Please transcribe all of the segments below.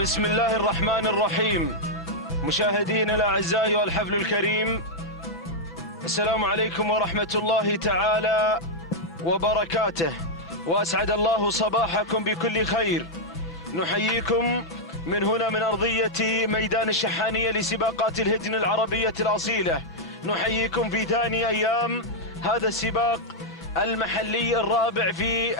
بسم الله الرحمن الرحيم. مشاهدينا الأعزاء والحفل الكريم، السلام عليكم ورحمة الله تعالى وبركاته، وأسعد الله صباحكم بكل خير. نحييكم من هنا من أرضية ميدان الشحانية لسباقات الهجن العربية الأصيلة. نحييكم في ثاني أيام هذا السباق المحلي الرابع في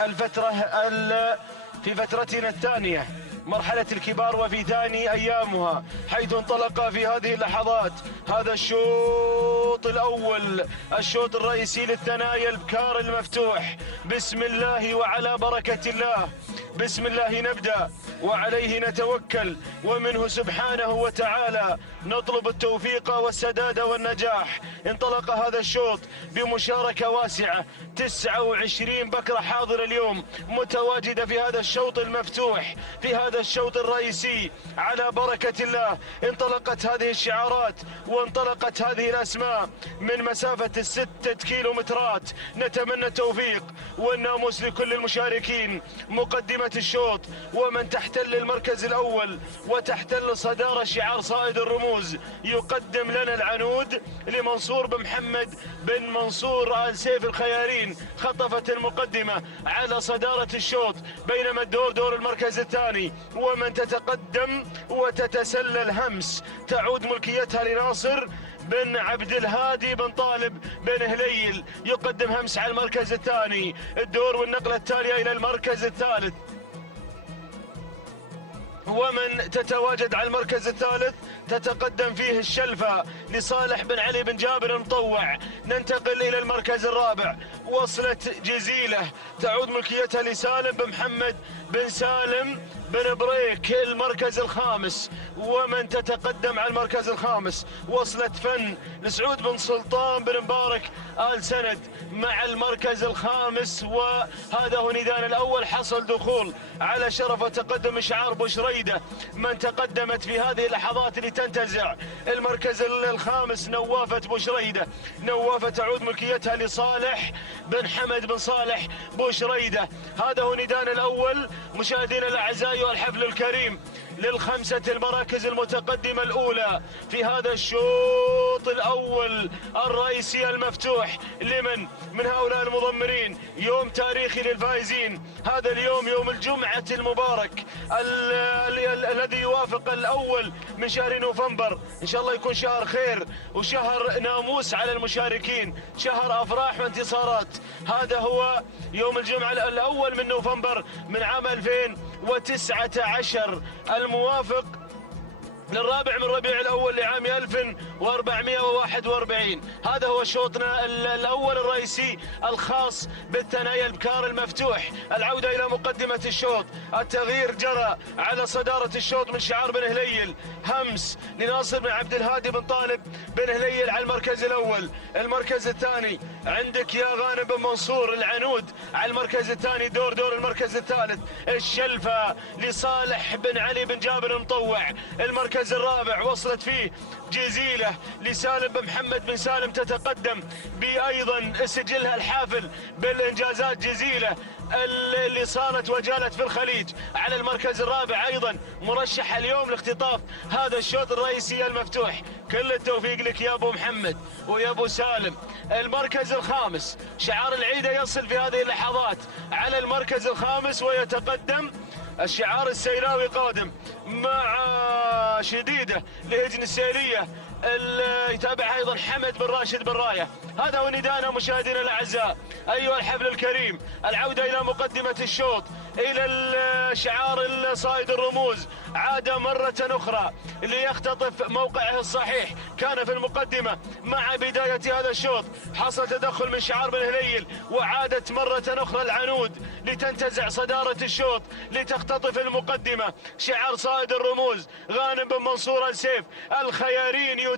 فترتنا الثانية، مرحلة الكبار، وفي ثاني أيامها، حيث انطلق في هذه اللحظات هذا الشوط الأول، الشوط الرئيسي للثنايا البكار المفتوح. بسم الله وعلى بركة الله، بسم الله نبدأ وعليه نتوكل، ومنه سبحانه وتعالى نطلب التوفيق والسداد والنجاح. انطلق هذا الشوط بمشاركة واسعة، 29 بكرة حاضرة اليوم متواجدة في هذا الشوط المفتوح، في هذا الشوط الرئيسي على بركة الله. انطلقت هذه الشعارات وانطلقت هذه الأسماء من مسافة 6 كيلومترات. نتمنى التوفيق والناموس لكل المشاركين. مقدمة الشوط ومن تحتل المركز الأول وتحتل صدارة شعار صائد الرموز، يقدم لنا العنود لمنصور بن محمد بن منصور آل سيف الخيارين. خطفت المقدمة على صدارة الشوط، بينما الدور دور المركز الثاني، ومن تتقدم وتتسلل همس تعود ملكيتها لناصر بن عبد الهادي بن طالب بن هليل. يقدم همس على المركز الثاني. الدور والنقلة التالية إلى المركز الثالث، ومن تتواجد على المركز الثالث تتقدم فيه الشلفة لصالح بن علي بن جابر المطوع. ننتقل إلى المركز الرابع، وصلة جزيلة تعود ملكيتها لسالم بن محمد بن سالم بن بريك. المركز الخامس، ومن تتقدم على المركز الخامس وصلة فن لسعود بن سلطان بن مبارك آل سند مع المركز الخامس. وهذا هو ندان الأول، حصل دخول على شرف وتقدم إشعار بشريدة. من تقدمت في هذه اللحظات لتنتزع المركز الخامس نوافة بشريدة. نوافة تعود ملكيتها لصالح بن حمد بن صالح بشريدة. هذا هو ندان الأول. مشاهدينا الأعزاء والحفل الكريم، للخمسة المراكز المتقدمة الأولى في هذا الشوط الأول الرئيسي المفتوح. لمن من هؤلاء المضمرين يوم تاريخي للفائزين؟ هذا اليوم يوم الجمعة المبارك الذي يوافق الأول من شهر نوفمبر. إن شاء الله يكون شهر خير وشهر ناموس على المشاركين، شهر أفراح وانتصارات. هذا هو يوم الجمعة الأول من نوفمبر من عام 2019، الموافق للرابع من ربيع الأول لعام 1441. هذا هو شوطنا الأول الرئيسي الخاص بالثنايا البكار المفتوح. العودة إلى مقدمة الشوط، التغيير جرى على صدارة الشوط من شعار بن هليل، همس لناصر بن عبد الهادي بن طالب بن هليل على المركز الأول. المركز الثاني عندك يا غانم بن منصور العنود على المركز الثاني. دور المركز الثالث الشلفة لصالح بن علي بن جابر المطوع. المركز الرابع وصلت فيه جزيلة لسالم بن محمد بن سالم، تتقدم بأيضا سجلها الحافل بالإنجازات جزيلة اللي صارت وجالت في الخليج على المركز الرابع، أيضا مرشح اليوم لاختطاف هذا الشوط الرئيسي المفتوح. كل التوفيق لك يا أبو محمد ويا أبو سالم. المركز الخامس، شعار العيدة يصل في هذه اللحظات على المركز الخامس، ويتقدم الشعار السيلاوي قادم مع شديدة لهجن السيلية اللي يتابعها أيضا حمد بن راشد بن راية. هذا هو ندانا مشاهدينا الأعزاء أيها الحفل الكريم. العودة إلى مقدمة الشوط، إلى شعار صائد الرموز. عاد مرة أخرى ليختطف موقعه الصحيح، كان في المقدمة مع بداية هذا الشوط، حصل تدخل من شعار بن هليل، وعادت مرة أخرى العنود لتنتزع صدارة الشوط لتختطف المقدمة. شعار صائد الرموز غانم بن منصور آل سيف الخيارين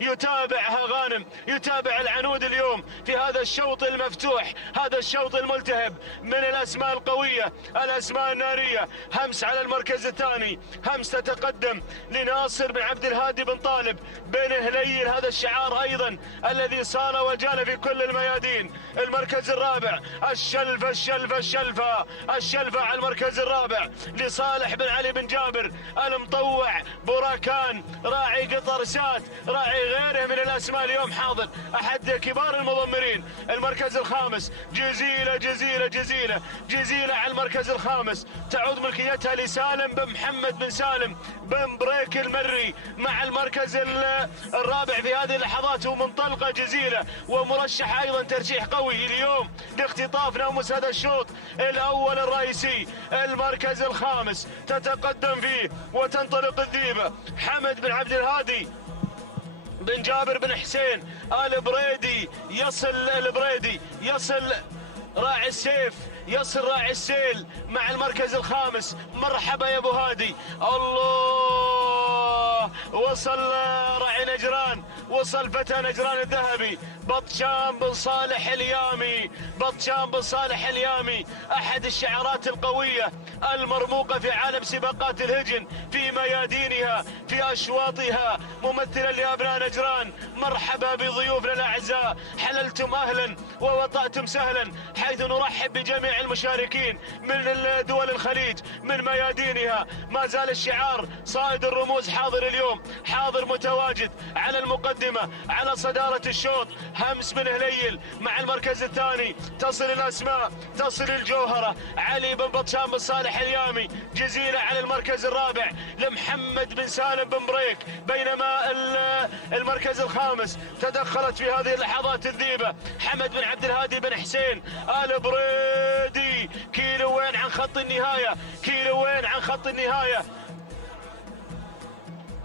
يتابعها غانم، يتابع العنود اليوم في هذا الشوط المفتوح، هذا الشوط الملتهب من الأسماء القوية، الأسماء النارية. همس على المركز الثاني، الثاني. همس تتقدم لناصر بن عبد الهادي بن طالب بن هليل، هذا الشعار أيضا الذي صار وجال في كل الميادين. المركز الرابع الشلفة الشلفة الشلفة الشلفة على المركز الرابع لصالح بن علي بن جابر المطوع براكان، راعي قطر سات، راعي غيره من الأسماء اليوم حاضر، أحد كبار المضمرين. المركز الخامس جزيلة جزيلة جزيلة جزيلة على المركز الخامس، تعود ملكيتها لسالم بن محمد بن سالم بن بريك المري مع المركز الرابع في هذه اللحظات، ومنطلقة جزيلة ومرشح أيضا ترشيح قوي اليوم لاختطاف ناموس هذا الشوط الأول الرئيسي. المركز الخامس تتقدم فيه وتنطلق الذيبة حمد بن عبد الهادي بن جابر بن حسين البريدي، يصل البريدي، يصل راعي السيف، يصل راعي السيل مع المركز الخامس. مرحبا يا ابو هادي، الله وصل راعي نجران، وصل فتى نجران الذهبي بطشان بن صالح اليامي، بطشان بن صالح اليامي، احد الشعارات القوية المرموقة في عالم سباقات الهجن في ميادينها في اشواطها، ممثلا لابناء نجران. مرحبا بضيوفنا الاعزاء، حللتم اهلا ووطأتم سهلا، حيث نرحب بجميع المشاركين من دول الخليج من ميادينها. ما زال الشعار صائد الرموز حاضر اليوم، حاضر متواجد على المقدمة على صدارة الشوط. همس بن هليل مع المركز الثاني، تصل الأسماء، تصل الجوهرة، علي بن بطشان بن صالح اليامي. جزيلة على المركز الرابع لمحمد بن سالم بن بريك، بينما المركز الخامس تدخلت في هذه اللحظات الذيبة حمد بن عبد الهادي بن حسين البريدي، كيلوين عن خط النهاية، كيلوين عن خط النهاية.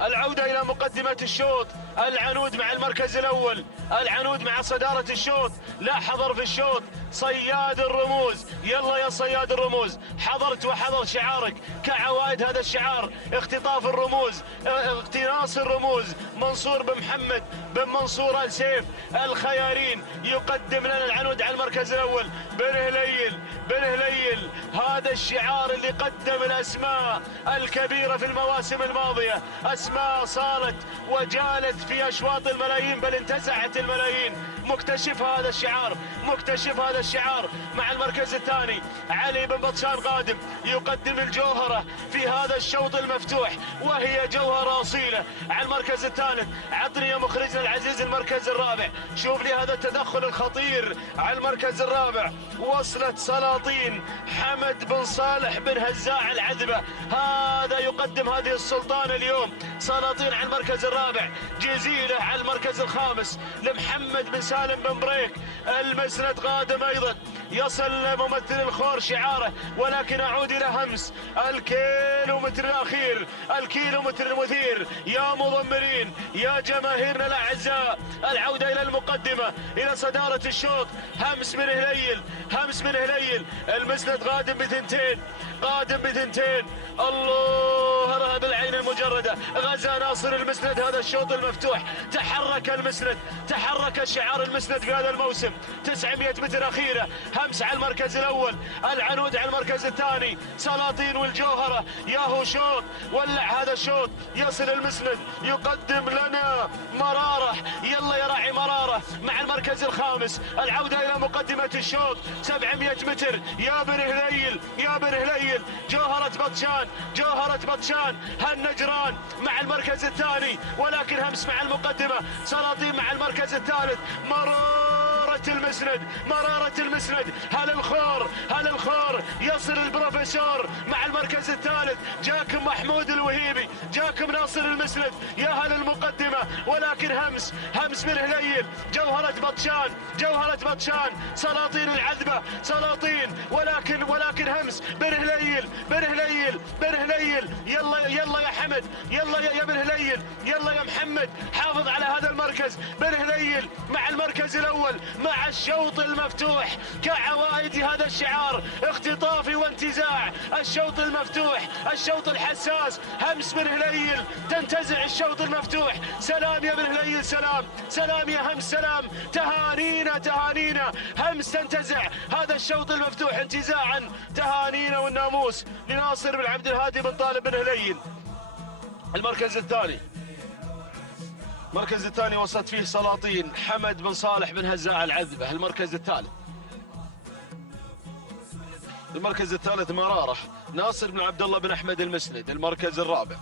العودة إلى مقدمة الشوط، العنود مع المركز الأول، العنود مع صدارة الشوط، لا حضر في الشوط، صياد الرموز. يلا يا صياد الرموز، حضرت وحضر شعارك كعوائد هذا الشعار، اختطاف الرموز، اقتناص الرموز. منصور بن محمد بن منصور السيف الخيارين يقدم لنا العنود على المركز الأول. بن هليل، بن هليل، هذا الشعار اللي قدم الأسماء الكبيرة في المواسم الماضية، أسماء صارت وجالت في أشواط الملايين بل انتزعت الملايين. مكتشف هذا الشعار، مكتشف هذا الشعار مع المركز الثاني. علي بن بطشان قادم يقدم الجوهرة في هذا الشوط المفتوح، وهي جوهرة أصيلة على المركز الثالث. عطني يا مخرجنا العزيز المركز الرابع، شوف لي هذا التدخل الخطير على المركز الرابع. وصلت سلاطين حمد بن صالح بن هزاع العذبة، هذا يقدم هذه السلطان اليوم. سلاطين على المركز الرابع، جزيلة على المركز الخامس لمحمد بن سالم بن بريك. المسند قادم ايضا، يصل ممثل الخور شعاره، ولكن اعود الى همس. الكيلومتر الاخير، الكيلومتر المثير يا مضمرين يا جماهيرنا الاعزاء. العودة الى المقدمة، الى صدارة الشوط. همس بن هليل، همس بن هليل، المسند قادم بثنتين، قادم بثنتين. الله، رهب العين المجردة، غزا ناصر المسند هذا الشوط المفتوح. تحرك المسند، تحرك شعار المسند في هذا الموسم. 900 متر أخيرة، همس على المركز الأول، العنود على المركز الثاني. سلاطين والجوهرة، ياهو شوط، ولع هذا الشوط. يصل المسند يقدم لنا مرارة، يلا يا راعي مرارة مع المركز الخامس. العودة إلى مقدمة الشوط، 700 متر يا بن هليل، يا بن هليل. جوهرة بطشان، جوهرة بطشان، هالنجران مع المركز الثاني، ولكن همس مع المقدمة. سلاطين مع المركز الثالث. مرارة المسند، مرارة المسند. هل الخور، هل الخور. يصل البروفيسور مع المركز الثالث. جاكم محمود الوهيبي، جاكم ناصر المسند، يا هل المقدمة. ولكن همس، همس بن هليل. جوهرة بطشان، جوهرة بطشان. سلاطين العذبة، سلاطين، ولكن همس بن هليل، بن هليل، بن هليل. يلا يلا يا حمد، يلا يا بن هليل، يلا يا محمد، حافظ على هذا المركز. بن هليل مع المركز الأول مع الشوط المفتوح كعوائد هذا الشعار، اختطافي وانتزاع الشوط المفتوح، الشوط الحساس. همس بن هليل تنتزع الشوط المفتوح. سلام يا بن هليل، سلام سلام يا همس، سلام. تهانينا تهانينا، همس تنتزع هذا الشوط المفتوح انتزاعا. تهانينا والناموس لناصر بن عبد الهادي بن طالب بن هليل. المركز الثاني، المركز الثاني وصلت فيه سلاطين حمد بن صالح بن هزاع العذبة. المركز الثالث، المركز الثالث مرارة ناصر بن عبد الله بن أحمد المسند. المركز الرابع،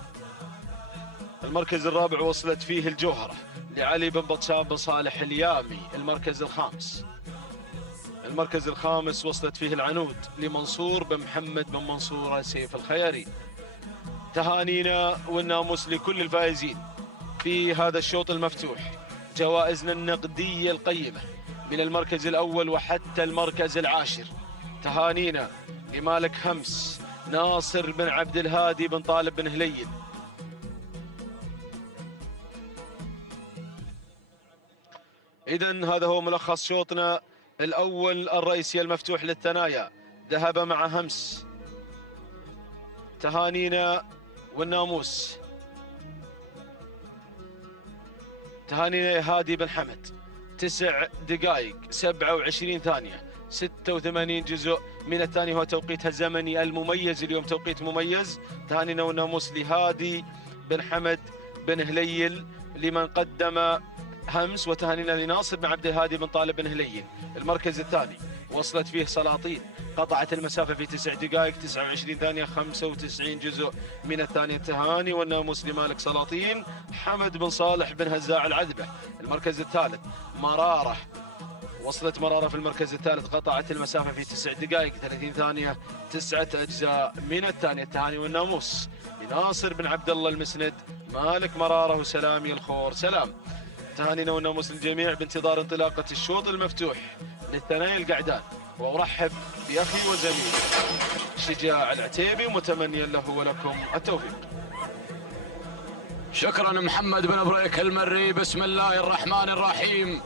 المركز الرابع وصلت فيه الجوهرة لعلي بن بطشان بن صالح اليامي. المركز الخامس، المركز الخامس وصلت فيه العنود لمنصور بن محمد بن منصور سيف الخياري. تهانينا والناموس لكل الفائزين في هذا الشوط المفتوح. جوائزنا النقدية القيمة من المركز الأول وحتى المركز العاشر. تهانينا لمالك همس ناصر بن عبد الهادي بن طالب بن هليل. إذن هذا هو ملخص شوطنا الأول الرئيسي المفتوح للثنايا. ذهب مع همس. تهانينا والناموس. تهانينا يا هادي بن حمد، 9 دقائق 27 ثانية 86 جزء من الثانية هو توقيتها الزمني المميز اليوم، توقيت مميز. تهانينا والناموس لهادي بن حمد بن هليل لمن قدم همس، وتهانينا لناصر بن عبد الهادي بن طالب بن هليل. المركز الثاني وصلت فيه سلاطين، قطعت المسافة في 9 دقائق 29 ثانية 95 جزء من الثانية. تهاني والناموس لمالك سلاطين حمد بن صالح بن هزاع العذبة. المركز الثالث مرارة، وصلت مرارة في المركز الثالث، قطعت المسافة في 9 دقائق 30 ثانية 9 أجزاء من الثانية. التهاني والناموس لناصر بن عبد الله المسند مالك مرارة وسلامي الخور سلام. تهانينا والناموس للجميع بانتظار انطلاقة الشوط المفتوح للثنايا القعدان. وأرحب بأخي وزميلي شجاع العتيبي متمنيا له ولكم التوفيق. شكرا محمد بن بريك المري. بسم الله الرحمن الرحيم،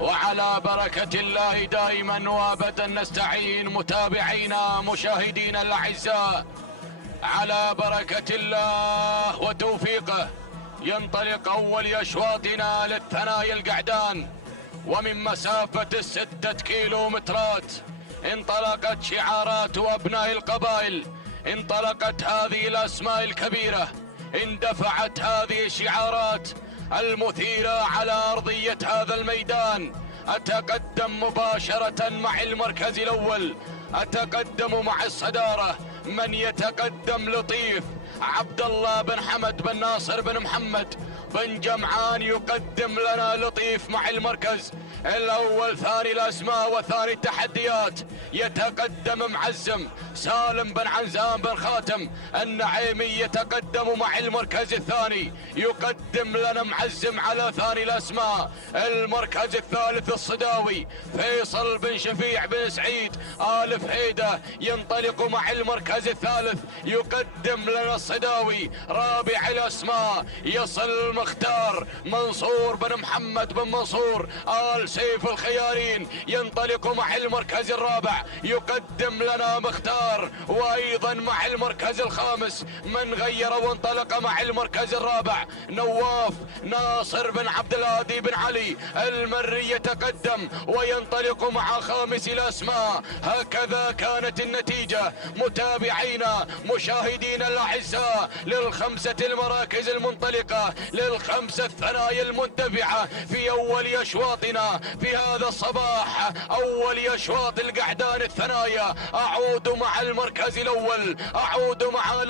وعلى بركة الله دائما وابدا نستعين. متابعينا مشاهدينا الأعزاء، على بركة الله وتوفيقه ينطلق أول أشواطنا للثنايا القعدان، ومن مسافة 6 كيلومترات انطلقت شعارات أبناء القبائل، انطلقت هذه الأسماء الكبيرة، اندفعت هذه الشعارات المثيرة على أرضية هذا الميدان. أتقدم مباشرة مع المركز الأول، أتقدم مع الصدارة. من يتقدم لطيف عبد الله بن حمد بن ناصر بن محمد بن جمعان، يقدم لنا لطيف مع المركز الأول. ثاني الأسماء وثاني التحديات يتقدم معزم سالم بن عنزان بن خاتم النعيمي، يتقدم مع المركز الثاني، يقدم لنا معزم على ثاني الأسماء. المركز الثالث الصداوي فيصل بن شفيع بن سعيد آل فهيدة ينطلق مع المركز الثالث، يقدم لنا الصداوي. رابع الأسماء يصل مختار منصور بن محمد بن منصور آل سيف الخيارين، ينطلق مع المركز الرابع، يقدم لنا مختار. وأيضا مع المركز الخامس من غير وانطلق مع المركز الرابع نواف ناصر بن عبد الهادي بن علي المري، يتقدم وينطلق مع خامس الأسماء. هكذا كانت النتيجة متابعينا مشاهدينا الأعزاء للخمسة المراكز المنطلقة، للخمسة الثنايا المندفعة في أول أشواطنا في هذا الصباح، أول أشواط القعدان الثنايا. أعود مع المركز الأول، أعود مع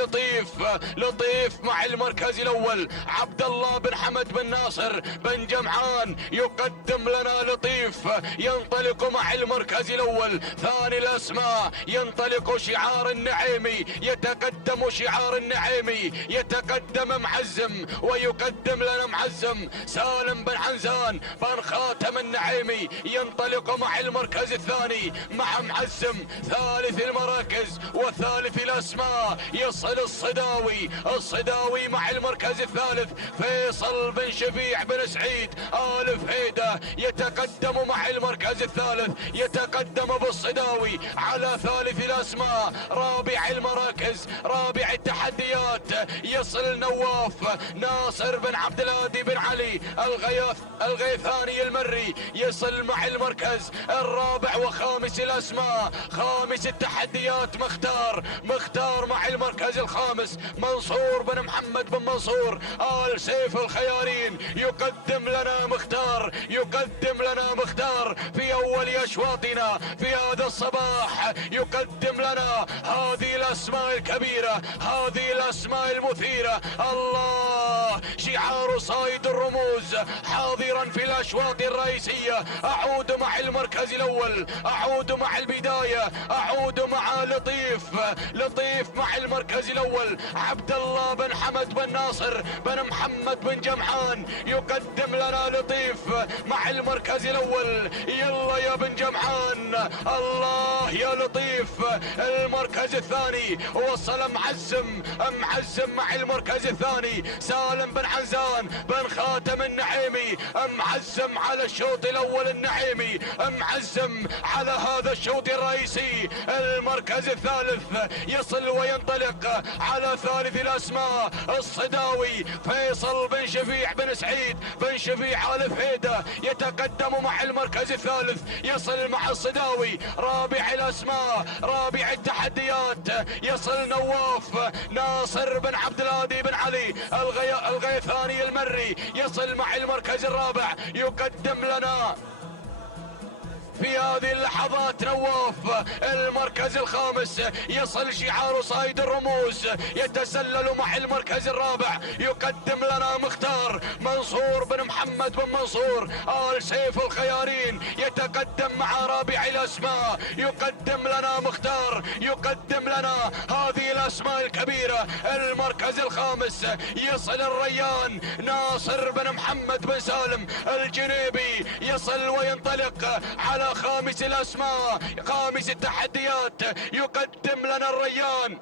لطيف مع المركز الأول. عبد الله بن حمد بن ناصر بن جمعان يقدم لنا لطيف، ينطلق مع المركز الأول. ثاني الأسماء ينطلق شعار النعيمي، يتقدم شعار النعيمي النعيمي يتقدم معزم ويقدم لنا معزم سالم بن عنزان بن خاتم النعيمي ينطلق مع المركز الثاني مع معزم ثالث المراكز وثالث الاسماء يصل الصداوي مع المركز الثالث فيصل بن شفيع بن سعيد آل فهيدة يتقدم مع المركز الثالث يتقدم بالصداوي على ثالث الاسماء رابع المراكز رابع التحديات يصل نواف ناصر بن عبد الهادي بن علي الغيثاني المري يصل مع المركز الرابع وخامس الاسماء خامس التحديات مختار مع المركز الخامس منصور بن محمد بن منصور آل سيف الخيارين يقدم لنا مختار في اول اشواطنا في هذا الصباح يقدم لنا هذه الاسماء الكبيرة هذه الاسماء المثيرة. الله شعار صايد الرموز حاضرا في الاشواط الرئيسية. اعود مع المركز الاول اعود مع البداية اعود مع لطيف مع المركز الاول عبد الله بن حمد بن ناصر بن محمد بن جمعان يقدم لنا لطيف مع المركز الاول. يلا يا بن جمعان الله يا لطيف. المركز الثاني وصل معزم مع المركز الثاني سالم بن عنزان بن خاتم النعيمي معزم على الشوط الاول النعيمي معزم على هذا الشوط الرئيسي. المركز الثالث يصل وينطلق على ثالث الاسماء الصداوي فيصل بن شفيع بن سعيد بن شفيع آل فهيدة يتقدم مع المركز الثالث يصل مع الصداوي رابع الاسماء رابع التحديات يصل نواف ناصر بن عبد الهادي بن علي الغيثاني المري يصل مع المركز الرابع يقدم لنا في هذه اللحظات نواف. المركز الخامس يصل شعار صايد الرموز يتسلل مع المركز الرابع يقدم لنا مختار منصور بن محمد بن منصور آل سيف الخيارين يتقدم مع رابع الاسماء يقدم لنا مختار يقدم لنا هذه الاسماء الكبيرة. المركز الخامس يصل الريان ناصر بن محمد بن سالم الجنيبي يصل وينطلق على خامس الاسماء خامس التحديات يقدم لنا الريان.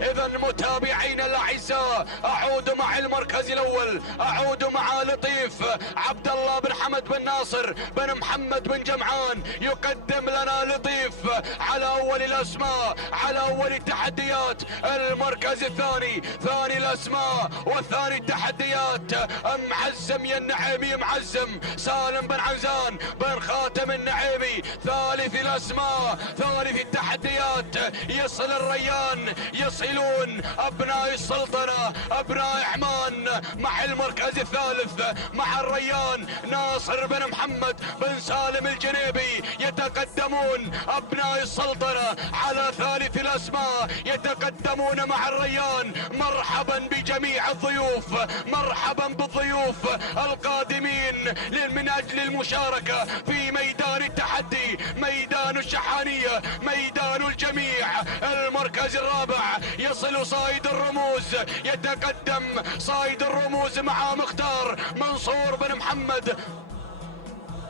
اذا متابعينا الاعزاء اعود مع المركز الاول اعود مع لطيف عبد الله بن حمد بن ناصر بن محمد بن جمعان يقدم لنا لطيف على اول الاسماء على اول التحديات. المركز الثاني ثاني الاسماء والثاني التحديات معزم يا النعيمي معزم سالم بن عنزان بن خاتم النعيمي ثالث الاسماء ثالث التحديات يصل الريان يصلون ابناء السلطنة ابناء عمان مع المركز الثالث مع الريان ناصر بن محمد بن سالم الجنيبي يتقدمون ابناء السلطنة على ثالث الاسماء يتقدمون مع الريان. مرحبا بجميع الضيوف مرحبا بالضيوف القادمين من اجل المشاركة في ميدان التحدي ميدان الشحانية ميدان الجميع. المركز الرابع يصل صايد الرموز يتقدم صايد الرموز مع مختار منصور بن محمد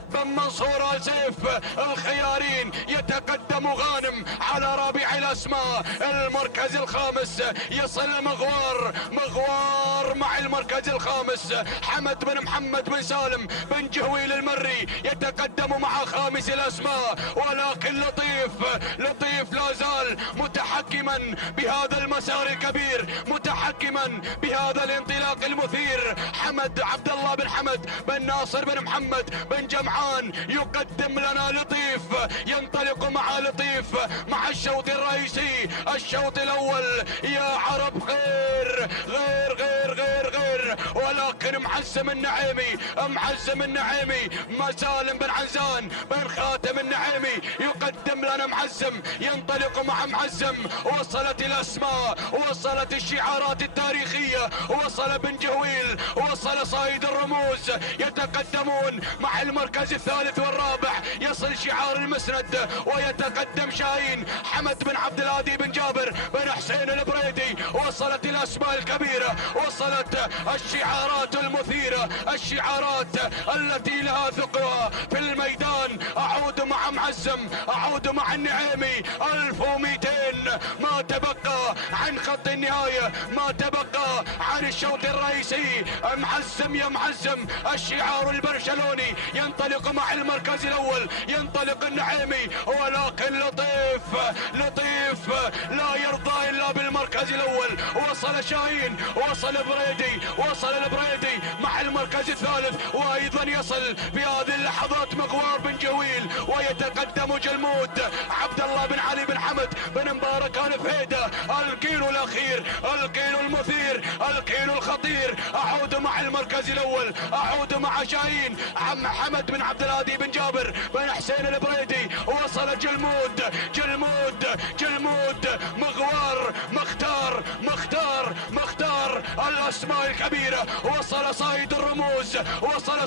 بن منصور آل سيف الخيارين يتقدم غانم على رابع الاسماء. المركز الخامس يصل مغوار مع المركز الخامس حمد بن محمد بن سالم بن جهويل المري يتقدم مع خامس الاسماء. ولكن لطيف لا زال متحكما بهذا المسار الكبير متحكما بهذا الانطلاق المثير. حمد عبد الله بن حمد بن ناصر بن محمد بن جمعان يقدم لنا لطيف ينطلق مع لطيف مع الشوط الرئيسي الشوط الاول. يا عرب غير غير غير غير غير ولكن معزم النعيمي سالم بن عنزان بن خاتم النعيمي يقدم لنا كان محزم ينطلق مع محزم. وصلت الاسماء، وصلت الشعارات التاريخية، وصل بن جهويل، وصل صايد الرموز، يتقدمون مع المركز الثالث والرابع. يصل شعار المسند ويتقدم شاهين حمد بن عبد الهادي بن جابر بن حسين البريدي. وصلت الاسماء الكبيرة، وصلت الشعارات المثيرة، الشعارات التي لها ثقلها في الميدان. اعود مع معزم، اعود مع النعيمي. 1200 ما تبقى عن خط النهاية، ما تبقى عن الشوط الرئيسي. معزم يا معزم، الشعار البرشلوني ينطلق مع المركز الاول، ينطلق النعيمي، ولكن لطيف لا يرضى الا بالمركز الاول. وصل شاهين، وصل بريدي، وصل البريدي مع المركز الثالث، وايضا يصل في هذه اللحظات مغوار بن جويل، ويتقدم جلمود عبد الله بن علي بن حمد بن مبارك ال فهيدة. الكيلو الاخير، الكيلو المثير، الكيلو الخطير. اعود مع المركز الاول، اعود مع شاهين عم حمد بن عبد الهادي بن جابر بن حسين البريدي. وصل جلمود مغوار مختار الاسماء الكبيرة. وصل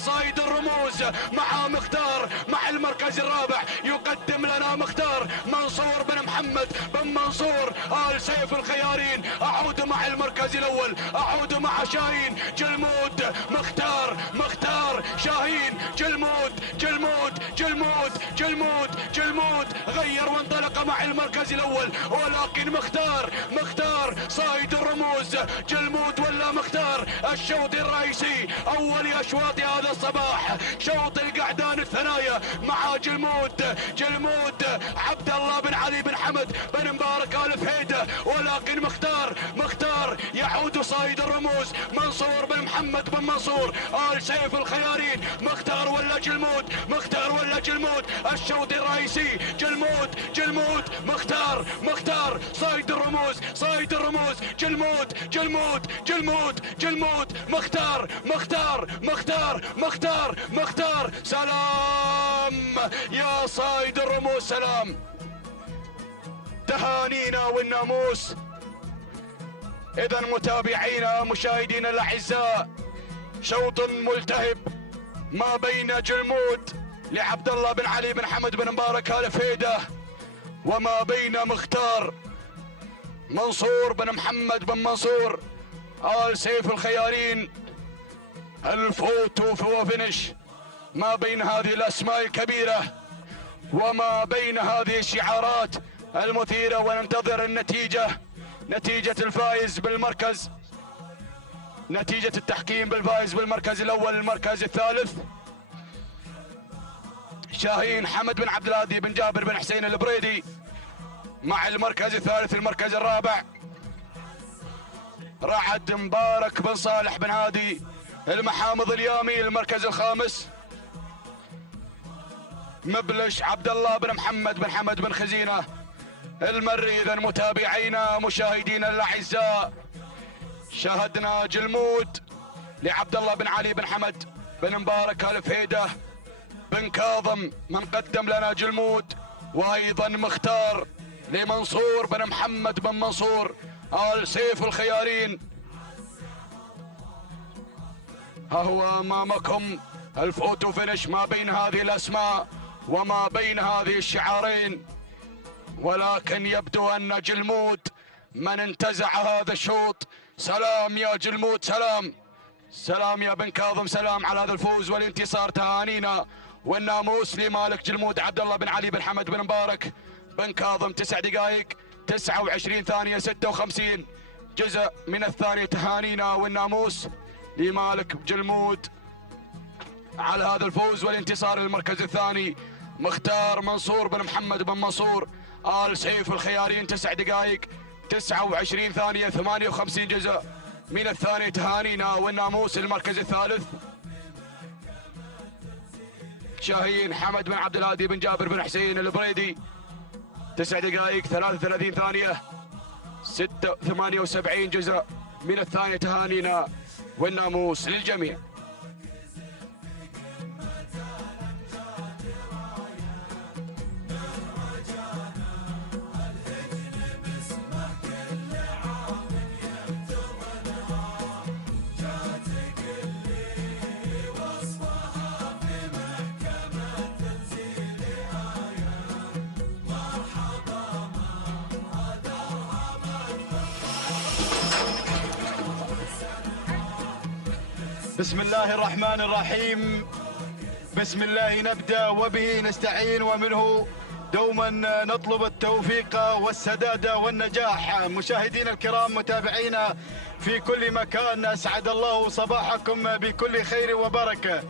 صايد الرموز مع مختار مع المركز الرابع. يقدم لنا مختار منصور بن محمد بن منصور آل سيف الخيارين. اعود مع المركز الاول، اعود مع شاهين جلمود مختار شاهين جلمود غير وانطلق مع المركز الاول، ولكن مختار صايد الرموز. جلمود ولا مختار؟ الشوط الرئيسي، اول اشواط هذا الصباح، شوط القعدان الثنايا مع جلمود عبد الله بن علي بن حمد بن مبارك ال فهيدة. ولكن مختار يعود صايد الرموز منصور بن محمد بن منصور آل سيف الخيارين. مختار ولا جلمود؟ الشوط الرئيسي جلمود مختار صايد الرموز جلمود مختار. سلام يا صايد الرموز، سلام. تهانينا والناموس. اذا متابعينا مشاهدينا الاعزاء، شوط ملتهب ما بين جلمود لعبد الله بن علي بن حمد بن مبارك ال فهيدة، وما بين مختار منصور بن محمد بن منصور آل سيف الخيارين. الفوتو وفينش ما بين هذه الاسماء الكبيرة وما بين هذه الشعارات المثيرة. وننتظر نتيجة الفائز بالمركز، نتيجة التحكيم بالفائز بالمركز الاول. المركز الثالث شاهين حمد بن عبد الهادي بن جابر بن حسين البريدي، مع المركز الثالث المركز الرابع رعد مبارك بن صالح بن هادي المحامض اليامي. المركز الخامس مبلش عبد الله بن محمد بن حمد بن خزينة المري. اذا متابعينا مشاهدينا الاعزاء، شاهدنا جلمود لعبد الله بن علي بن حمد بن مبارك ال فهيدة بن كاظم من قدم لنا جلمود، وايضا مختار لمنصور بن محمد بن منصور آل سيف الخيارين. ها هو امامكم الفوتو فينش ما بين هذه الاسماء وما بين هذه الشعارين، ولكن يبدو ان جلمود من انتزع هذا الشوط. سلام يا جلمود، سلام يا بن كاظم، سلام على هذا الفوز والانتصار. تهانينا والناموس لمالك جلمود عبد الله بن علي بن حمد بن مبارك بن كاظم. 9 دقائق 29 ثانية 56 جزء من الثانية. تهانينا والناموس لمالك جلمود على هذا الفوز والانتصار. المركز الثاني مختار منصور بن محمد بن منصور آل سيف الخيارين. 9 دقائق 29 ثانية 58 جزء من الثانية. تهانينا والناموس. المركز الثالث شاهين حمد بن عبد الهادي بن جابر بن حسين البريدي. 9 دقائق 33 ثانية 78 جزء من الثانية. تهانينا والناموس للجميع. بسم الله الرحمن الرحيم. بسم الله نبدأ وبه نستعين ومنه دوما نطلب التوفيق والسداد والنجاح. مشاهدينا الكرام متابعينا في كل مكان، أسعد الله صباحكم بكل خير وبركة.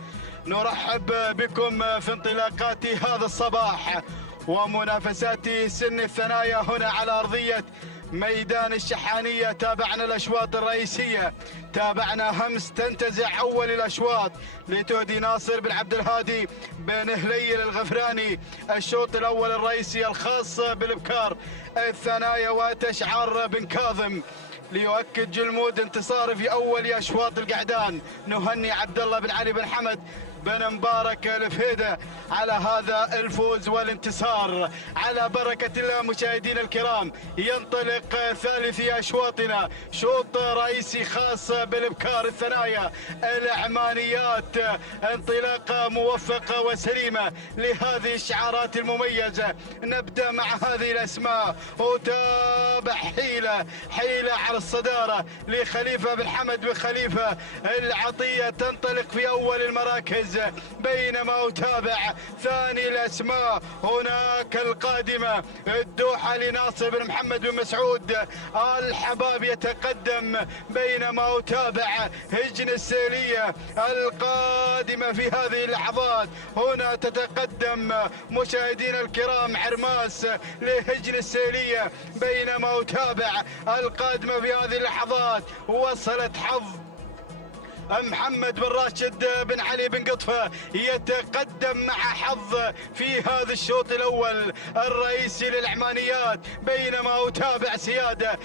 نرحب بكم في انطلاقات هذا الصباح ومنافسات سن الثنايا هنا على أرضية ميدان الشحانية. تابعنا الأشواط الرئيسية، تابعنا أمس تنتزع أول الأشواط لتهدي ناصر بن عبد الهادي بن هليل الغفراني الشوط الأول الرئيسي الخاص بالابكار الثنايا، وتشعر بن كاظم ليؤكد جلمود انتصار في أول أشواط القعدان. نهني عبد الله بن علي بن حمد بن مبارك الفهيدة على هذا الفوز والانتصار. على بركة الله مشاهدينا الكرام، ينطلق ثالث أشواطنا، شوط رئيسي خاص بالابكار الثنايا العمانيات. انطلاقة موفقة وسليمة لهذه الشعارات المميزة. نبدأ مع هذه الأسماء وتابع حيلة على الصدارة لخليفة بن حمد بن خليفة العطية، تنطلق في أول المراكز، بينما أتابع ثاني الأسماء هناك القادمة الدوحة لناصر بن محمد بن مسعود الحباب يتقدم، بينما أتابع هجن السيلية القادمة في هذه اللحظات. هنا تتقدم مشاهدينا الكرام عرماس لهجن السيلية، بينما أتابع القادمة في هذه اللحظات وصلت حظ محمد بن راشد بن علي بن قطفة يتقدم مع حظ في هذا الشوط الأول الرئيسي للعمانيات، بينما أتابع سيادة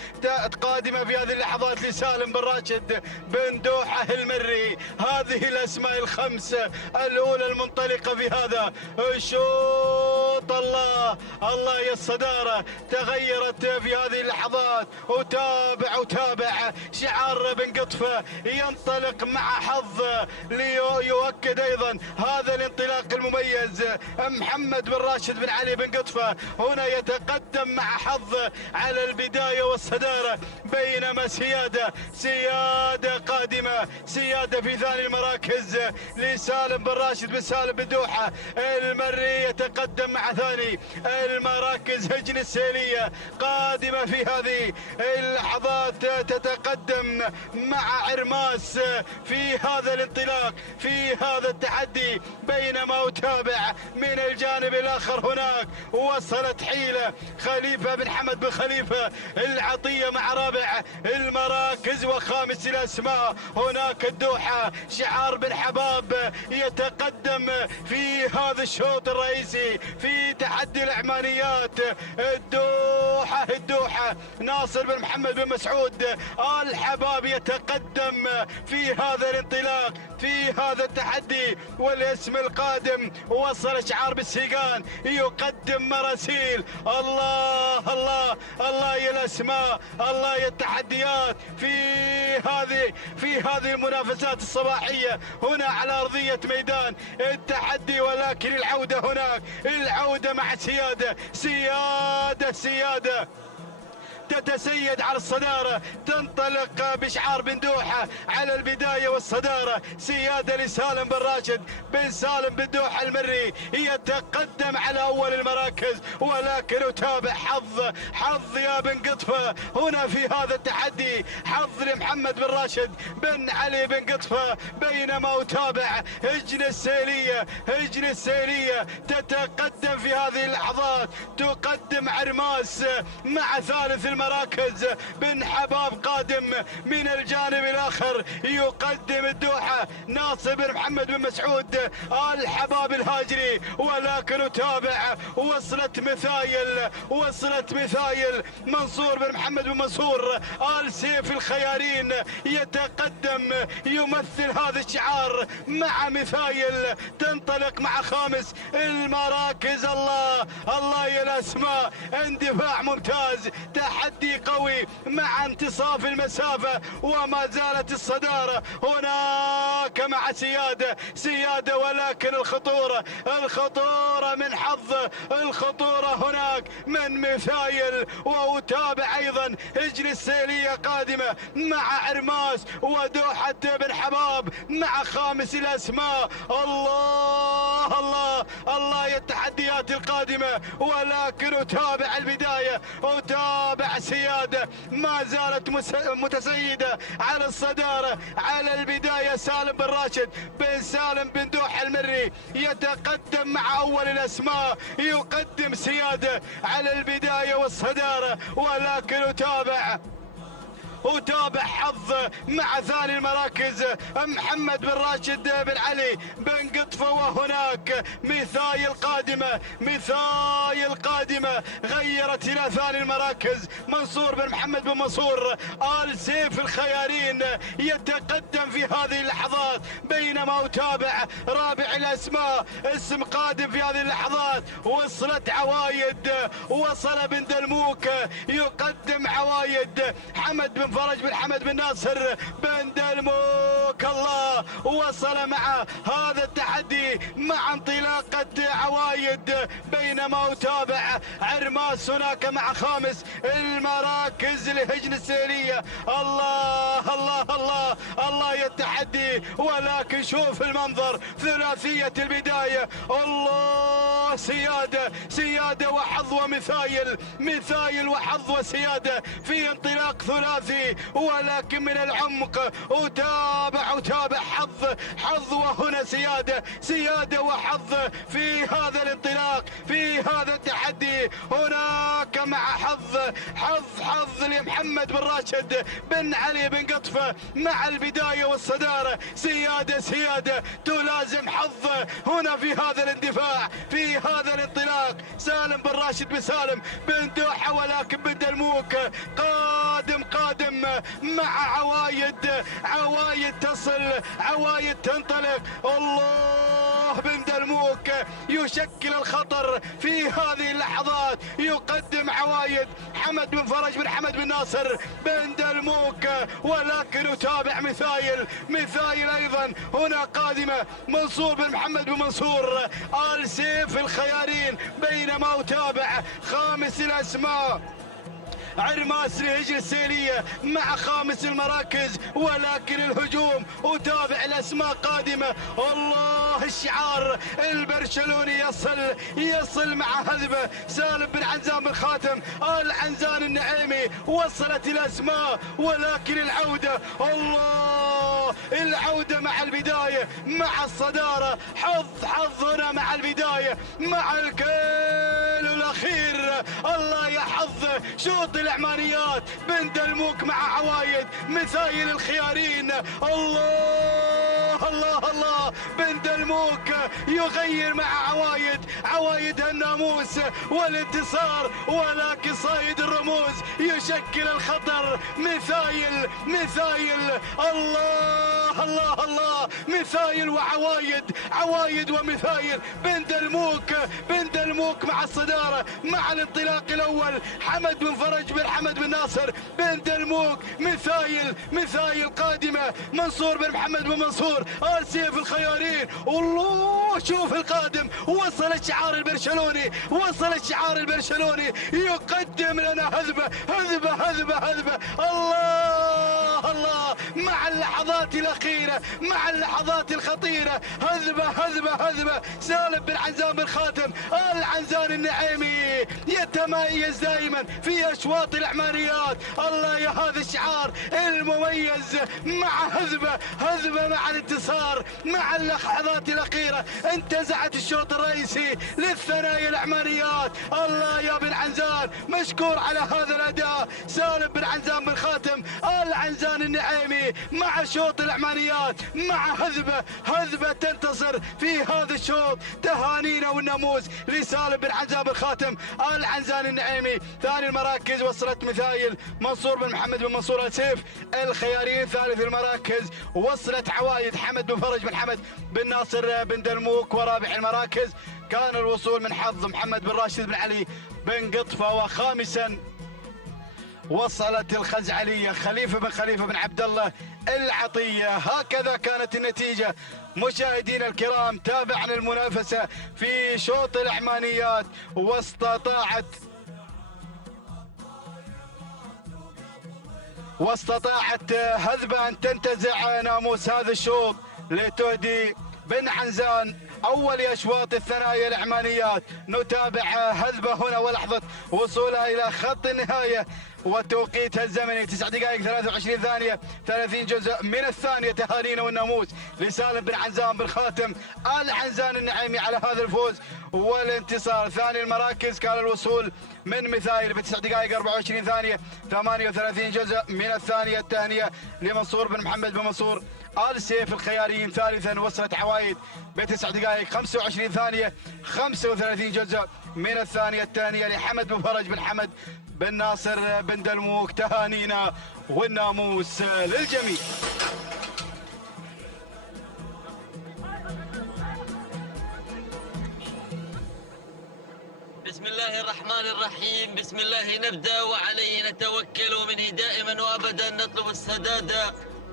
قادمة في هذه اللحظات لسالم بن راشد بن دوحة المري. هذه الأسماء الخمس الأولى المنطلقة في هذا الشوط. الله يا الصدارة تغيرت في هذه اللحظات. أتابع شعار بن قطفة ينطلق مع حظ ليؤكد ايضا هذا الانطلاق المميز. محمد بن راشد بن علي بن قطفة هنا يتقدم مع حظ على البداية والصدارة، بينما سيادة قادمة، سيادة في ثاني المراكز لسالم بن راشد بن سالم بن دوحة المري يتقدم مع ثاني المراكز. هجن السيلية قادمة في هذه اللحظات تتقدم مع عرماس في هذا الانطلاق، في هذا التحدي، بينما أتابع من الجانب الآخر هناك وصلت حيلة خليفة بن حمد بن خليفة العطية مع رابع المراكز وخامس الأسماء. هناك الدوحة شعار بن حباب يتقدم في هذا الشوط الرئيسي في تحدي العمانيات. الدوحة ناصر بن محمد بن مسعود الحباب يتقدم في هذا الانطلاق، في هذا التحدي. والاسم القادم وصل شعار بالسيقان يقدم مراسيل. الله يا الاسماء، الله يا التحديات في هذه المنافسات الصباحية هنا على أرضية ميدان التحدي. ولكن العودة هناك، العودة مع سيادة تتسيد على الصدارة، تنطلق بشعار بن دوحة على البداية والصدارة. سيادة لسالم بن راشد بن سالم بن دوحة المري يتقدم على أول المراكز، ولكن أتابع حظ يا بن قطفة هنا في هذا التحدي، حظ لمحمد بن راشد بن علي بن قطفة، بينما أتابع هجن السيلية تتقدم في هذه اللحظات، تقدم عرماس مع ثالث المراكز. بن حباب قادم من الجانب الآخر يقدم الدوحة ناصر بن محمد بن مسعود الحباب الهاجري. ولكن أتابع وصلت مثايل منصور بن محمد بن منصور السيف الخيارين يتقدم يمثل هذا الشعار مع مثايل، تنطلق مع خامس المراكز. الله يا الأسماء، اندفاع ممتاز، تحدي تحدي قوي مع انتصاف المسافة، وما زالت الصدارة هناك مع سيادة، ولكن الخطورة من حظ، الخطورة هناك من مثايل. وأتابع أيضا هجن السيلية قادمة مع عرماس ودوحة بن حباب مع خامس الأسماء. الله الله الله يا التحديات القادمة، ولكن أتابع البداية، أتابع سيادة ما زالت متسيدة على الصدارة. على البداية سالم بن راشد بن سالم بن دوحة المري يتقدم مع أول الأسماء، يقدم سيادة على البداية والصدارة، ولكن أتابع حظ مع ثاني المراكز محمد بن راشد بن علي بن قطفة. وهناك مثايل قادمة غيرت إلى ثاني المراكز منصور بن محمد بن منصور آل سيف الخيارين يتقدم في هذه اللحظات، بينما أتابع رابع الأسماء اسم قادم في هذه اللحظات. وصلت عوايد، وصل بن دلموك يقدم عوايد حمد بن فرج بن حمد بن ناصر بن دلموك. الله وصل مع هذا التحدي مع انطلاقة عوايد، بينما أتابع عرماس هناك مع خامس المراكز لهجن السيلية. الله الله الله الله يا التحدي، ولكن شوف المنظر، ثلاثية البداية. الله سيادة وحظ مثايل وحظ وسيادة في انطلاق ثلاثي، ولكن من العمق أتابع حظ وهنا سيادة وحظ في هذا الانطلاق، في هذا التحدي. هناك مع حظ لمحمد بن راشد بن علي بن قطفة مع البداية والصدارة. سيادة تلازم حظ هنا في هذا الاندفاع، في هذا الانطلاق. سالم بن راشد بن سالم بن دوحة، ولكن بن دلموك قادم مع عوايد تصل، عوايد تنطلق. الله بن دلموك يشكل الخطر في هذه اللحظات، يقدم عوايد حمد بن فرج بن حمد بن ناصر بن دلموك، ولكن أتابع مثايل أيضا هنا قادمة منصور بن محمد بن منصور آل سيف الخيارين، بينما أتابع خامس الأسماء عرماس لهجن السيلية مع خامس المراكز، ولكن الهجوم أتابع الأسماء قادمة. الله الشعار البرشلوني يصل مع هذبة سالم بن عنزان بن خاتم آل عنزان النعيمي. وصلت الأسماء، ولكن العودة مع البداية مع الصدارة. حظ هنا مع البداية مع الكيل الأخير. الله يا حظ شوط العمانيات بن دلموك مع عوايد مثايل الخيارين. الله الله الله بن دلموك يغير مع عوايد الناموس والانتصار، ولكن صايد الرموز يشكل الخطر. مثايل الله الله الله مثايل عوايد ومثايل. بن دلموك مع الصدارة مع الانطلاق الأول حمد بن فرج بن حمد بن ناصر بن دلموك. مثايل قادمة منصور بن محمد بن منصور آل سيف الخيارين. الله شوف القادم، وصل الشعار البرشلوني يقدم لنا هذبة. الله مع اللحظات الأخيرة، مع اللحظات الخطيرة. هذبة سالم بن عنزان بن خاتم آل عنزان النعيمي يتميز دائما في أشواط العمانيات. الله يا هذا الشعار المميز مع هذبة مع الانتصار، مع اللحظات الأخيرة. انتزعت الشوط الرئيسي للثنايا العمانيات. الله يا بن عنزان مشكور على هذا الأداء. سالم بن عنزان بن خاتم آل عنزان النعيمي مع شوط العمانيات مع هذبة تنتصر في هذا الشوط. تهانينا والناموس لسالم بن عنزان بن خاتم آل عنزان النعيمي. ثاني المراكز وصلت مثايل منصور بن محمد بن منصور آل سيف الخيارين. ثالث المراكز وصلت عوايد حمد بن فرج بن حمد بن ناصر بن دلموك. ورابع المراكز كان الوصول من حظ محمد بن راشد بن علي بن قطفة. وخامسا وصلت الخزعلية خليفة بن عبد الله العطية. هكذا كانت النتيجة مشاهدينا الكرام. تابعنا المنافسة في شوط العمانيات واستطاعت هذبة أن تنتزع ناموس هذا الشوط لتهدي بن عنزان أول أشواط الثنايا العمانيات. نتابع هذبة هنا ولحظة وصولها إلى خط النهاية وتوقيتها الزمني 9 دقائق 23 ثانية 30 جزء من الثانية. تهانينا والناموس لسالم بن عنزان بن خاتم آل عنزان النعيمي على هذا الفوز والانتصار. ثاني المراكز كان الوصول من مثايل ب 9 دقائق 24 ثانية 38 جزء من الثانية. التهنئة لمنصور بن محمد بن منصور آل سيف الخياريين. ثالثا وصلت عوايد ب 9 دقائق 25 ثانية 35 جزء من الثانية. الثانية لحمد بن فرج بن حمد بن ناصر بن دلموك. تهانينا والناموس للجميع. بسم الله الرحمن الرحيم. بسم الله نبدأ وعليه نتوكل، ومنه دائما وأبدا نطلب السداد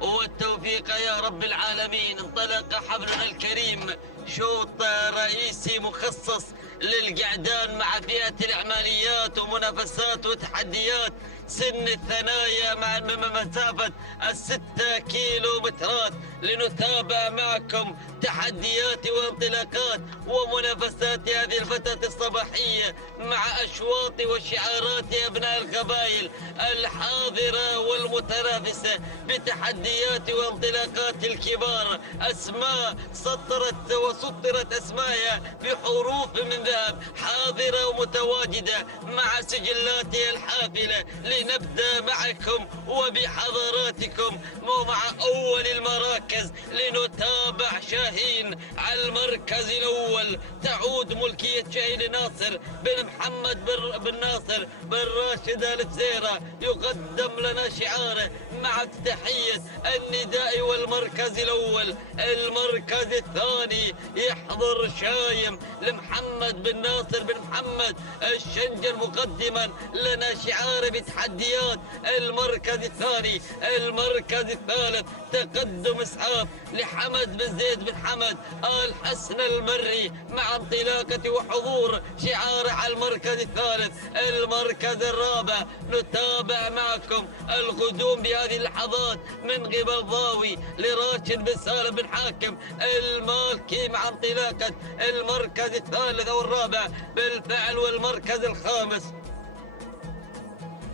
والتوفيق يا رب العالمين. انطلق حفلنا الكريم شوط رئيسي مخصص للقعدان مع فئة الإعماليات ومنافسات وتحديات سن الثنايا مع مسافة 6 كيلومترات. لنتابع معكم تحديات وانطلاقات ومنافسات هذه الفترة الصباحية مع أشواط وشعارات أبناء القبائل الحاضرة والمتنافسة بتحديات وانطلاقات الكبار. أسماء سطرت أسماءها بحروف من ذهب، حاضرة ومتواجدة مع سجلاتها الحافلة. لنبدأ معكم وبحضراتكم ومع أول المراكز. لنتابع شاهين على المركز الأول. تعود ملكية شاهين ناصر بن محمد بن ناصر بن راشد الفزيرة. يقدم لنا شعاره مع تحية النداء. والمركز الأول. المركز الثاني يحضر شايم لمحمد بن ناصر بن محمد الشنجل مقدما لنا شعاره بتحديات. المركز الثاني. المركز الثالث تقدم اسعاف لحمد بن زيد بن حمد آل حسن المري مع انطلاقة وحضور شعاره على المركز الثالث. المركز الرابع نتابع معكم القدوم بهذه اللحظات من قبل ضاوي لراشد بن سالم بن حاكم المالكي مع انطلاقة المركز الثالث او الرابع بالفعل. والمركز الخامس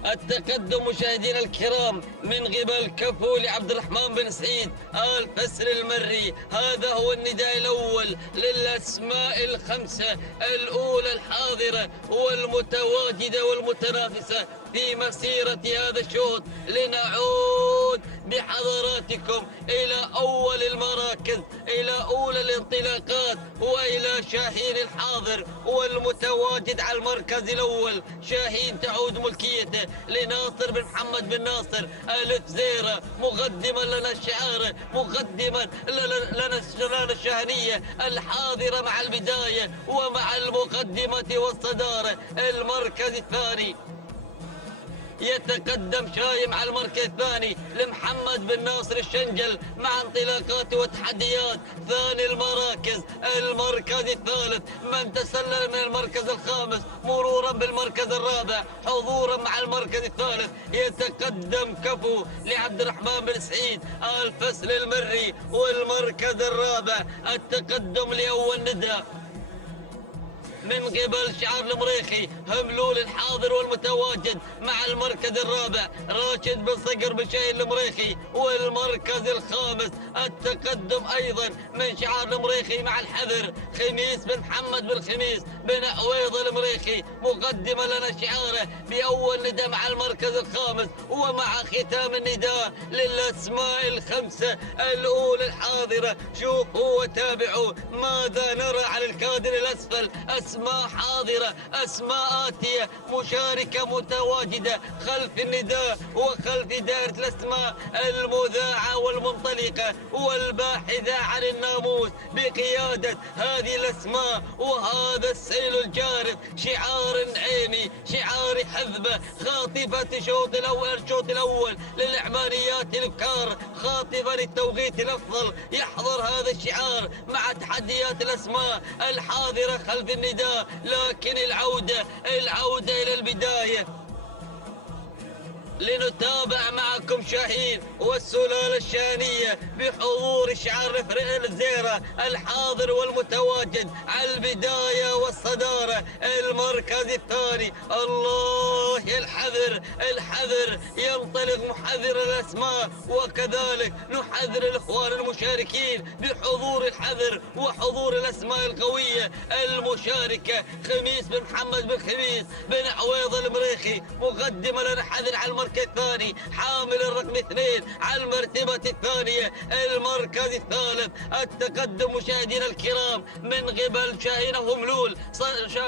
التقدم مشاهدينا الكرام من قبل كفو لعبد الرحمن بن سعيد آل فسر المري. هذا هو النداء الأول للأسماء الخمسة الأولى الحاضرة والمتواجدة والمتنافسة في مسيرة هذا الشوط. لنعود بحضراتكم إلى أول المراكز، إلى أولى الانطلاقات، وإلى شاهين الحاضر والمتواجد على المركز الأول. شاهين تعود ملكيته لناصر بن محمد بن ناصر الفزيرة مقدما لنا الشعار، مقدما لنا الشهنية الحاضرة مع البداية ومع المقدمة والصدارة. المركز الثاني يتقدم شايم على المركز الثاني لمحمد بن ناصر الشنجل مع انطلاقات وتحديات. ثاني المراكز المركز الثالث من تسلل من المركز الخامس مرورا بالمركز الرابع حضورا مع المركز الثالث. يتقدم كفو لعبد الرحمن بن سعيد آل فسر المري. والمركز الرابع التقدم لأول نداء من قبل شعار المريخي هملول الحاضر والمتواجد مع المركز الرابع راشد بن صقر بن شاهين المريخي. والمركز الخامس التقدم ايضا من شعار المريخي مع الحذر خميس بن محمد بن خميس بن عويض المريخي مقدما لنا شعاره باول نداء مع المركز الخامس. ومع ختام النداء للاسماء الخمسه الاولى الحاضره. شوفوا وتابعوا ماذا نرى على الكادر الاسفل. اسماء أسماء حاضرة، أسماء آتية مشاركة متواجدة خلف النداء وخلف دائرة الأسماء المذاعة والمنطلقة والباحثة عن الناموس بقيادة هذه الأسماء وهذا السيل الجارف. شعار نعيمي، شعار حذبة، خاطفة الشوط الأول للعمانيات البكار، خاطفة للتوقيت الأفضل. يحضر هذا الشعار مع تحديات الأسماء الحاضرة خلف النداء، لكن العودة إلى البداية. لنتابع معكم شاهين والسلالة الشانية بحضور شعار فريق الزيرة الحاضر والمتواجد على البداية والصدارة. المركز الثاني، الله الحذر الحذر، ينطلق محذر الأسماء، وكذلك نحذر الإخوان المشاركين بحضور الحذر وحضور الأسماء القوية المشاركة. خميس بن محمد بن خميس بن عويض المريخي مقدمة لنا حذر على المركز الثاني، حامل الرقم 2 على المرتبة الثانية. المركز الثالث التقدم مشاهدينا الكرام من قبل شاهين هملول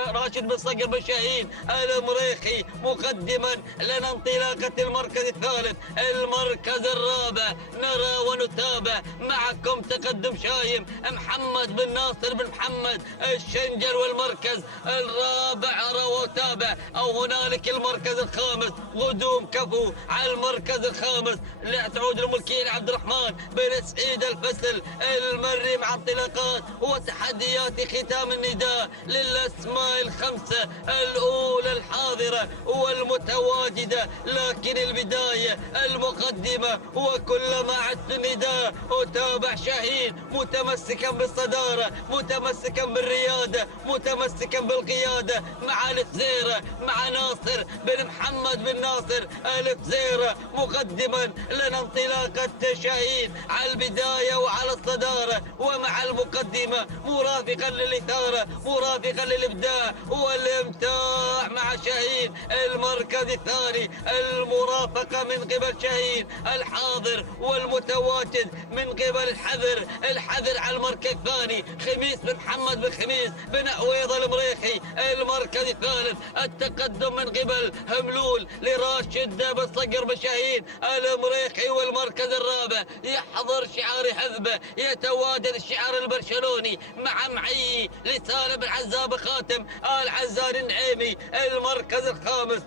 راشد بن صقر بن شاهين المريخي مقدما لنا انطلاقة المركز الثالث. المركز الرابع نرى ونتابع معكم تقدم شايم محمد بن ناصر بن محمد الشنجل، والمركز الرابع أرى وتابع أو هنالك المركز الخامس غدوم كفو على المركز الخامس. لا تعود الملكية لعبد الرحمن بن سعيد الفسل المري مع انطلاقات وتحديات ختام النداء للأسماء الخمسة الأولى الحاضرة والمتواجدة. لكن البداية المقدمة وكلما عدت النداء أتابع شاهين متمسكا بالصدارة، متمسكا بالريادة، متمسكا بالقيادة مع الفزيرة، مع ناصر بن محمد بن ناصر الفزيرة مقدما لنا انطلاقة شاهين على البداية وعلى الصدارة ومع المقدمة، مرافقا للإثارة، مرافقا للإبداع والإمتاع مع شاهين. المركز الثاني المرافقة من قبل شاهين الحاضر والمتواجد من قبل الحذر على المركز الثاني. خميس بن محمد بن خميس بن عويض المريخي المركز الثالث. التقدم من قبل هملول لراشد بن صقر بن شاهين المريخي. والمركز الرابع يحضر شعار حذبة، يتواجد الشعار البرشلوني مع معي لسالم بن عزاب خاتم آل عزان النعيمي المركز الخامس.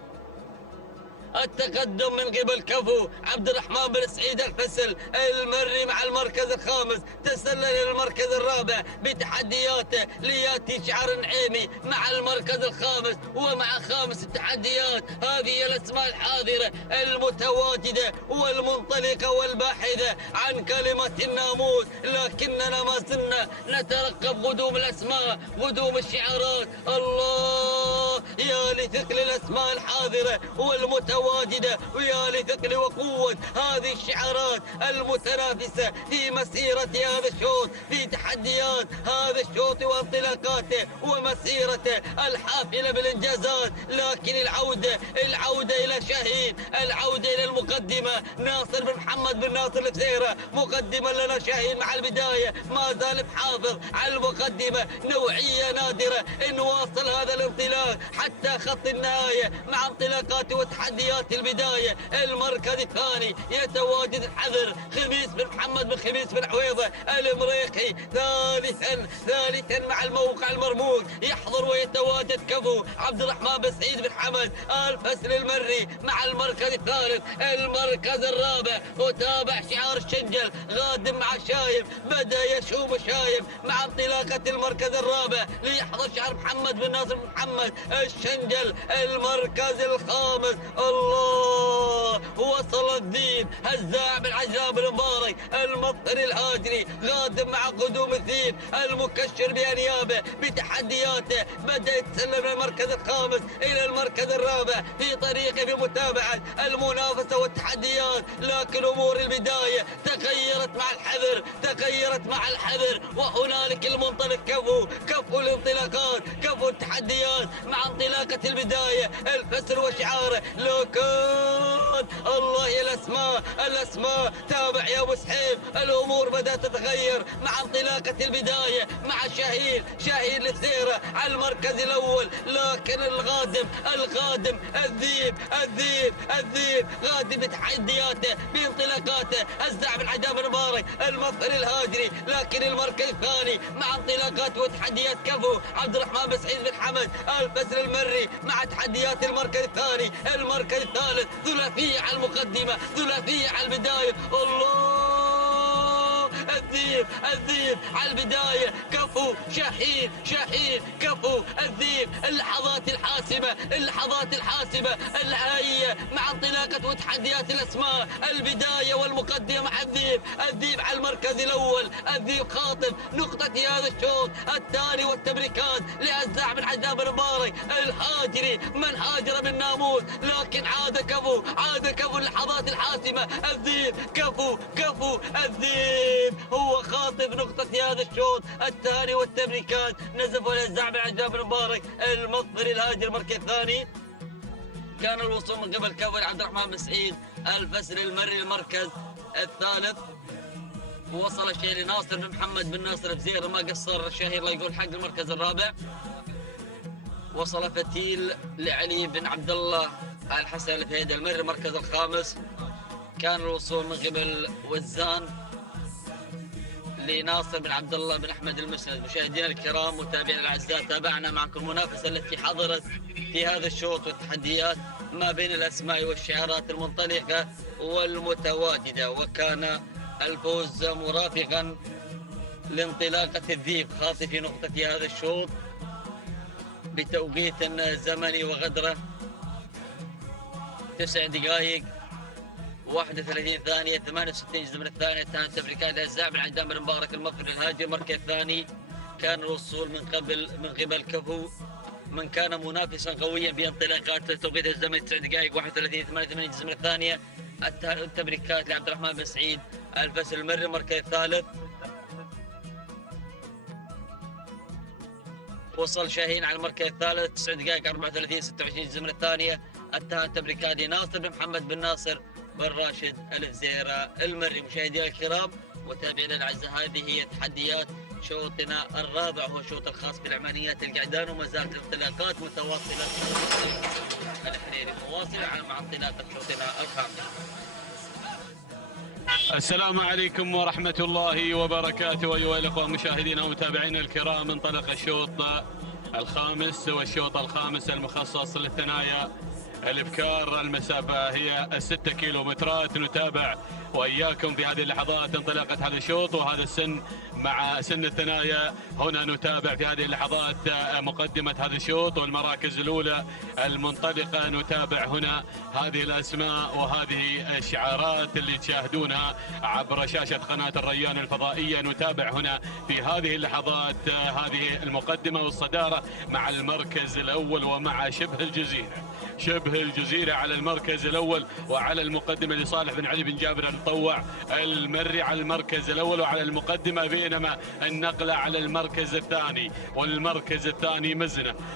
التقدم من قبل كفو عبد الرحمن بن سعيد الفسل المري مع المركز الخامس. تسلل الى المركز الرابع بتحدياته لياتي شعار النعيمي مع المركز الخامس ومع خامس التحديات. هذه الاسماء الحاضره المتواجده والمنطلقه والباحثه عن كلمه الناموس، لكننا ما زلنا نترقب غدوم الاسماء، غدوم الشعارات. الله يا لثقل الاسماء الحاضره والمتواجده، ويا لثقل وقوة هذه الشعارات المتنافسة في مسيرة هذا الشوط، في تحديات هذا الشوط وانطلاقاته ومسيرته الحافلة بالإنجازات. لكن العودة إلى شاهين، العودة إلى المقدمة. ناصر بن محمد بن ناصر الفزيرة مقدما لنا شاهين مع البداية، ما زال محافظ على المقدمة. نوعية نادرة إن واصل هذا الانطلاق حتى خط النهاية مع انطلاقاته وتحديات البداية. المركز الثاني يتواجد الحذر خميس بن محمد بن خميس بن عويضة المريخي. ثالثا مع الموقع المرموق يحضر ويتواجد كفو عبد الرحمن بن سعيد بن حمد الفسل المري مع المركز الثالث. المركز الرابع وتابع شعار الشنجل غادم مع شايم، بدأ يشوم شايم مع انطلاقة المركز الرابع ليحضر شعار محمد بن ناصر بن محمد الشنجل المركز الخامس. الله وصل الدين هزاع بن عجاب المبارك المطر الهاجري غادم مع قدوم الدين المكشر بأنيابه بتحدياته، بدأ يتسلم من المركز الخامس إلى المركز الرابع في طريقه في متابعة المنافسة والتحديات. لكن أمور البداية تغيرت مع الحذر وهنالك المنطلق كفو الانطلاقات، كفو التحديات مع انطلاقة انطلاقة البداية، الفسر وشعاره لو كان الله يا الأسماء. تابع يا أبو سحيم، الأمور بدأت تتغير مع انطلاقة البداية، مع شاهين الفزيرة على المركز الأول. لكن الغادم الذيب غادم بتحدياته بانطلاقاته. الزعم العدام المبارك المظهر الهاجري، لكن المركز الثاني مع انطلاقات وتحديات كفو عبد الرحمن بن سعيد بن حمد الفسر المري مع تحديات المركز الثاني. المركز الثالث ثلاثية على المقدمة، ثلاثية على البداية. الله الذيب على البداية، كفو شاهين كفو الذيب. اللحظات الحاسمة النهائية مع انطلاقة وتحديات الأسماء. البداية والمقدمة مع الذيب على المركز الأول. الذيب خاطف نقطة هذا الشوط الثاني، والتبريكات للزعم العدام المبارك الهاجري من هاجر من ناموس، لكن عاد كفو اللحظات الحاسمة. الذيب كفو الذيب هو خاطف نقطة هذا الشوط الثاني، والتبريكات نزفوا للزعم العدام المبارك المظهر الهاجر. المركز الثاني كان الوصول من قبل كفو عبد الرحمن بن سعيد الفسر المري. المركز الثالث وصل الشيء لناصر بن محمد بن ناصر الفزير، ما قصر الشهير الله يقول حق. المركز الرابع وصل فتيل لعلي بن عبد الله الحسن الفهيد المري. المركز الخامس كان الوصول من قبل وزان لناصر بن عبد الله بن احمد المسند. مشاهدينا الكرام متابعينا الاعزاء، تابعنا معكم المنافسه التي حضرت في هذا الشوط والتحديات ما بين الاسماء والشعارات المنطلقه والمتواجده، وكان الفوز مرافقا لانطلاقه الذيب خاطف نقطه هذا الشوط بتوقيت زمني وغدره 9 دقائق 31 ثانية 68 جزء من الثانية. انتهت تبريكات الزعم العدام بن مبارك المظهر الهاجر. المركز الثاني كان الوصول من قبل كفو من كان منافسا قويا بانطلاقات توقيت الزمن 9 دقائق 31 88 جزء من الثانية. التبريكات لعبد الرحمن بن سعيد الفسر المري. المركز الثالث وصل شاهين على المركز الثالث 9 دقائق 34 26 جزء من الثانية. انتهت تبريكات ناصر بن محمد بن ناصر بن راشد الفزيرة المري. مشاهدينا الكرام متابعينا الاعزاء، هذه هي تحديات شوطنا الرابع، هو الشوط الخاص بالعمانيات القعدان، وما زالت الانطلاقات متواصلة الحريري مواصلة مع انطلاقة شوطنا الخامس. السلام عليكم ورحمة الله وبركاته أيها الأخوة مشاهدينا ومتابعينا الكرام. انطلق الشوط الخامس والشوط الخامس المخصص للثنايا الابكار. المسافة هي 6 كيلومترات. نتابع وإياكم في هذه اللحظات انطلاقة هذا الشوط وهذا السن مع سن الثنايا. هنا نتابع في هذه اللحظات مقدمة هذا الشوط والمراكز الأولى المنطلقة. نتابع هنا هذه الأسماء وهذه الشعارات اللي تشاهدونها عبر شاشة قناة الريان الفضائية. نتابع هنا في هذه اللحظات هذه المقدمة والصدارة مع المركز الأول ومع شبه الجزيرة على المركز الأول، وعلى المقدمة لصالح بن علي بن جابر المطوع المري على المركز الأول وعلى المقدمة، بينما النقلة على المركز الثاني. والمركز الثاني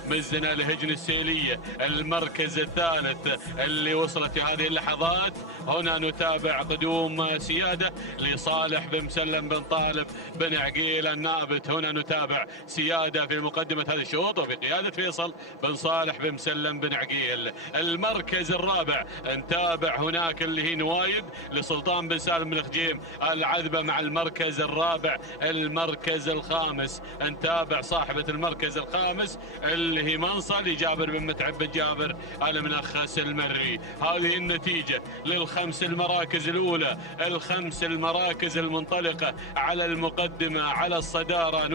مزنة لهجن السيلية. المركز الثالث اللي وصلت في هذه اللحظات هنا نتابع قدوم سيادة لصالح بن مسلم بن طالب بن عقيل النابت. هنا نتابع سيادة في مقدمة هذا الشوط وبقيادة فيصل بن صالح بن مسلم بن عقيل. المركز الرابع نتابع هناك اللي هي نوايب لسلطان بن سالم بن خجيم العذبة مع المركز الرابع. المركز الخامس نتابع صاحبة المركز الخامس اللي هي منصة لجابر بن متعب بن جابر المنخس المري. هذه النتيجة للخمس المراكز الأولى، الخمس المراكز المنطلقة على المقدمة على الصدارة.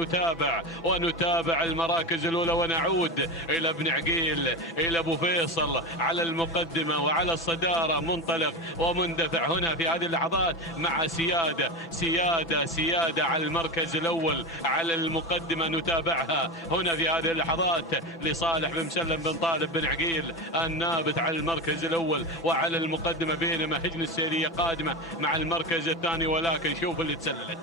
نتابع المراكز الأولى ونعود إلى ابن عقيل إلى أبو فيصل على المقدمة وعلى الصدارة، منطلق ومندفع هنا في هذه اللحظات مع سيادة على المركز الأول على المقدمة. نتابعها هنا في هذه اللحظات لصالح بن مسلم بن طالب بن عقيل النابت على المركز الأول وعلى المقدمة، بينما هجن السيرية قادمة مع المركز الثاني. ولكن شوف اللي تسللت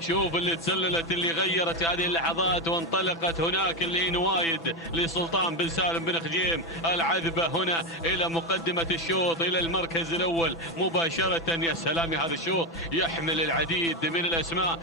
شوف اللي تسللت اللي غيرت هذه اللحظات وانطلقت هناك اللي نوايد لسلطان بن سالم بن خجيم. العذبة هنا إلى مقدمة الشوط إلى المركز الأول مباشرة. يا سلام، هذا الشوط يحمل العديد من الأسماء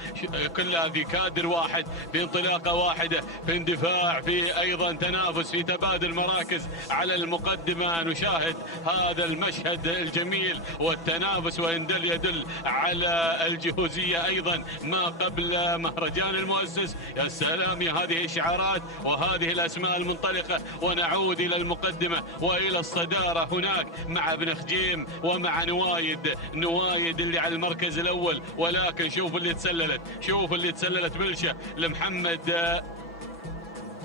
كلها في كادر واحد، في انطلاقة واحدة، في اندفاع، في أيضا تنافس، في تبادل مراكز على المقدمة. نشاهد هذا المشهد الجميل والتنافس وإن يدل على الجهوزية أيضا ما قبل مهرجان المؤسس. يا سلام، هذه الشعارات وهذه الأسماء المنطلقة. ونعود إلى المقدمة وإلى الصدارة هناك مع ابن خجيم ومع نوايد اللي على المركز الأول. ولكن شوف اللي تسللت بلشة لمحمد.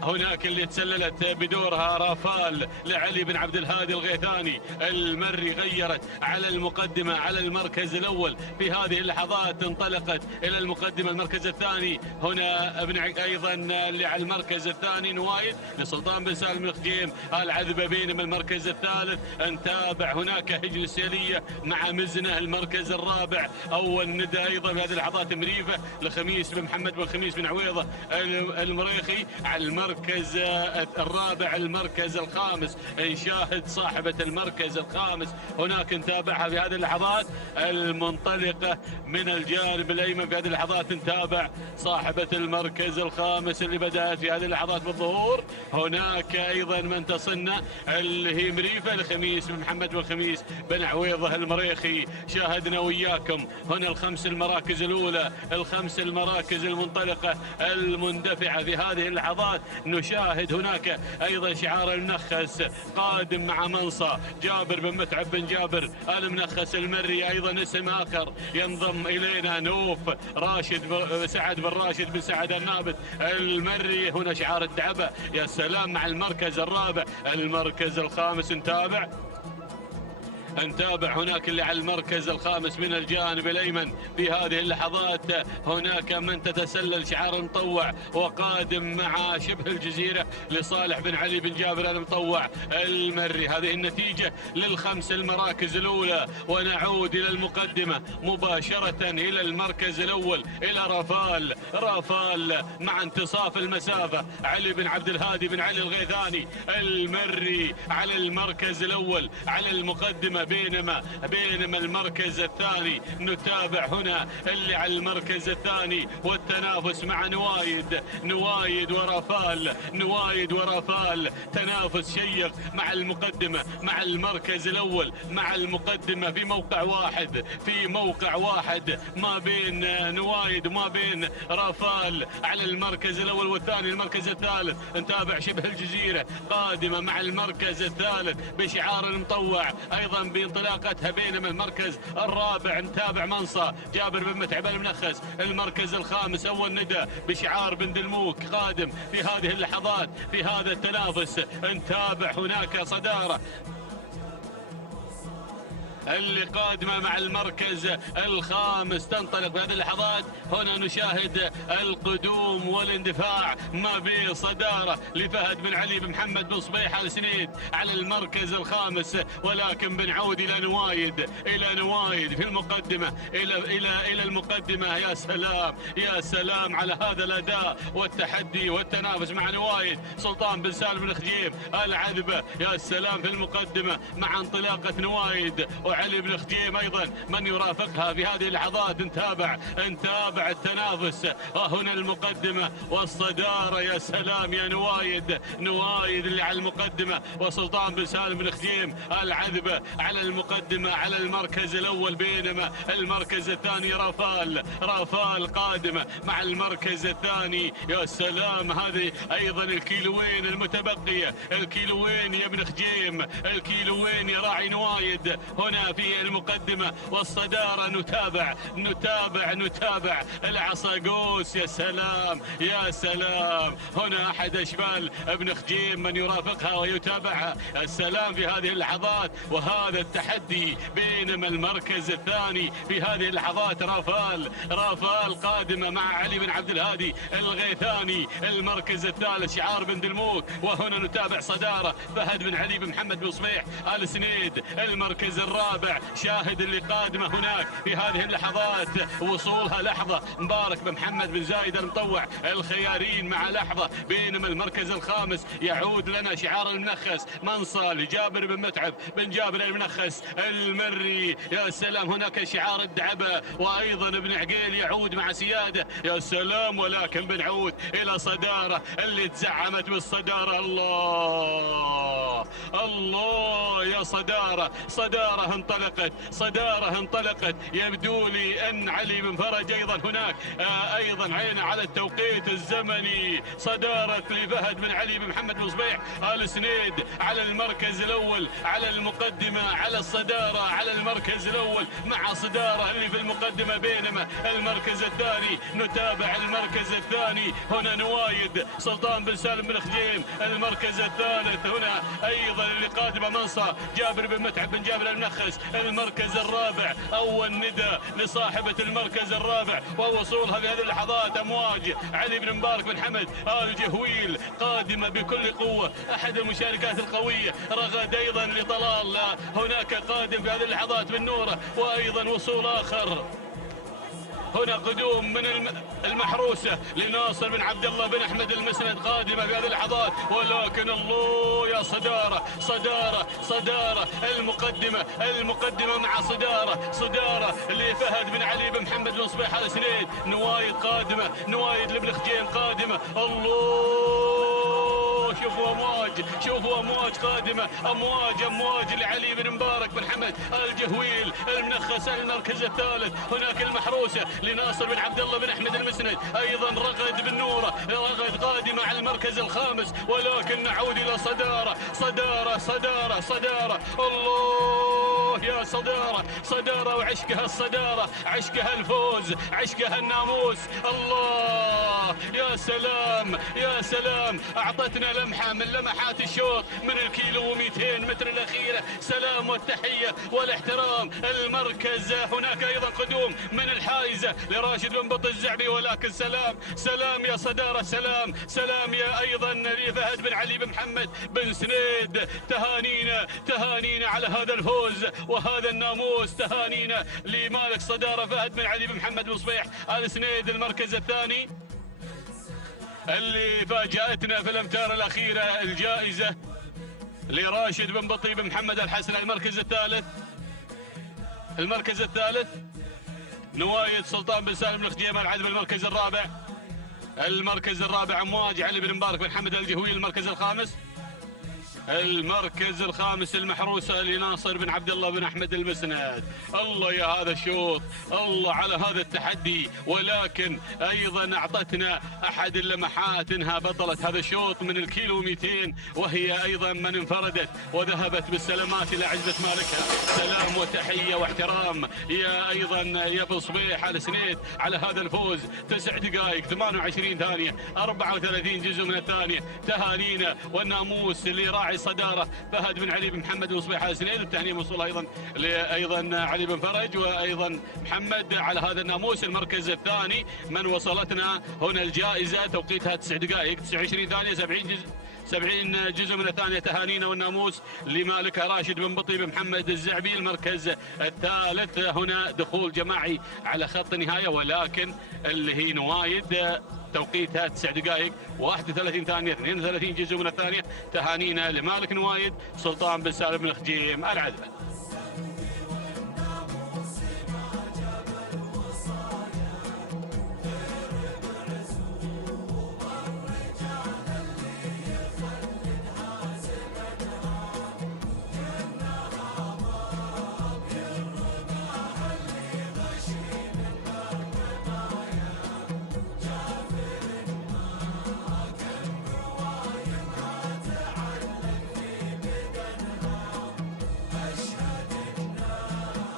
هناك اللي تسللت بدورها رافال لعلي بن عبد الهادي الغيثاني. المري غيرت على المقدمة على المركز الأول في هذه اللحظات. انطلقت إلى المقدمة المركز الثاني. هنا أيضا اللي على المركز الثاني نوايد لسلطان بن سالم بن خجيم. العذبة بينما المركز الثالث. نتابع هناك هجن السيلية مع مزنة المركز الرابع. أول ندى أيضا في هذه اللحظات مريفة لخميس بن محمد بن خميس بن عويضة المريخي على المركز الرابع. المركز الخامس نشاهد صاحبة المركز الخامس هناك نتابعها في هذه اللحظات المنطلقة من الجانب الأيمن. في هذه اللحظات نتابع صاحبة المركز الخامس اللي بدأت في هذه اللحظات بالظهور. هناك أيضا من تصلنا اللي هي مريفة لخميس بن محمد بن خميس بن عويضة المريخي. شاهدنا وياكم هنا الخمس المراكز الأولى، الخمس المراكز المنطلقة المندفعة في هذه اللحظات. نشاهد هناك أيضا شعار المنخس قادم مع منصة جابر بن متعب بن جابر المنخس المري. أيضا اسم آخر ينضم إلينا نوف سعد بن راشد بن سعد النابت المري. هنا شعار الدعبة. يا سلام، مع المركز الرابع. المركز الخامس نتابع هناك اللي على المركز الخامس من الجانب الأيمن في هذه اللحظات. هناك من تتسلل شعار المطوع وقادم مع شبه الجزيرة لصالح بن علي بن جابر المطوع المري. هذه النتيجة للخمس المراكز الأولى. ونعود إلى المقدمة مباشرة إلى المركز الأول إلى رافال مع انتصاف المسافة. علي بن عبد الهادي بن علي الغيثاني المري على المركز الأول على المقدمة. بينما المركز الثاني نتابع هنا اللي على المركز الثاني والتنافس مع نوايد ورافال. تنافس شيق مع المقدمة مع المركز الأول مع المقدمة في موقع واحد ما بين نوايد وما بين رافال على المركز الأول والثاني. المركز الثالث نتابع شبه الجزيرة قادمة مع المركز الثالث بشعار المطوع أيضا بانطلاقتها. بينما المركز الرابع نتابع منصة جابر بن متعب المنخس. المركز الخامس أول ندى بشعار بن دلموك قادم في هذه اللحظات في هذا التنافس. نتابع هناك صدارة اللي قادمة مع المركز الخامس تنطلق في هذه اللحظات. هنا نشاهد القدوم والاندفاع ما بين صدارة لفهد بن علي بن محمد بن صبيح آل سنيد على المركز الخامس. ولكن بنعود إلى نوايد في المقدمة إلى المقدمة. يا سلام على هذا الأداء والتحدي والتنافس مع نوايد. سلطان بن سالم بن خجيم العذبة يا سلام في المقدمة مع انطلاقة نوايد علي بن خجيم أيضا من يرافقها في هذه اللحظات. نتابع التنافس. هنا المقدمة والصدارة. يا سلام يا نوايد اللي على المقدمة وسلطان بن سالم بن خجيم العذبة على المقدمة على المركز الأول. بينما المركز الثاني رافال قادمة مع المركز الثاني. يا سلام، هذه أيضا الكيلوين المتبقية. الكيلوين يا ابن خجيم، الكيلوين يا راعي نوايد. هنا في المقدمة والصدارة نتابع العصاقوس. يا سلام هنا أحد أشبال ابن خجيم من يرافقها ويتابعها. السلام في هذه اللحظات وهذا التحدي. بينما المركز الثاني في هذه اللحظات رافال قادمة مع علي بن عبد الهادي الغيثاني. المركز الثالث شعار بن دلموك. وهنا نتابع صدارة فهد بن علي بن محمد بن صبيح آل سنيد. المركز الرابع الرابع شاهد اللي قادمة هناك في هذه اللحظات، وصولها لحظة مبارك بن محمد بن زايد المطوع الخيارين مع لحظة، بينما المركز الخامس يعود لنا شعار المنخس منصة لجابر بن متعب بن جابر المنخس المري. يا سلام، هناك شعار الدعبة، وأيضا ابن عقيل يعود مع سيادة. يا سلام، ولكن بنعود إلى صدارة اللي تزعمت بالصدارة. الله الله يا صدارة، صدارة انطلقت، صدارة انطلقت. يبدو لي أن علي بن فرج أيضا هناك أيضا عينه على التوقيت الزمني. صدارة لفهد بن علي بن محمد بن صبيح آل سنيد على المركز الأول، على المقدمة، على الصدارة، على المركز الأول مع صدارة اللي في المقدمة. بينما المركز الثاني نتابع المركز الثاني هنا نوايد سلطان بن سالم بن خجيم. المركز الثالث هنا أيضا اللي قادمة منصة جابر بن متعب بن جابر المنخس. المركز الرابع أول ندى لصاحبة المركز الرابع ووصولها في هذه اللحظات أمواج علي بن مبارك بن حمد آل جهويل قادمة بكل قوة، أحد المشاركات القوية. رغد أيضا لطلال هناك قادم في هذه اللحظات من نوره، وأيضا وصول آخر هنا قدوم من المحروسة لناصر بن عبد الله بن أحمد المسند قادمة في هذه اللحظات. ولكن الله يا صدارة، صدارة صدارة المقدمة مع صدارة، صدارة لفهد بن علي بن محمد بن صبيح آل سنيد. نوايد قادمة، نوايد لابن خجين قادمة. الله، شوفوا أمواج، شوفوا أمواج قادمة، أمواج لعلي بن مبارك بن حمد آل جهويل المنخس. المركز الثالث هناك المحروسة لناصر بن عبد الله بن أحمد المسند. أيضا رغد بن نورة، رغد قادمة على المركز الخامس. ولكن نعود إلى صدارة، صدارة صدارة صدارة. الله يا صدارة، صدارة وعشقها الصدارة، عشقها الفوز، عشقها الناموس. الله يا سلام، يا سلام، أعطتنا لمحة من لمحات الشوط من الكيلو و200 متر الأخيرة. سلام والتحية والاحترام. المركز هناك أيضا قدوم من الحائزة لراشد بن بط الزعبي. ولكن سلام، سلام يا صدارة، سلام، سلام يا أيضا لفهد بن علي بن محمد بن سنيد. تهانينا، تهانينا على هذا الفوز وهذا الناموس. تهانينا لمالك صدارة فهد بن علي بن محمد بن صبيح آل سنيد. المركز الثاني اللي فاجأتنا في الأمتار الأخيرة الجائزة لراشد بن بطي بن محمد الحسن. المركز الثالث نوايد سلطان بن سالم بن خجيم العدل. المركز الرابع أمواج علي بن مبارك بن حمد الجهوي. المركز الخامس المحروسة لناصر بن عبد الله بن أحمد المسند. الله يا هذا الشوط، الله على هذا التحدي. ولكن أيضا أعطتنا أحد اللمحات إنها بطلة هذا الشوط من الكيلو 200، وهي أيضا من انفردت وذهبت بالسلامات إلى عزبة مالكها. سلام وتحية واحترام يا أيضا يا بن صبيح آل سنيد على هذا الفوز. 9 دقائق 28 ثانية 34 جزء من الثانية. تهانينا والناموس اللي راعي صدارة فهد بن علي بن محمد بن صبيح آل سنيد. والتهنئة موصولة أيضا علي بن فرج وأيضا محمد على هذا الناموس. المركز الثاني من وصلتنا هنا الجائزة توقيتها 9 دقائق 29 ثانية 70 جزء من الثانية. تهانينا والناموس لمالكها راشد بن بطي بن محمد الزعبي. المركز الثالث هنا دخول جماعي على خط النهاية، ولكن اللي هي نوايد توقيتها 9 دقائق 31 ثانية 32 جزء من الثانية. تهانينا لمالك نوايد سلطان بن سالم بن خجيم العدل.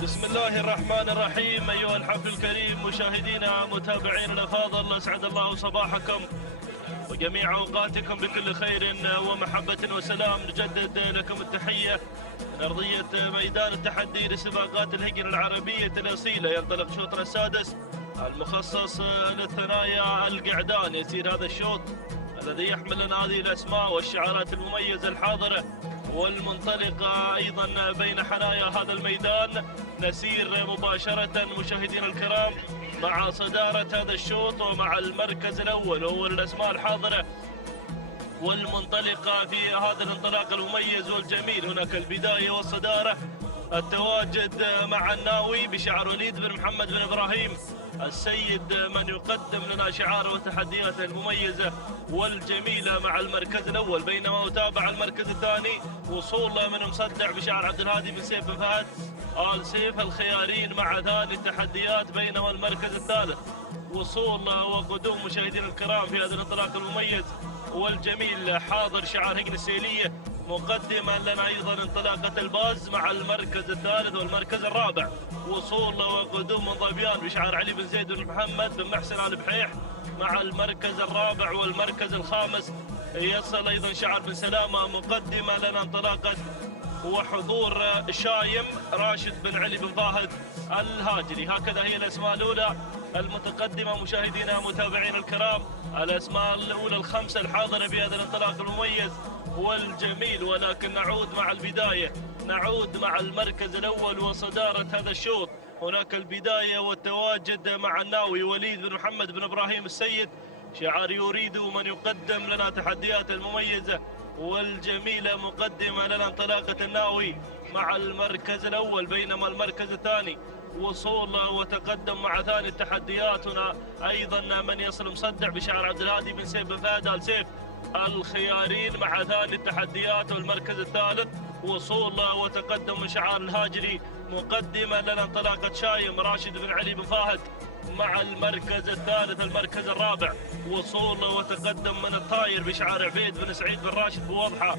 بسم الله الرحمن الرحيم. أيها الحفل الكريم، مشاهدينا متابعين الأفاضل، أسعد الله صباحكم وجميع أوقاتكم بكل خير ومحبة وسلام. نجدد لكم التحية من أرضية ميدان التحدي لسباقات الهجن العربية الأصيلة. ينطلق شوطنا السادس المخصص للثنايا القعدان. يسير هذا الشوط الذي يحمل لنا هذه الأسماء والشعارات المميزة الحاضرة والمنطلقة أيضا بين حنايا هذا الميدان. نسير مباشرة مشاهدينا الكرام مع صدارة هذا الشوط ومع المركز الأول وهو الأسماء الحاضرة والمنطلقة في هذا الانطلاق المميز والجميل. هناك البداية والصدارة، التواجد مع الناوي بشعار وليد بن محمد بن إبراهيم السيد من يقدم لنا شعاره وتحدياته المميزة والجميلة مع المركز الأول، بينما يتابع المركز الثاني وصول من مصدع بشعار عبد الهادي بن سيف بن فهد آل سيف الخيارين مع ثاني التحديات، بينما المركز الثالث وصول وقدوم مشاهدينا الكرام في هذا الانطلاق المميز والجميل حاضر شعار هجن السيلية، مقدما لنا ايضا انطلاقة الباز مع المركز الثالث والمركز الرابع، وصول وقدوم من ظبيان بشعار علي بن زيد بن محمد بن محسن آل بحيح مع المركز الرابع والمركز الخامس. يصل ايضا شعار بن سلامة مقدما لنا انطلاقة وحضور شايم راشد بن علي بن فاهد الهاجري. هكذا هي الاسماء الاولى المتقدمة مشاهدينا متابعينا الكرام، الاسماء الاولى الخمسة الحاضرة بهذا الانطلاق المميز والجميل. ولكن نعود مع البداية، نعود مع المركز الاول وصدارة هذا الشوط. هناك البداية والتواجد مع الناوي وليد بن محمد بن ابراهيم السيد، شعار يريد من يقدم لنا تحديات المميزة والجميلة، مقدمة لنا انطلاقة الناوي مع المركز الأول، بينما المركز الثاني وصول وتقدم مع ثاني التحديات. هنا أيضا من يصل مصدع بشعار عبد الهادي بن سيف بن فهد آل سيف الخيارين مع ثاني التحديات، والمركز الثالث وصول وتقدم من شعار الهاجري، مقدمة لنا انطلاقة شايم راشد بن علي بن فهد مع المركز الثالث. المركز الرابع وصول وتقدم من الطاير بشعار عبيد بن سعيد بن راشد بوضحة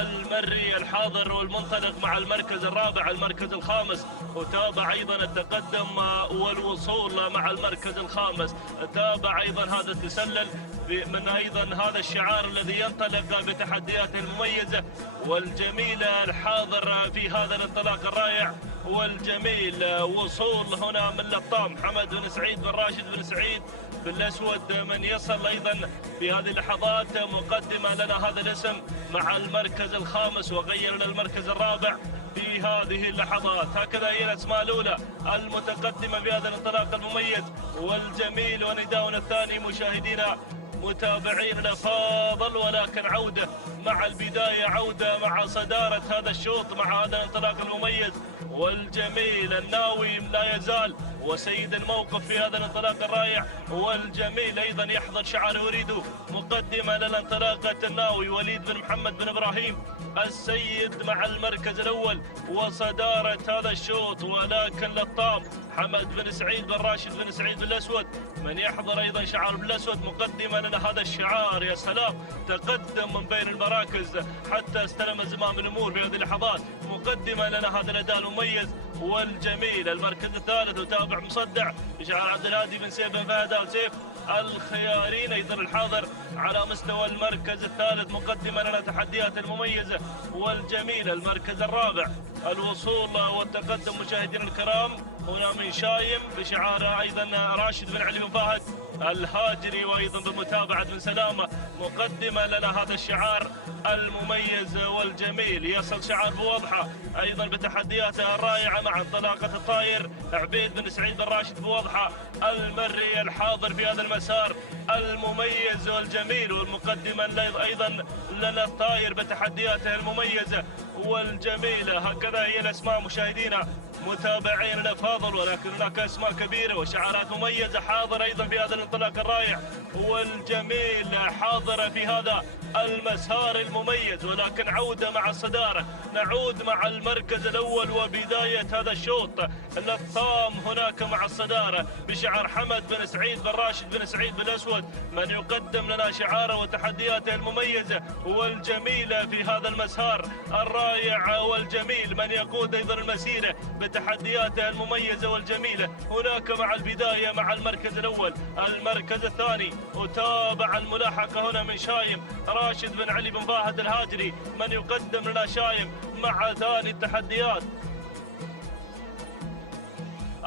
المري الحاضر والمنطلق مع المركز الرابع. المركز الخامس وتابع ايضا التقدم والوصول مع المركز الخامس. تابع ايضا هذا التسلل من ايضا هذا الشعار الذي ينطلق بتحدياته المميزة والجميلة الحاضر في هذا الانطلاق الرائع والجميل. وصول هنا من لطام حمد بن سعيد بن راشد بن سعيد بالاسود من يصل ايضا في هذه اللحظات مقدمة لنا هذا الاسم مع المركز الخامس وغير للمركز الرابع في هذه اللحظات. هكذا هي الاسماء الاولى المتقدمة بهذا الانطلاق المميز والجميل. ونداؤنا الثاني مشاهدينا متابعين الافاضل، ولكن عودة مع البداية، عودة مع صدارة هذا الشوط مع هذا الانطلاق المميز والجميل. الناوي لا يزال وسيد الموقف في هذا الانطلاق الرائع والجميل، ايضا يحضر شعار يريد مقدمة للانطلاقة الناوي وليد بن محمد بن ابراهيم السيد مع المركز الاول وصدارة هذا الشوط. ولكن لطام حمد بن سعيد بن راشد بن سعيد بالاسود من يحضر ايضا شعار بالاسود مقدمة لنا هذا الشعار. يا سلام، تقدم من بين المراكز حتى استلم زمام الامور في هذه اللحظات، مقدمة لنا هذا الاداء المميز والجميل. المركز الثالث وتابع مصدع بشعار عبد الهادي بن سيف بن فهد آل سيف الخيارين ايضا الحاضر على مستوى المركز الثالث، مقدمة لنا تحديات المميزة والجميلة. المركز الرابع الوصول والتقدم مشاهدينا الكرام هنا من شايم بشعار ايضا راشد بن علي بن فهد الهاجري، وايضا بمتابعة بن سلامة مقدمة لنا هذا الشعار المميز والجميل. يصل شعار بوضحة ايضا بتحدياته الرائعة مع انطلاقة الطاير عبيد بن سعيد بن راشد بوضحة المري الحاضر في هذا المسار المميز والجميل، والمقدمة ايضا لنا الطاير بتحدياته المميزة والجميلة. هكذا هي الاسماء مشاهدينا متابعين الافاضل، ولكن هناك اسماء كبيره وشعارات مميزه حاضره ايضا في هذا الانطلاق الرائع والجميل، حاضره في هذا المسار المميز. ولكن عوده مع الصداره، نعود مع المركز الاول وبدايه هذا الشوط. لطام هناك مع الصداره بشعار حمد بن سعيد بن راشد بن سعيد بالاسود من يقدم لنا شعاره وتحدياته المميزه والجميله في هذا المسار الرائع والجميل، من يقود ايضا المسيره بتحدياته المميزة والجميلة. هناك مع البداية مع المركز الأول. المركز الثاني وتابع الملاحقة هنا من شايم راشد بن علي بن فاهد الهاجري من يقدم لنا شايم مع ثاني التحديات.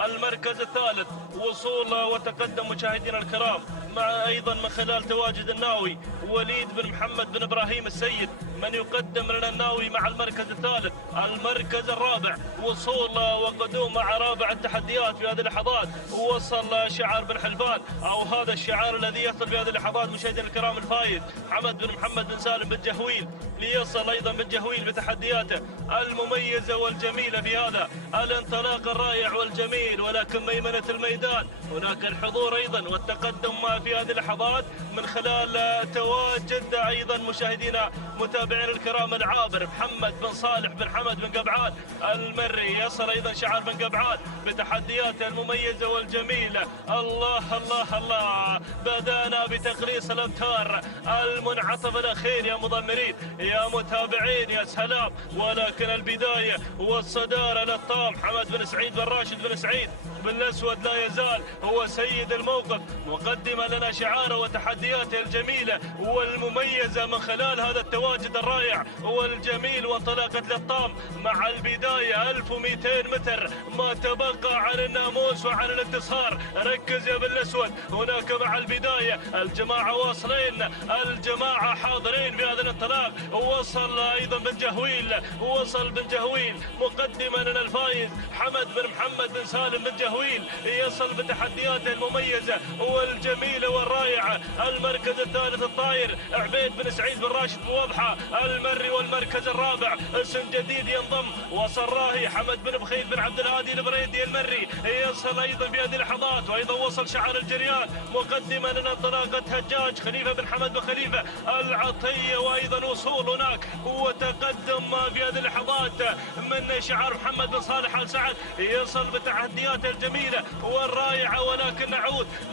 المركز الثالث وصول وتقدم مشاهدينا الكرام مع أيضا من خلال تواجد الناوي وليد بن محمد بن إبراهيم السيد، من يقدم لنا الناوي مع المركز الثالث. المركز الرابع وصول وقدوم مع رابع التحديات في هذه اللحظات، وصل شعار بن حلبان، أو هذا الشعار الذي يصل في هذه اللحظات مشاهدينا الكرام الفايز حمد بن محمد بن سالم بن جهويل، ليصل أيضا بن جهويل بتحدياته المميزة والجميلة في هذا الانطلاق الرائع والجميل. ولكن ميمنة الميدان هناك الحضور أيضا والتقدم في هذه اللحظات من خلال تواجد أيضا مشاهدينا متابعين الكرام العابر محمد بن صالح بن حمد بن قبعان المري، يصل أيضا شعار بن قبعان بتحدياته المميزة والجميلة. الله الله الله، بدأنا بتقليص الأمتار المنعطف الأخير يا مضمرين يا متابعين، يا سلام. ولكن البداية والصدارة للطام حمد بن سعيد بن راشد بن سعيد بالأسود لا يزال هو سيد الموقف، مقدما لنا شعاره وتحدياته الجميلة والمميزة من خلال هذا التواجد الرائع والجميل. وانطلاقة للطام مع البداية 1200 متر ما تبقى عن الناموس وعن الانتصار. ركز يا بالأسود، هناك مع البداية الجماعة واصلين، الجماعة حاضرين في هذا الانطلاق. وصل أيضا بن جهويل، وصل بن جهويل مقدما لنا الفايز حمد بن محمد بن سالم بن جهويل، يصل بتحدياته المميزة والجميلة والرائعة. المركز الثالث الطاير عبيد بن سعيد بن راشد بوضحة المري، والمركز الرابع اسم جديد ينضم، وصل راهي حمد بن بخيل بن عبد الهادي البريدي المري، يصل ايضا في هذه اللحظات. وايضا وصل شعار الجريان مقدما لنا انطلاقة هجاج خليفة بن حمد بن خليفة العطية، وايضا وصول هناك وتقدم في هذه اللحظات من شعار محمد بن صالح آل سعد، يصل بتحدياته الجميلة والرائعة. ولكن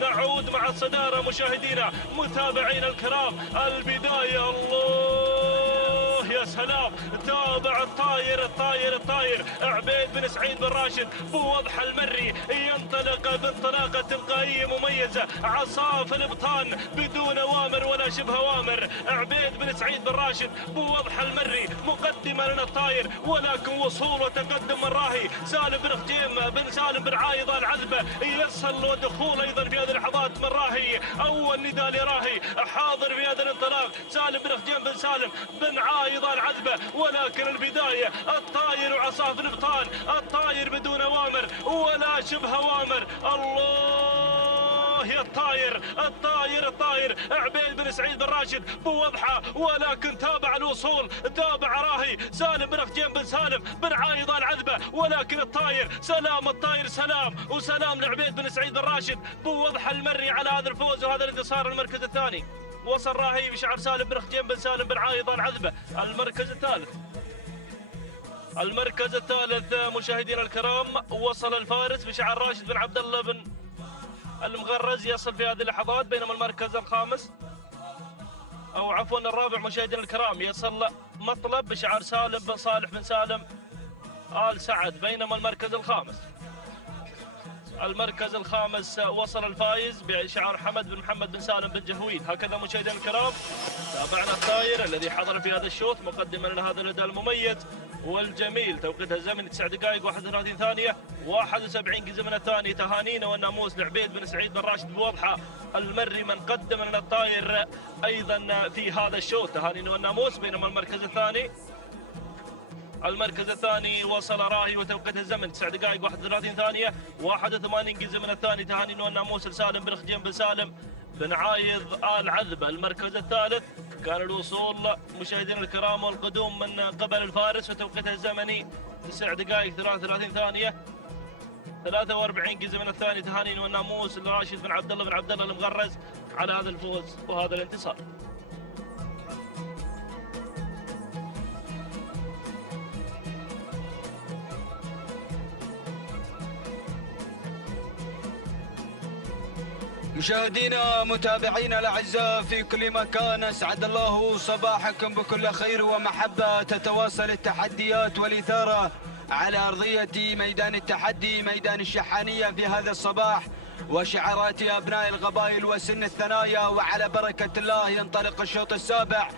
نعود مع الصدارة مشاهدينا متابعين الكرام. البداية الله يا سلام، تابع الطاير عبيد بن سعيد بن راشد بوضح المري، ينطلق بانطلاقة تلقائية مميزة، عصاف الابطان بدون اوامر ولا شبه اوامر. عبيد بن سعيد بن راشد بوضح المري مقدما لنا الطاير، ولكن وصول وتقدم من راهي سالم بن خجيم بن سالم بن عايض العذبة، يصل ودخول ايضا في هذه اللحظات من راهي. اول نداء لراهي حاضر في هذا الانطلاق سالم بن خجيم بن سالم بن عايض العذبة. ولكن البداية الطاير وعصاف الابطال، الطاير بدون اوامر ولا شبه اوامر. الله يا الطاير عبيد بن سعيد بن راشد بوضحه، ولكن تابع الوصول، تابع راهي سالم بن خجيم بن سالم بن عايض العذبة. ولكن الطاير سلام وسلام لعبيد بن سعيد بن راشد بوضح المري على هذا الفوز وهذا الانتصار. المركز الثاني وصل راهي بشعار سالم بن خجيم بن سالم بن عايض العذبة. المركز الثالث مشاهدينا الكرام وصل الفارس بشعار راشد بن عبد الله بن المغرز، يصل في هذه اللحظات. بينما المركز الخامس او عفوا الرابع مشاهدينا الكرام يصل مطلب بشعار سالم بن صالح بن سالم آل سعد. بينما المركز الخامس وصل الفايز بشعار حمد بن محمد بن سالم بن جهويل. هكذا مشاهدينا الكرام تابعنا الطاير الذي حضر في هذا الشوط مقدما لنا هذا الاداء المميز والجميل. توقيتها الزمني 9 دقائق 31 ثانية 71 جزء من الثاني. تهانينا والناموس لعبيد بن سعيد بن راشد بوضحة المري من قدم لنا الطاير ايضا في هذا الشوط، تهانينا والناموس. بينما المركز الثاني وصل راهي وتوقيت الزمن 9 دقائق 31 ثانية 81 جزء من الثاني. تهانينا والناموس لسالم بن خجيم بن سالم بن عايض آل عذبة. المركز الثالث كان الوصول مشاهدينا الكرام والقدوم من قبل الفارس وتوقيتها الزمني 9 دقائق 33 ثانية 43 جزء من الثاني. تهانينا والناموس لراشد بن عبد الله المغرز على هذا الفوز وهذا الانتصار. مشاهدينا متابعينا الاعزاء في كل مكان، اسعد الله صباحكم بكل خير ومحبه. تتواصل التحديات والاثاره على ارضيه ميدان التحدي ميدان الشحانيه في هذا الصباح، وشعارات ابناء القبائل وسن الثنايا. وعلى بركه الله ينطلق الشوط السابع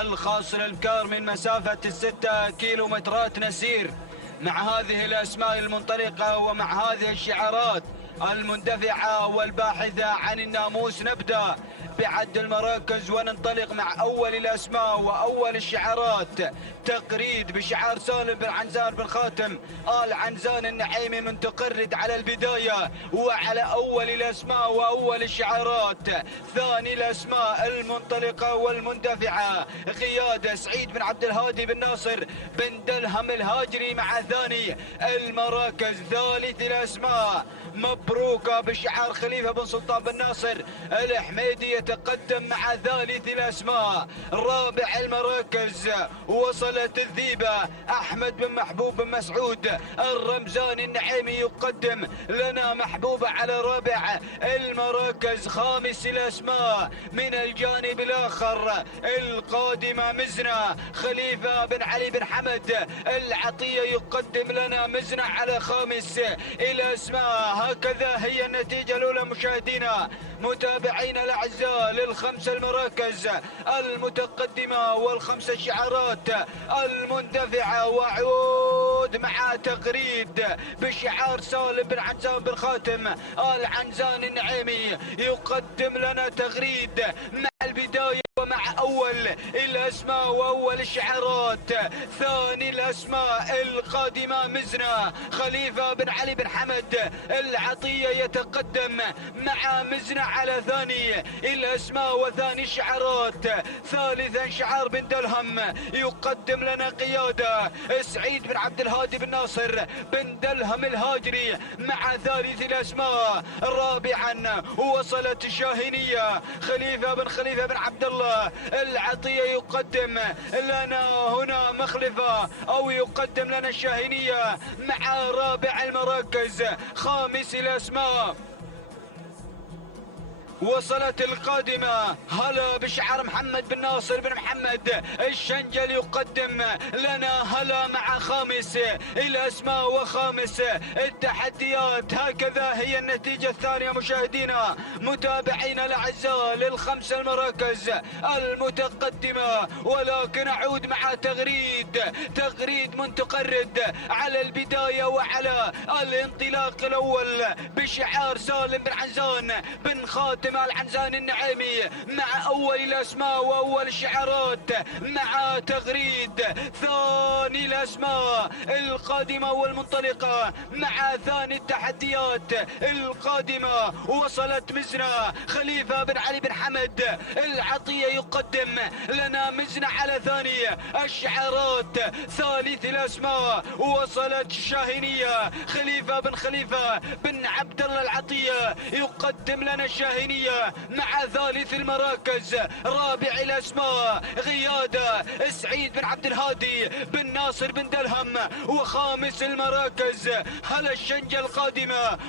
الخاص للبكار من مسافه 6 كيلومترات نسير، مع هذه الاسماء المنطلقه ومع هذه الشعارات المندفعة والباحثة عن الناموس. نبدأ بعد المراكز وننطلق مع أول الأسماء وأول الشعارات. تقريد بشعار سالم بن عنزان بن خاتم آل عنزان النعيمي من تقرد على البداية وعلى أول الأسماء وأول الشعارات. ثاني الأسماء المنطلقة والمندفعة قيادة سعيد بن عبد الهادي بن ناصر بن دلهم الهاجري مع ثاني المراكز. ثالث الأسماء مبروكة بشعار خليفة بن سلطان بن ناصر الحميدي يتقدم مع ثالث الأسماء. رابع المراكز وصلت الذيبة أحمد بن محبوب بن مسعود الرمزاني النعيمي يقدم لنا محبوبة على رابع المراكز. خامس الأسماء من الجانب الآخر القادمة مزنة خليفة بن علي بن حمد العطية يقدم لنا مزنة على خامس الأسماء. هكذا هي النتيجة الأولى مشاهدينا متابعينا الأعزاء للخمس المراكز المتقدمة والخمس الشعارات المندفعة. وعود مع تغريد بشعار سالم بن عنزان بن خاتم آل عنزان النعيمي يقدم لنا تغريد مع البداية ومع أول الأسماء وأول الشعارات. ثاني الأسماء القادمة مزنة خليفة بن علي بن حمد العطية يتقدم مع مزنة على ثاني الأسماء وثاني الشعارات. ثالثا شعار بن دلهم يقدم لنا قيادة سعيد بن عبد الهادي بن ناصر بن دلهم الهاجري مع ثالث الأسماء. رابعا وصلت الشاهينية خليفة بن عبد الله العطية يقدم لنا هنا مخلفة أو يقدم لنا الشاهينية مع رابع المراكز. خامس الأسماء وصلت القادمة هلا بشعار محمد بن ناصر بن محمد الشنجل يقدم لنا هلا مع خامس الأسماء وخامس التحديات. هكذا هي النتيجة الثانية مشاهدينا متابعينا الأعزاء للخمس المراكز المتقدمة. ولكن أعود مع تغريد من تقرد على البداية وعلى الانطلاق الأول بشعار سالم بن عنزان بن خاتم آل عنزان النعيمي مع أول الأسماء وأول الشعارات مع تغريد ثاني الأسماء القادمة والمنطلقة مع ثاني التحديات القادمة. وصلت مزنة خليفة بن علي بن حمد العطية يقدم لنا مزنة على ثاني الشعارات. ثالث الأسماء وصلت الشاهينية خليفة بن عبد الله العطية يقدم لنا الشاهينية مع ثالث المراكز. رابع الأسماء غيادة سعيد بن عبد الهادي بن ناصر بن دلهم. وخامس المراكز هلا الشنجل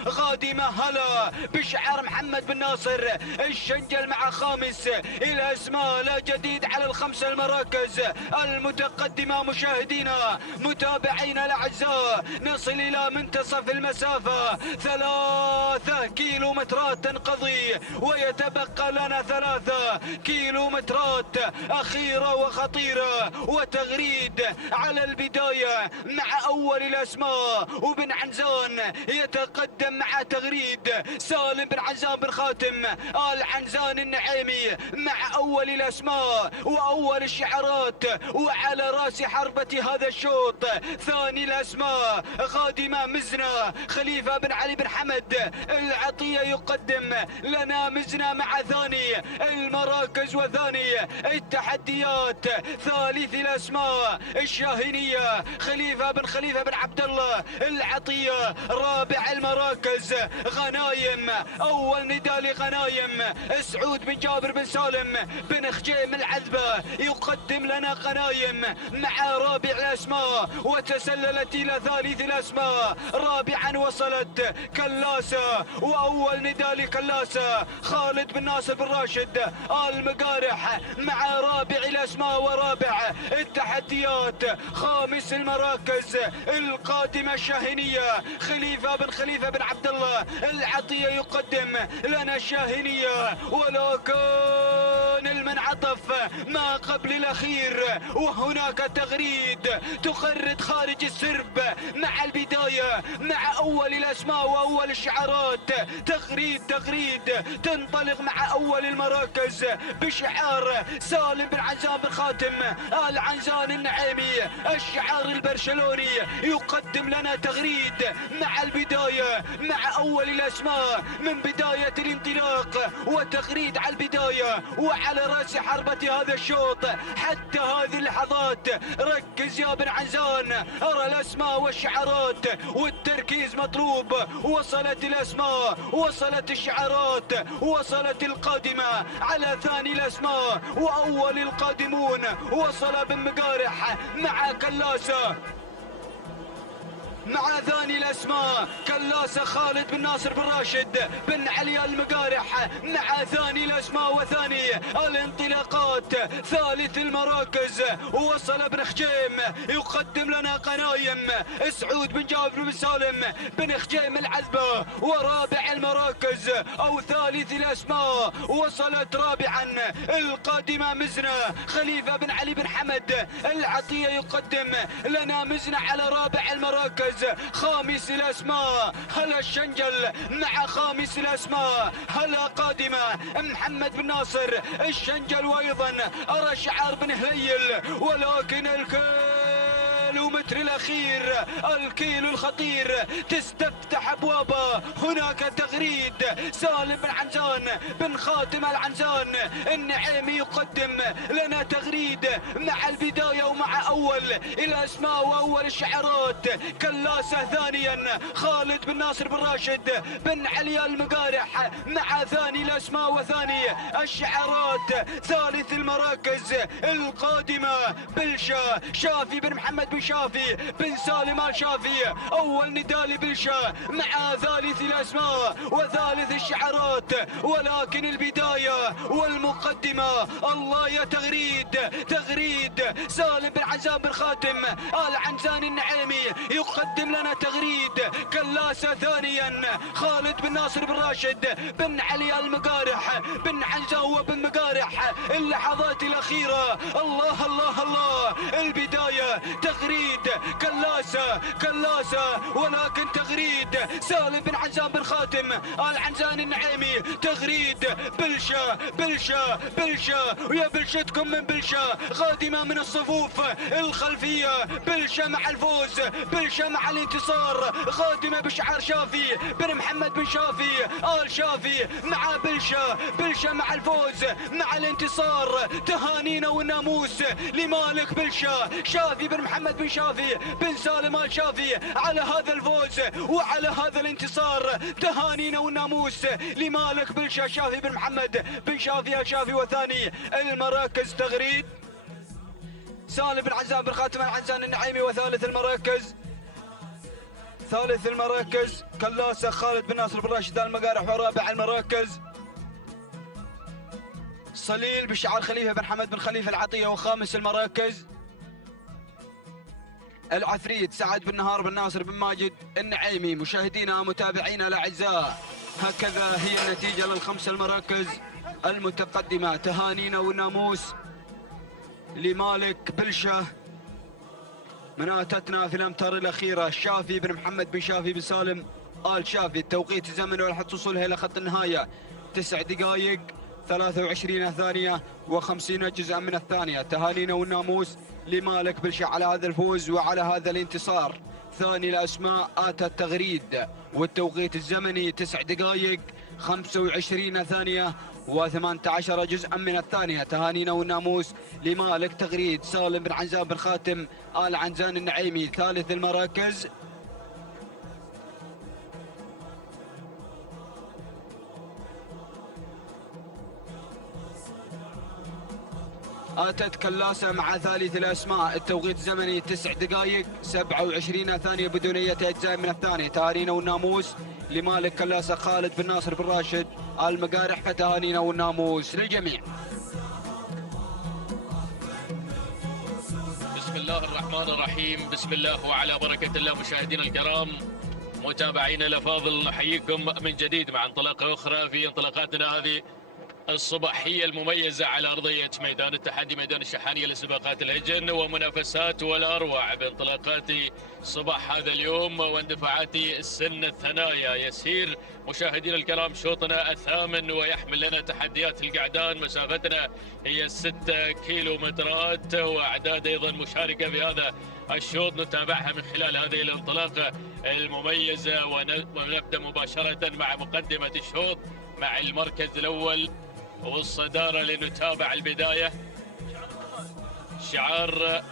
قادمة هلا بشعار محمد بن ناصر الشنجل مع خامس الأسماء. لا جديد على الخمس المراكز المتقدمة مشاهدينا متابعينا الأعزاء. نصل إلى منتصف المسافة 3 كيلومترات تنقضي ويتبقى لنا 3 كيلومترات أخيرة وخطيرة. وتغريد على البداية مع أول الأسماء وبن عنزان يتقدم مع تغريد سالم بن عنزان بن خاتم آل عنزان النعيمي مع أول الأسماء وأول الشعارات. وعلى رأس حربة هذا الشوط ثاني الأسماء قادمة مزنة خليفة بن علي بن حمد العطية يقدم لنا مزنة مع ثاني المراكز وثاني التحديات. ثالث الأسماء الشاهينية خليفة بن عبد الله العطية. رابع المراكز غنايم أول نداء لغنايم سعود بن جابر بن سالم بن خجيم العذبة يقدم لنا غنايم مع رابع الأسماء. وتسللت إلى ثالث الأسماء. رابعا وصلت كلاسة وأول نداء لكلاسة خالد بن ناصر بن راشد آل مقارح مع رابع الأسماء ورابع التحديات. خامس المراكز القادمة الشاهينية خليفة بن عبد الله العطية يقدم لنا الشاهينية. ولكن المنعطف ما قبل الأخير وهناك تغريد تخرج خارج السرب مع البداية البداية مع أول الأسماء وأول الشعارات. تغريد تنطلق مع أول المراكز بشعار سالم بن عنزان بن خاتم آل عنزان النعيمي، الشعار البرشلوني يقدم لنا تغريد مع البداية مع أول الأسماء من بداية الانطلاق، وتغريد على البداية وعلى رأس حربة هذا الشوط حتى هذه اللحظات. ركز يا بن عنزان، أرى الأسماء والشعارات والتركيز مطلوب. وصلت الأسماء، وصلت الشعارات، وصلت القادمة على ثاني الأسماء وأول القادمون. وصل بن مقارح مع كلاسة مع ثاني الأسماء كلاسة خالد بن ناصر بن راشد بن علي المقارح مع ثاني الأسماء وثاني الانطلاقات. ثالث المراكز وصل بن خجيم يقدم لنا قنايم سعود بن جابر بن سالم بن خجيم العذبة. ورابع المراكز أو ثالث الأسماء وصلت رابعا القادمة مزنة خليفة بن علي بن حمد العطية يقدم لنا مزنة على رابع المراكز. خامس الأسماء هلا الشنجل مع خامس الأسماء هلا قادمة محمد بن ناصر الشنجل. وأيضا أرى شعار بن هليل، ولكن الكيلومتر الأخير الكيلو الخطير تستفتح أبوابه. هناك تغريد سالم بن عنزان بن خاتم العنزان النعيمي يقدم لنا تغريد مع البداية ومع أول الأسماء وأول الشعارات. كلاسة ثانيا خالد بن ناصر بن راشد بن علي المقارح مع ثاني الأسماء وثاني الشعارات. ثالث المراكز القادمة بلشا شافي بن محمد بن شافي بن سالم آل شافي. أول نداء بلشا مع ثالث الأسماء وثالث الشعارات، ولكن البداية والمقدمة الله يا تغريد سالم بن عنزان بن خاتم آل عنزان النعيمي يقدم لنا تغريد. كلاسة ثانيا خالد بن ناصر بن راشد بن علي المقارح بن عنزان وبن مقارح. اللحظات الأخيرة الله الله الله، البداية تغريد كلاسة ولكن تغريد سالم بن عنزان بن خاتم آل عنزان النعيمي. تغريد بلشا ويا بلشتكم من بلشا قادمة من الصفوف الخلفية. بلشا مع الفوز، بلشا مع الانتصار، قادمة بشعار شافي بن محمد بن شافي آل شافي مع بلشا مع الفوز مع الانتصار. تهانينا والناموس لمالك بلشا شافي بن محمد بن شافي بن سالم آل شافي على هذا الفوز وعلى هذا الانتصار. تهانينا والناموس لمالك بلشا شافي بن محمد بن شافي آل شافي. وثاني المراكز تغريد سالم بن عنزان بن خاتم العنزان النعيمي. وثالث المراكز كلاسة خالد بن ناصر بن راشد المقارح. ورابع المراكز صليل بشعار خليفة بن حمد بن خليفة العطية. وخامس المراكز العفريت سعد بن نهار بن ناصر بن ماجد النعيمي. مشاهدينا متابعينا الأعزاء، هكذا هي النتيجة للخمس المراكز المتقدمة. تهانينا والناموس لمالك بلشا من آتتنا في الأمتار الأخيرة شافي بن محمد بن شافي بن سالم آل شافي. التوقيت الزمني ولحظة وصولها إلى خط النهاية 9 دقائق 23 ثانية و50 جزءا من الثانية. تهانينا والناموس لمالك بلشا على هذا الفوز وعلى هذا الانتصار. ثاني الأسماء آتى التغريد والتوقيت الزمني 9 دقائق 25 ثانية و18 جزءا من الثانية. تهانينا والناموس لمالك تغريد سالم بن عنزان بن خاتم آل عنزان النعيمي. ثالث المراكز آتت كلاسة مع ثالث الأسماء. التوقيت الزمني 9 دقائق 27 ثانية بدون أي أجزاء من الثانية. تهانينا والناموس لمالك كلاسة خالد بن ناصر بن راشد المقارح. فتهانينا والناموس للجميع. بسم الله الرحمن الرحيم، بسم الله وعلى بركة الله. مشاهدينا الكرام متابعينا الأفاضل، نحييكم من جديد مع انطلاقة أخرى في انطلاقاتنا هذه الصباحية المميزة على أرضية ميدان التحدي، ميدان الشحانية لسباقات الهجن ومنافسات والأروع بانطلاقات صباح هذا اليوم واندفاعات السن الثنايا. يسير مشاهدينا الكرام شوطنا الثامن ويحمل لنا تحديات القعدان. مسافتنا هي 6 كيلومترات وأعداد أيضا مشاركة في هذا الشوط نتابعها من خلال هذه الانطلاقة المميزة. ونبدأ مباشرة مع مقدمة الشوط مع المركز الأول والصدارة لنتابع البداية. شعار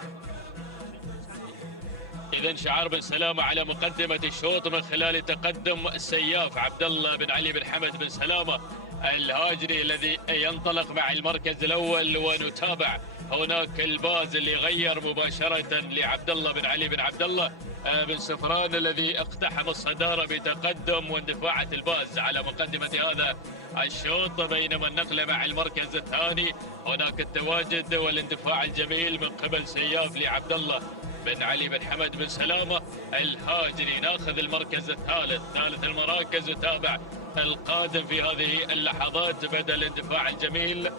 بن سلامة على مقدمة الشوط من خلال تقدم سياف عبد الله بن علي بن حمد بن سلامة الهاجري الذي ينطلق مع المركز الأول. ونتابع هناك الباز اللي غير مباشرة لعبد الله بن علي بن عبد الله بن سفران الذي اقتحم الصدارة بتقدم واندفاعة الباز على مقدمة هذا الشوط، بينما النقلة مع المركز الثاني هناك التواجد والاندفاع الجميل من قبل سياف لعبد الله بن علي بن حمد بن سلامة الهاجري. ناخذ المركز الثالث، ثالث المراكز، وتابع القادم في هذه اللحظات بدأ الاندفاع الجميل.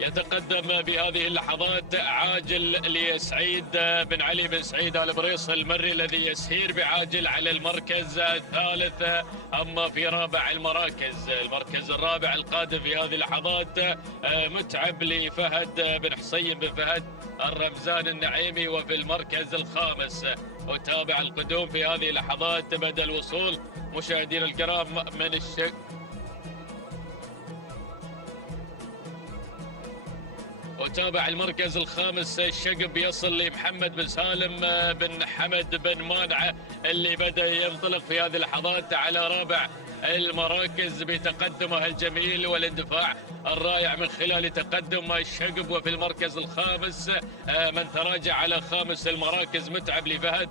يتقدم بهذه اللحظات عاجل لسعيد بن علي بن سعيد آل بريص المري الذي يسير بعاجل على المركز الثالث. أما في رابع المراكز، المركز الرابع القادم في هذه اللحظات متعب لفهد بن حسين بن فهد الرمزان النعيمي. وفي المركز الخامس وتابع القدوم في هذه اللحظات بدأ الوصول مشاهدينا الكرام من وتابع المركز الخامس الشقب يصل لمحمد بن سالم بن حمد بن مانعة اللي بدأ ينطلق في هذه اللحظات على رابع المراكز بتقدمه الجميل والاندفاع الرائع من خلال تقدم الشقب. وفي المركز الخامس من تراجع على خامس المراكز متعب لفهد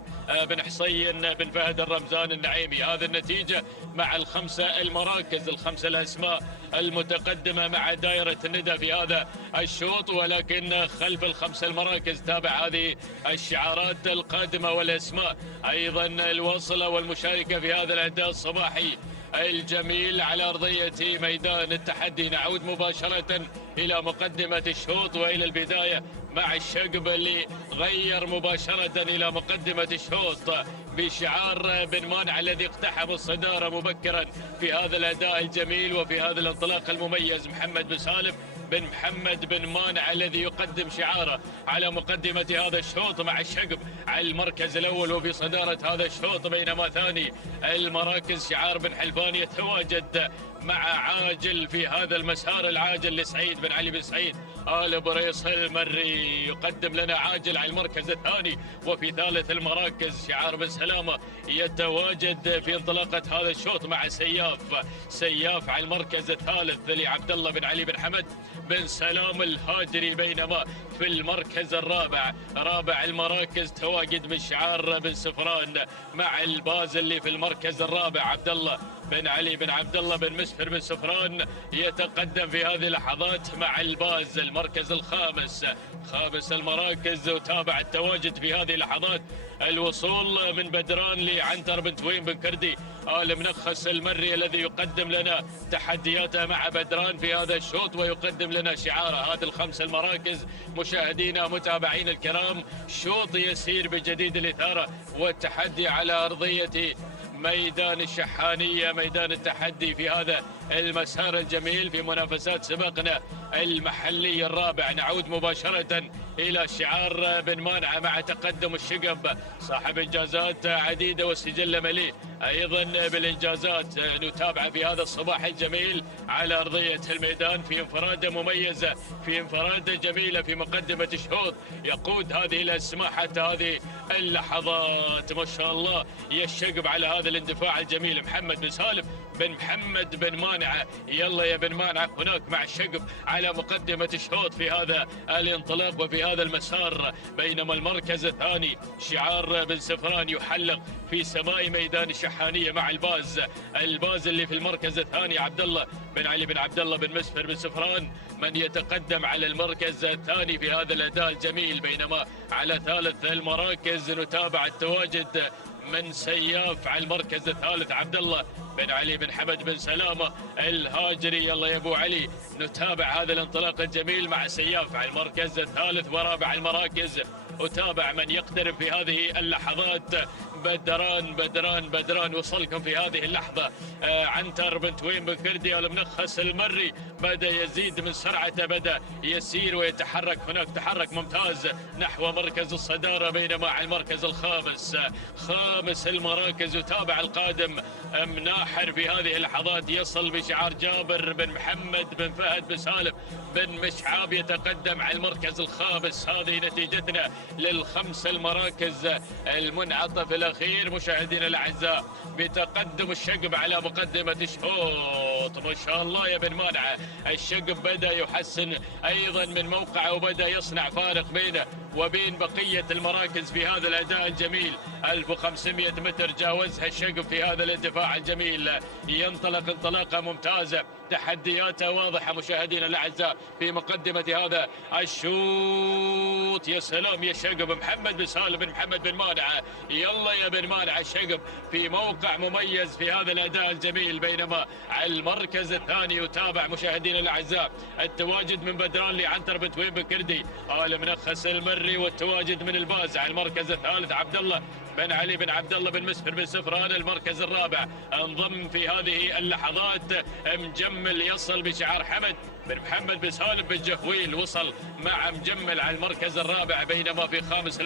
بن حسين بن فهد الرمزان النعيمي. هذه النتيجة مع الخمسة المراكز، الخمسة الأسماء المتقدمة مع دائرة الندى في هذا الشوط. ولكن خلف الخمسة المراكز تابع هذه الشعارات القادمة والأسماء أيضا الواصلة والمشاركة في هذا الأداء الصباحي الجميل على أرضية ميدان التحدي. نعود مباشرة إلى مقدمة الشوط وإلى البداية مع الشقب اللي غير مباشرة إلى مقدمة الشوط بشعار بن مانع الذي اقتحم الصدارة مبكرا في هذا الأداء الجميل وفي هذا الانطلاق المميز. محمد بن سالم بن محمد بن مانع الذي يقدم شعاره على مقدمة هذا الشوط مع الشقب على المركز الأول وفي صدارة هذا الشوط، بينما ثاني المراكز شعار بن حلفان يتواجد مع عاجل في هذا المسار العاجل لسعيد بن علي بن سعيد آل بريص المري. يقدم لنا عاجل على المركز الثاني. وفي ثالث المراكز شعار بن سلامة يتواجد في انطلاقة هذا الشوط مع سياف على المركز الثالث لعبد الله بن علي بن حمد بن سلام الهاجري. بينما في المركز الرابع، رابع المراكز، تواجد من شعار بن سفران مع الباز اللي في المركز الرابع عبد الله بن علي بن عبد الله بن مسفر بن سفران يتقدم في هذه اللحظات مع الباز. المركز الخامس، خامس المراكز، وتابع التواجد في هذه اللحظات الوصول من بدران لعنتر بن تويم بن كردي آل منخس المري الذي يقدم لنا تحدياته مع بدران في هذا الشوط ويقدم لنا شعاره. هذه الخمس المراكز مشاهدينا متابعين الكرام، شوط يسير بجديد الإثارة والتحدي على أرضية ميدان الشحانية، ميدان التحدي في هذا المسار الجميل في منافسات سباقنا المحلي الرابع. نعود مباشرة إلى شعار بن مانعة مع تقدم الشقب صاحب إنجازات عديدة والسجل مليء أيضا بالإنجازات. نتابع في هذا الصباح الجميل على أرضية الميدان في انفرادة مميزة، في انفرادة جميلة في مقدمة الشوط. يقود هذه الأسماء حتى هذه اللحظات ما شاء الله الشقب على هذا الاندفاع الجميل. محمد بن سالم بن محمد بن مانعة، يلا يا بن مانعة هناك مع الشقب على مقدمة الشوط في هذا الانطلاق وفي هذا المسار. بينما المركز الثاني شعار بن سفران يحلق في سماء ميدان الشحانية مع الباز اللي في المركز الثاني عبد الله بن علي بن عبد الله بن مسفر بن سفران من يتقدم على المركز الثاني في هذا الأداء الجميل. بينما على ثالث المراكز نتابع التواجد من سياف على المركز الثالث عبد الله بن علي بن حمد بن سلامة الهاجري. يلا يا ابو علي نتابع هذا الانطلاق الجميل مع سياف على المركز الثالث ورابع المراكز. وتابع من يقترب في هذه اللحظات. بدران وصلكم في هذه اللحظة. عنتر بن تويم بن كردي المنخس المري بدأ يزيد من سرعته، بدأ يسير ويتحرك. هناك تحرك ممتاز نحو مركز الصدارة، بينما على المركز الخامس خامس المراكز. وتابع القادم مناحر في هذه اللحظات، يصل بشعار جابر بن محمد بن فهد بن سالم بن مشعاب، يتقدم على المركز الخامس. هذه نتيجتنا للخمس المراكز المنعطف الأخير مشاهدينا الأعزاء، بتقدم الشقب على مقدمة الشوط. ما شاء الله يا بن مانعة، الشقب بدأ يحسن أيضا من موقعه وبدأ يصنع فارق بينه وبين بقية المراكز في هذا الأداء الجميل. 1500 متر جاوزها الشقب في هذا الاندفاع الجميل، ينطلق انطلاقة ممتازة، تحدياته واضحة مشاهدينا الأعزاء في مقدمة هذا الشوط. يا سلام يا شقب، محمد بن سالم بن محمد بن مانعة. يلا يا بن مانعة، الشقب في موقع مميز في هذا الأداء الجميل، بينما على المركز الثاني يتابع مشاهدينا الأعزاء التواجد من بدران لعنتر بن تويم بن كردي آل منخس المري، والتواجد من الباز على المركز الثالث عبد الله بن علي بن عبد الله بن مسفر بن سفران. المركز الرابع انضم في هذه اللحظات مجمل، يصل بشعار حمد بن محمد بن سالم بن جهويل، وصل مع مجمل على المركز الرابع. بينما في خامس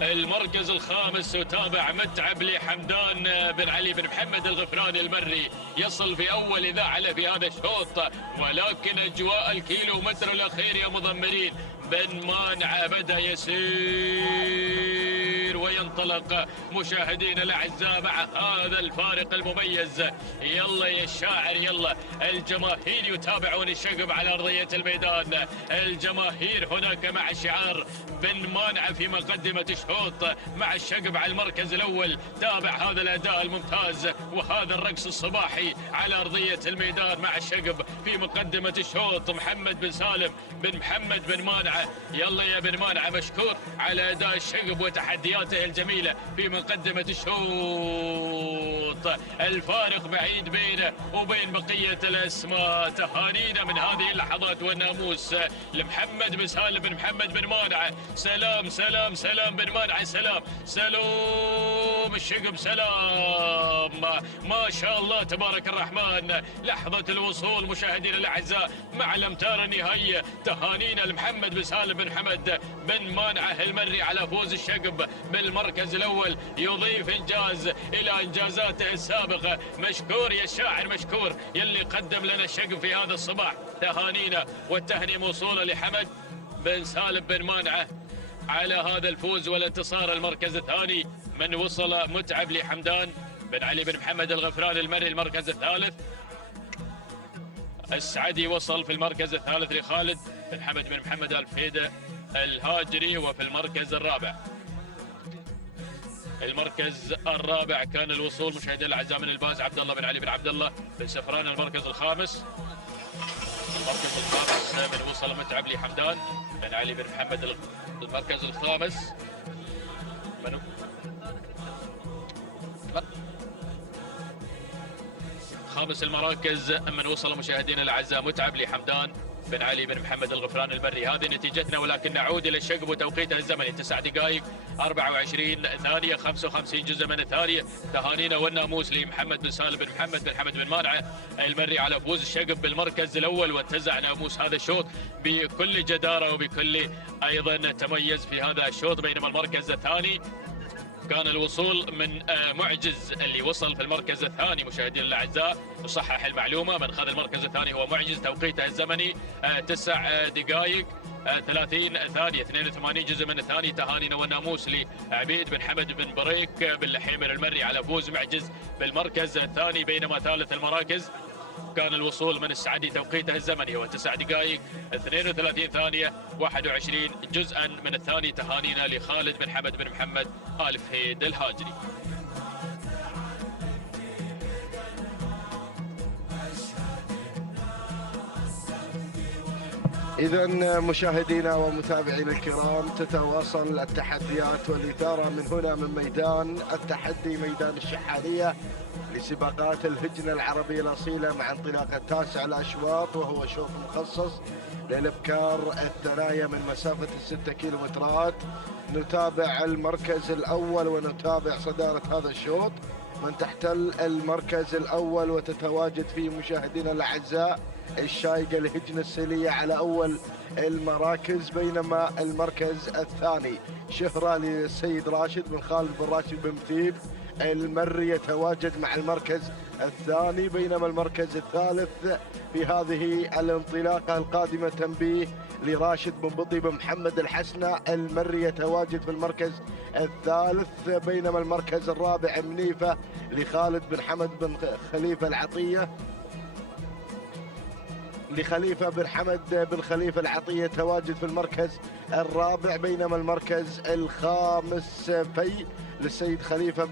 المركز الخامس يتابع متعب لحمدان بن علي بن محمد الغفراني المري، يصل في أول إذاعة في هذا الشوط، ولكن أجواء الكيلومتر الأخير يا مضمرين بن مانعة بدأ يسير وينطلق مشاهدينا الأعزاء مع هذا الفارق المميز. يلا يا الشاعر، يلا الجماهير يتابعون الشقب على أرضية الميدان. الجماهير هناك مع شعار بن مانعة في مقدمة الشوط مع الشقب على المركز الأول. تابع هذا الأداء الممتاز وهذا الرقص الصباحي على أرضية الميدان مع الشقب في مقدمة الشوط. محمد بن سالم بن محمد بن مانعة. يلا يا بن مانعة، مشكور على أداء الشقب وتحدياته الجميلة في مقدمة الشوط. الفارق بعيد بينه وبين بقية الأسماء. تهانينا من هذه اللحظات والناموس لمحمد بن سالم بن محمد بن مانعة. سلام سلام سلام بن مانعة، سلام سلام الشقب، سلام ما شاء الله تبارك الرحمن. لحظة الوصول مشاهدينا الأعزاء مع الأمتار النهائية. تهانينا لمحمد بن سالم بن حمد بن مانعة المري على فوز الشقب بالمركز الأول، يضيف إنجاز إلى إنجازاته السابقة. مشكور يا الشاعر، مشكور يلي قدم لنا الشقب في هذا الصباح. تهانينا والتهنئة موصولة لحمد بن سالم بن مانعة على هذا الفوز والانتصار. المركز الثاني من وصل متعب لحمدان بن علي بن محمد الغفراني المري المركز الثالث. السعدي وصل في المركز الثالث لخالد بن حمد بن محمد الفيدة الهاجري. وفي المركز الرابع كان الوصول مشاهدينا الاعزاء من الباز عبد الله بن علي بن عبد الله بن سفران. المركز الخامس من وصل متعب لحمدان بن علي بن محمد. المركز الخامس خامس المراكز من وصل مشاهدينا الاعزاء متعب لحمدان بن علي بن محمد الغفراني المري. هذه نتيجتنا، ولكن نعود الى الشقب وتوقيته الزمني 9 دقائق 24 ثانيه 55 جزء من الثانيه. تهانينا والناموس لمحمد بن سالم بن محمد بن حمد بن مانعة المري على فوز الشقب بالمركز الاول، وانتزع ناموس هذا الشوط بكل جداره وبكل ايضا تميز في هذا الشوط. بينما المركز الثاني كان الوصول من معجز اللي وصل في المركز الثاني مشاهدينا الاعزاء. نصحح المعلومه، من خذ المركز الثاني هو معجز، توقيته الزمني 9 دقائق 30 ثانيه 82 جزء من الثاني. تهانينا والناموس لعبيد بن حمد بن بريك بن لحيمر المري على فوز معجز بالمركز الثاني. بينما ثالث المراكز كان الوصول من السعدي، توقيته الزمني هو 9 دقائق 32 ثانية 21 جزءا من الثاني. تهانينا لخالد بن حمد بن محمد آل فهيد الهاجري. إذا مشاهدينا ومتابعينا الكرام، تتواصل التحديات والإثارة من هنا من ميدان التحدي، ميدان الشحالية، لسباقات الهجنة العربية الأصيلة مع انطلاق التاسع الأشواط، وهو شوط مخصص للإبكار الثنايا من مسافة 6 كيلومترات. نتابع المركز الأول ونتابع صدارة هذا الشوط. من تحتل المركز الأول وتتواجد فيه مشاهدينا الأعزاء الشايقة الهجنة السيلية على أول المراكز، بينما المركز الثاني شهرة للسيد راشد بن خالد بن راشد بن مثيب المري يتواجد مع المركز الثاني، بينما المركز الثالث في هذه الانطلاقة القادمة تنبيه لراشد بن بطي بن محمد الحسنة المري يتواجد في المركز الثالث، بينما المركز الرابع منيفة لخالد بن حمد بن خليفة العطية لخليفة بن حمد بن خليفة العطية تواجد في المركز الرابع، بينما المركز الخامس في للسيد خليفة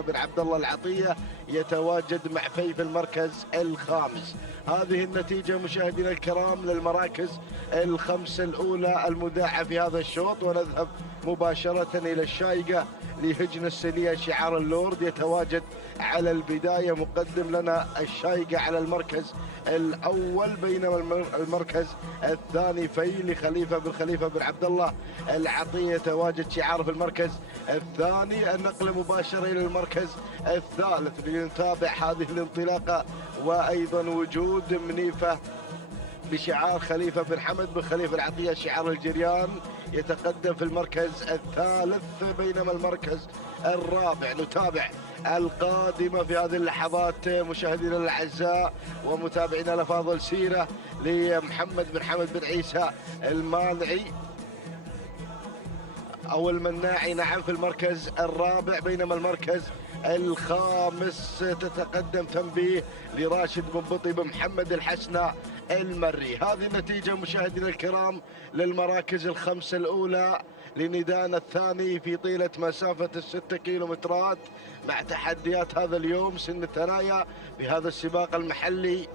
بن عبد الله العطية يتواجد مع في المركز الخامس. هذه النتيجة مشاهدينا الكرام للمراكز الخمس الأولى المذاعة في هذا الشوط، ونذهب مباشرة إلى الشايقة لهجنة السيلية شعار اللورد. يتواجد على البداية مقدم لنا الشايقة على المركز الأول، بينما المركز الثاني في لخليفة بن عبد الله العطية يتواجد شعار في المركز الثاني. النقل مباشرة إلى المركز الثالث لنتابع هذه الانطلاقة، وأيضا وجود منيفة بشعار خليفة بن حمد بن خليفة العطية شعار الجريان يتقدم في المركز الثالث، بينما المركز الرابع نتابع القادمة في هذه اللحظات مشاهدينا الأعزاء ومتابعينا الأفاضل سيرة لمحمد بن حمد بن عيسى المانعي أو المناعي، نعم، في المركز الرابع، بينما المركز الخامس تتقدم تنبيه لراشد بن بطي بن محمد الحسنة المري. هذه النتيجة مشاهدينا الكرام للمراكز الخمس الأولى لندان الثاني في طيلة مسافة 6 كيلومترات مع تحديات هذا اليوم سن الثنايا في هذا السباق المحلي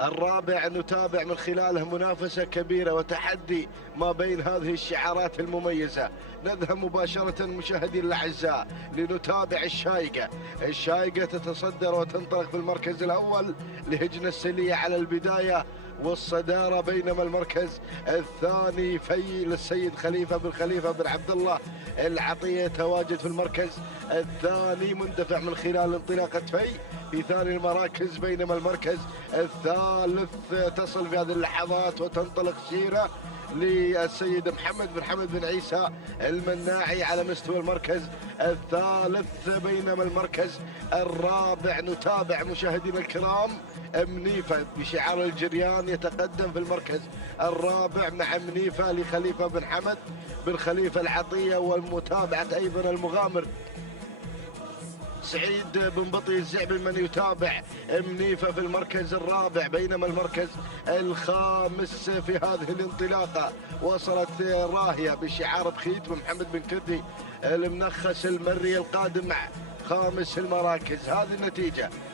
الرابع. نتابع من خلاله منافسة كبيرة وتحدي ما بين هذه الشعارات المميزة. نذهب مباشرة مشاهدينا الأعزاء لنتابع الشايقة تتصدر وتنطلق في المركز الأول لهجنة السيلية على البداية والصدارة، بينما المركز الثاني في للسيد خليفة بن عبد الله العطية يتواجد في المركز الثاني مندفع من خلال انطلاقة في ثاني المراكز، بينما المركز الثالث تصل في هذه اللحظات وتنطلق سيرة للسيد محمد بن حمد بن عيسى المناعي على مستوى المركز الثالث، بينما المركز الرابع نتابع مشاهدينا الكرام منيفة بشعار الجريان يتقدم في المركز الرابع مع منيفة لخليفة بن حمد بن خليفة العطية، والمتابعة أيضا المغامر سعيد بن بطي الزعبي من يتابع منيفة في المركز الرابع، بينما المركز الخامس في هذه الانطلاقة وصلت راهية بشعار بخيت بن محمد بن كردي المنخس المري القادم مع خامس المراكز.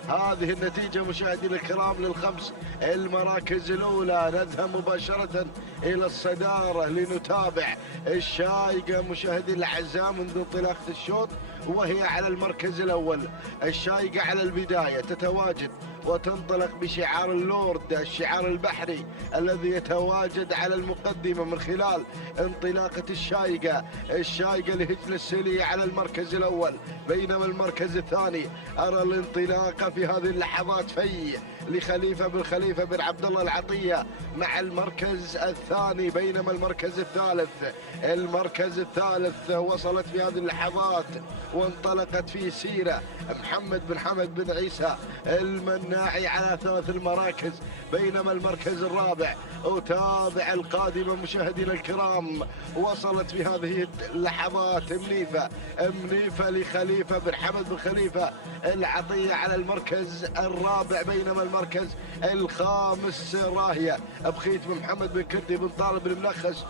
هذه النتيجة مشاهدينا الكرام للخمس المراكز الأولى. نذهب مباشرة إلى الصدارة لنتابع الشايقة مشاهدينا الأعزاء منذ انطلاقة الشوط، وهي على المركز الأول. الشايقة على البداية تتواجد وتنطلق بشعار اللورد الشعار البحري الذي يتواجد على المقدمة من خلال انطلاقة الشايقة لهجنة السيلية على المركز الأول، بينما المركز الثاني أرى الانطلاقة في هذه اللحظات في لخليفة بن عبد الله العطية مع المركز الثاني، بينما المركز الثالث وصلت في هذه اللحظات وانطلقت في سيرة محمد بن حمد بن عيسى المناعي على 3 المراكز، بينما المركز الرابع أتابع القادمة مشاهدينا الكرام وصلت في هذه اللحظات منيفة لخليفة بن حمد بن خليفة العطية على المركز الرابع، بينما المركز الخامس راهية بخيت بن محمد بن كردي بن طالب المنخس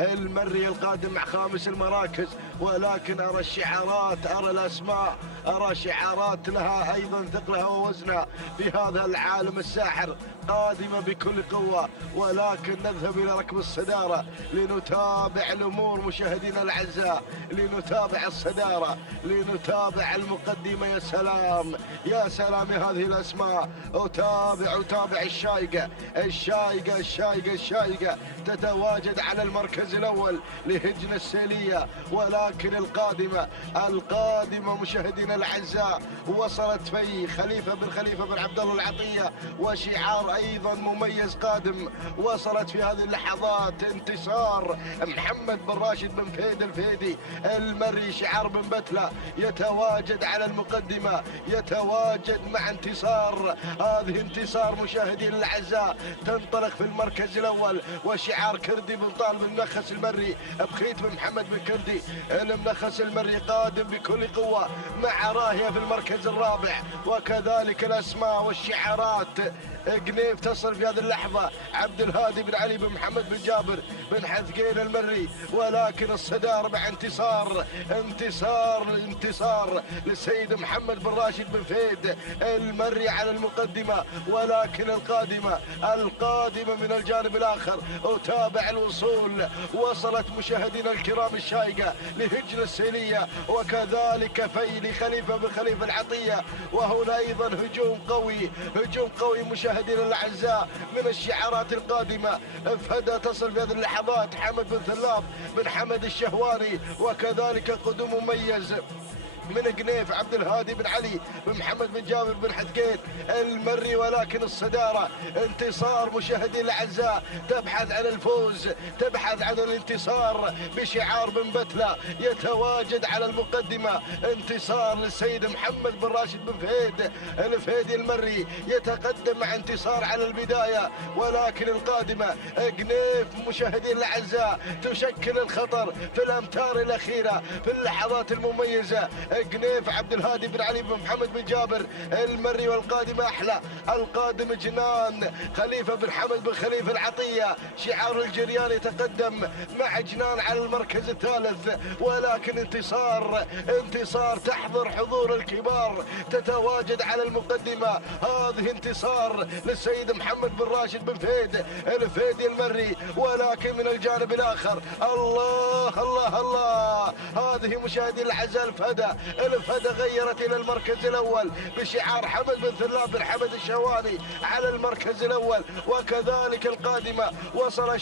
المري القادم مع خامس المراكز. ولكن أرى الشعارات، أرى الأسماء، أرى شعارات لها أيضا ثقلها ووزنها في هذا العالم الساحر قادمة بكل قوة. ولكن نذهب إلى ركب الصدارة لنتابع الأمور مشاهدينا الأعزاء، لنتابع الصدارة، لنتابع المقدمة. يا سلام يا سلام يا هذه الأسماء. أتابع الشايقة الشايقة الشايقة الشايقة تتواجد على المركز الأول لهجن السيلية. ولكن القادمة مشاهدينا الأعزاء وصلت في خليفة بن خليفة بن عبد الله العطية، وشعار أيضا مميز قادم. وصلت في هذه اللحظات انتصار محمد بن راشد بن فهيد الفهيدي المري. شعار بن بتلة يتواجد على المقدمة، يتواجد مع انتصار. هذه انتصار مشاهدينا الأعزاء تنطلق في المركز الأول. وشعار كردي بن طالب المنخس المري بخيت بن محمد بن كردي المنخس المري قادم بكل قوة مع راهية في المركز الرابع. وكذلك الأسماء والشعارات. قنيف تصل في هذه اللحظة عبد الهادي بن علي بن محمد بن جابر بن حذقين المري. ولكن الصدارة مع انتصار للسيد محمد بن راشد بن فهيد المري على المقدمة. ولكن القادمة من الجانب الآخر. أتابع الوصول. وصلت مشاهدينا الكرام الشايقة لهجن السيلية، وكذلك فيلي خليفة بن خليفة العطية. وهنا أيضا هجوم قوي مشاهدينا الأعزاء من الشعارات القادمة. فدا تصل في هذه اللحظات حمد بن ثلاب بن حمد الشهواني. وكذلك قدوم مميز من قنيف عبد الهادي بن علي بن محمد بن جابر بن حذقين المري. ولكن الصدارة انتصار مشاهدي الأعزاء تبحث عن الفوز، تبحث عن الانتصار بشعار بن بتلة يتواجد على المقدمة. انتصار للسيد محمد بن راشد بن فهيد الفهيدي المري يتقدم مع انتصار على البداية. ولكن القادمة قنيف مشاهدي الأعزاء تشكل الخطر في الأمتار الأخيرة في اللحظات المميزة. قنيف عبد الهادي بن علي بن محمد بن جابر المري. والقادمة أحلى، القادم جنان خليفة بن حمد بن خليفة العطية. شعار الجريان يتقدم مع جنان على المركز الثالث. ولكن انتصار تحضر حضور الكبار تتواجد على المقدمة. هذه انتصار للسيد محمد بن راشد بن فهيد الفهيدي المري. ولكن من الجانب الآخر الله هذه مشاهدي الأعزاء الفدا غيرت إلى المركز الأول بشعار حمد بن ثلاب بن حمد الشهواني على المركز الأول. وكذلك القادمة وصل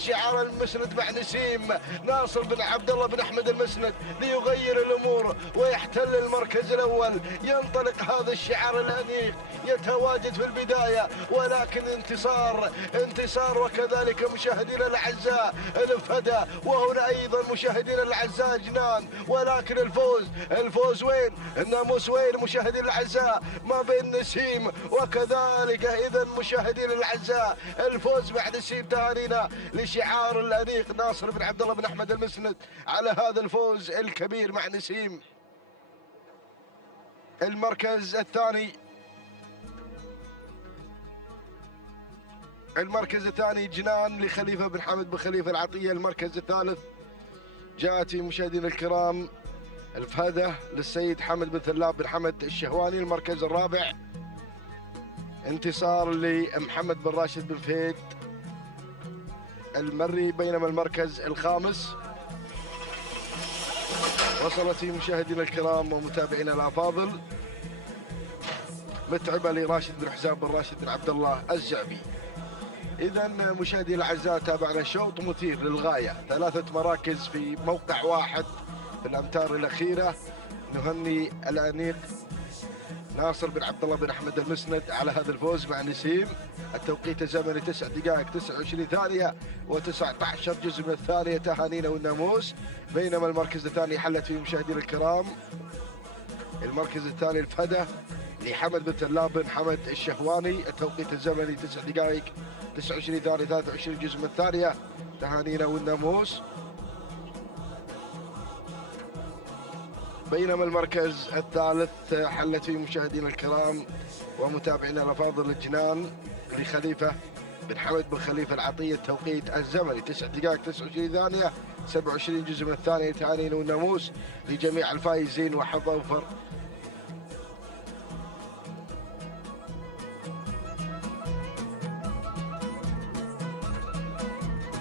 شعار المسند مع نسيم ناصر بن عبد الله بن أحمد المسند ليغير الأمور ويحتل المركز الأول. ينطلق هذا الشعار الأنيق يتواجد في البداية. ولكن انتصار وكذلك مشاهدينا الأعزاء الفدا. وهنا أيضا مشاهدينا الأعزاء جنان. ولكن الفوز وين؟ الناموس وين مشاهدينا الأعزاء؟ ما بين نسيم وكذلك إذا مشاهدينا الأعزاء الفوز مع نسيم. تهانينا لشعار الأنيق ناصر بن عبد الله بن أحمد المسند على هذا الفوز الكبير مع نسيم. المركز الثاني جنان لخليفة بن حمد بن خليفة العطية. المركز الثالث جاءت في مشاهدينا الكرام الفهدة للسيد حمد بن ثلاب بن حمد الشهواني. المركز الرابع انتصار لمحمد بن راشد بن فهيد المري. بينما المركز الخامس وصلت في مشاهدينا الكرام ومتابعينا الأفاضل متعبة لراشد بن حسام بن راشد بن عبد الله الزعبي. إذا مشاهدي الأعزاء تابعنا شوط مثير للغاية، 3 مراكز في موقع واحد في الأمتار الأخيرة. نهني الأنيق ناصر بن عبد الله بن أحمد المسند على هذا الفوز مع نسيم. التوقيت الزمني 9 دقائق 29 ثانية و19 جزء من الثانية. تهانينا والناموس. بينما المركز الثاني حلت فيه مشاهدينا الكرام المركز الثاني الفدا لحمد بن ثلاب بن حمد الشهواني. التوقيت الزمني 9 دقائق 29 ثانية 23 جزء من الثانية. تهانينا والناموس. بينما المركز الثالث حلت فيه مشاهدينا الكرام ومتابعينا الافاضل الجنان لخليفة بن حمد بن خليفة العطية. التوقيت الزمني 9 دقائق 29 ثانية 27 جزء من الثانية تهانينا والناموس لجميع الفائزين وحظ أوفر.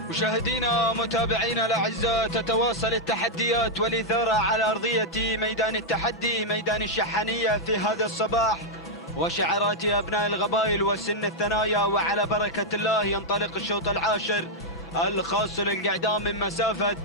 مشاهدينا متابعينا الاعزاء، تتواصل التحديات والاثاره على ارضيه ميدان التحدي ميدان الشحانيه في هذا الصباح، وشعارات ابناء القبائل وسن الثنايا. وعلى بركه الله ينطلق الشوط العاشر الخاص للقعدام من مسافه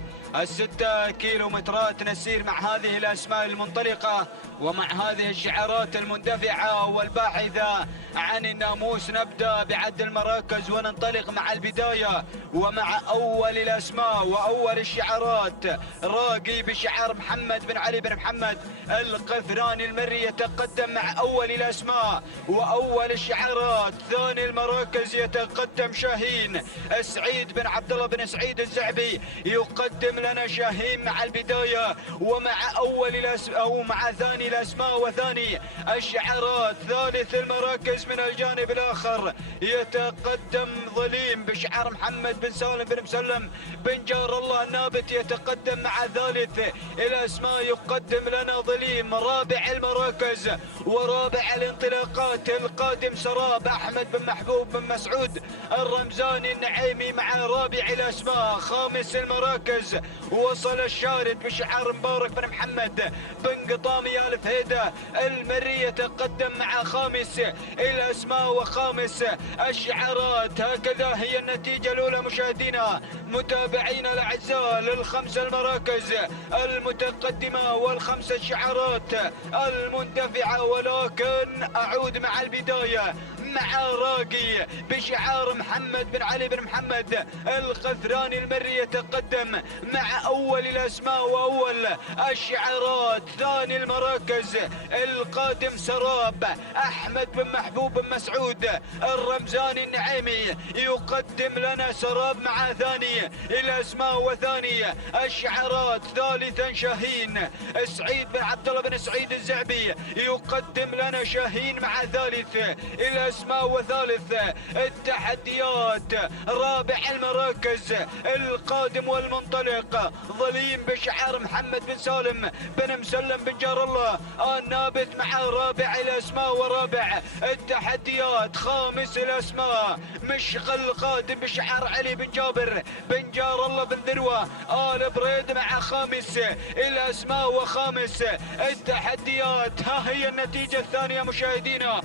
6 كيلومترات. نسير مع هذه الاسماء المنطلقه ومع هذه الشعارات المندفعه والباحثه عن الناموس. نبدا بعد المراكز وننطلق مع البدايه ومع اول الاسماء واول الشعارات. راقي بشعار محمد بن علي بن محمد القفراني المري يتقدم مع اول الاسماء واول الشعارات. ثاني المراكز يتقدم شاهين سعيد بن عبد الله بن سعيد الزعبي، يقدم لنا شاهين مع البدايه ومع اول او مع ثاني الاسماء وثاني الشعارات. ثالث المراكز من الجانب الاخر يتقدم ظليم بشعار محمد بن سالم بن مسلم بن جار الله النابت، يتقدم مع ثالث الاسماء يقدم لنا ظليم. رابع المراكز ورابع الانطلاقات القادم سراب احمد بن محبوب بن مسعود الرمزاني النعيمي مع رابع الاسماء. خامس المراكز وصل الشارد بشعار مبارك بن محمد بن قطامي آل فهيدة المري، يتقدم مع خامس الاسماء وخامس الشعارات. هكذا هي النتيجة الاولى مشاهدينا متابعينا الاعزاء للخمس المراكز المتقدمة والخمس الشعارات المندفعة. ولكن اعود مع البداية مع راقي بشعار محمد بن علي بن محمد القفراني المري، يتقدم مع اول الاسماء واول الشعارات. ثاني المراكز القادم سراب احمد بن محبوب بن مسعود الرمزاني النعيمي، يقدم لنا سراب مع ثاني الاسماء وثاني الشعارات. ثالثا شاهين سعيد بن عبد الله بن سعيد الزعبي، يقدم لنا شاهين مع ثالث الاسماء وثالث التحديات. رابع المراكز القادم والمنطلق ظليم بشعار محمد بن سالم بن مسلم بن جار الله النابت مع رابع الاسماء ورابع التحديات. خامس الاسماء مشغل قادم بشعار علي بن جابر بن جار الله بن ذروه آل بريد مع خامس الاسماء وخامس التحديات. ها هي النتيجة الثانية مشاهدينا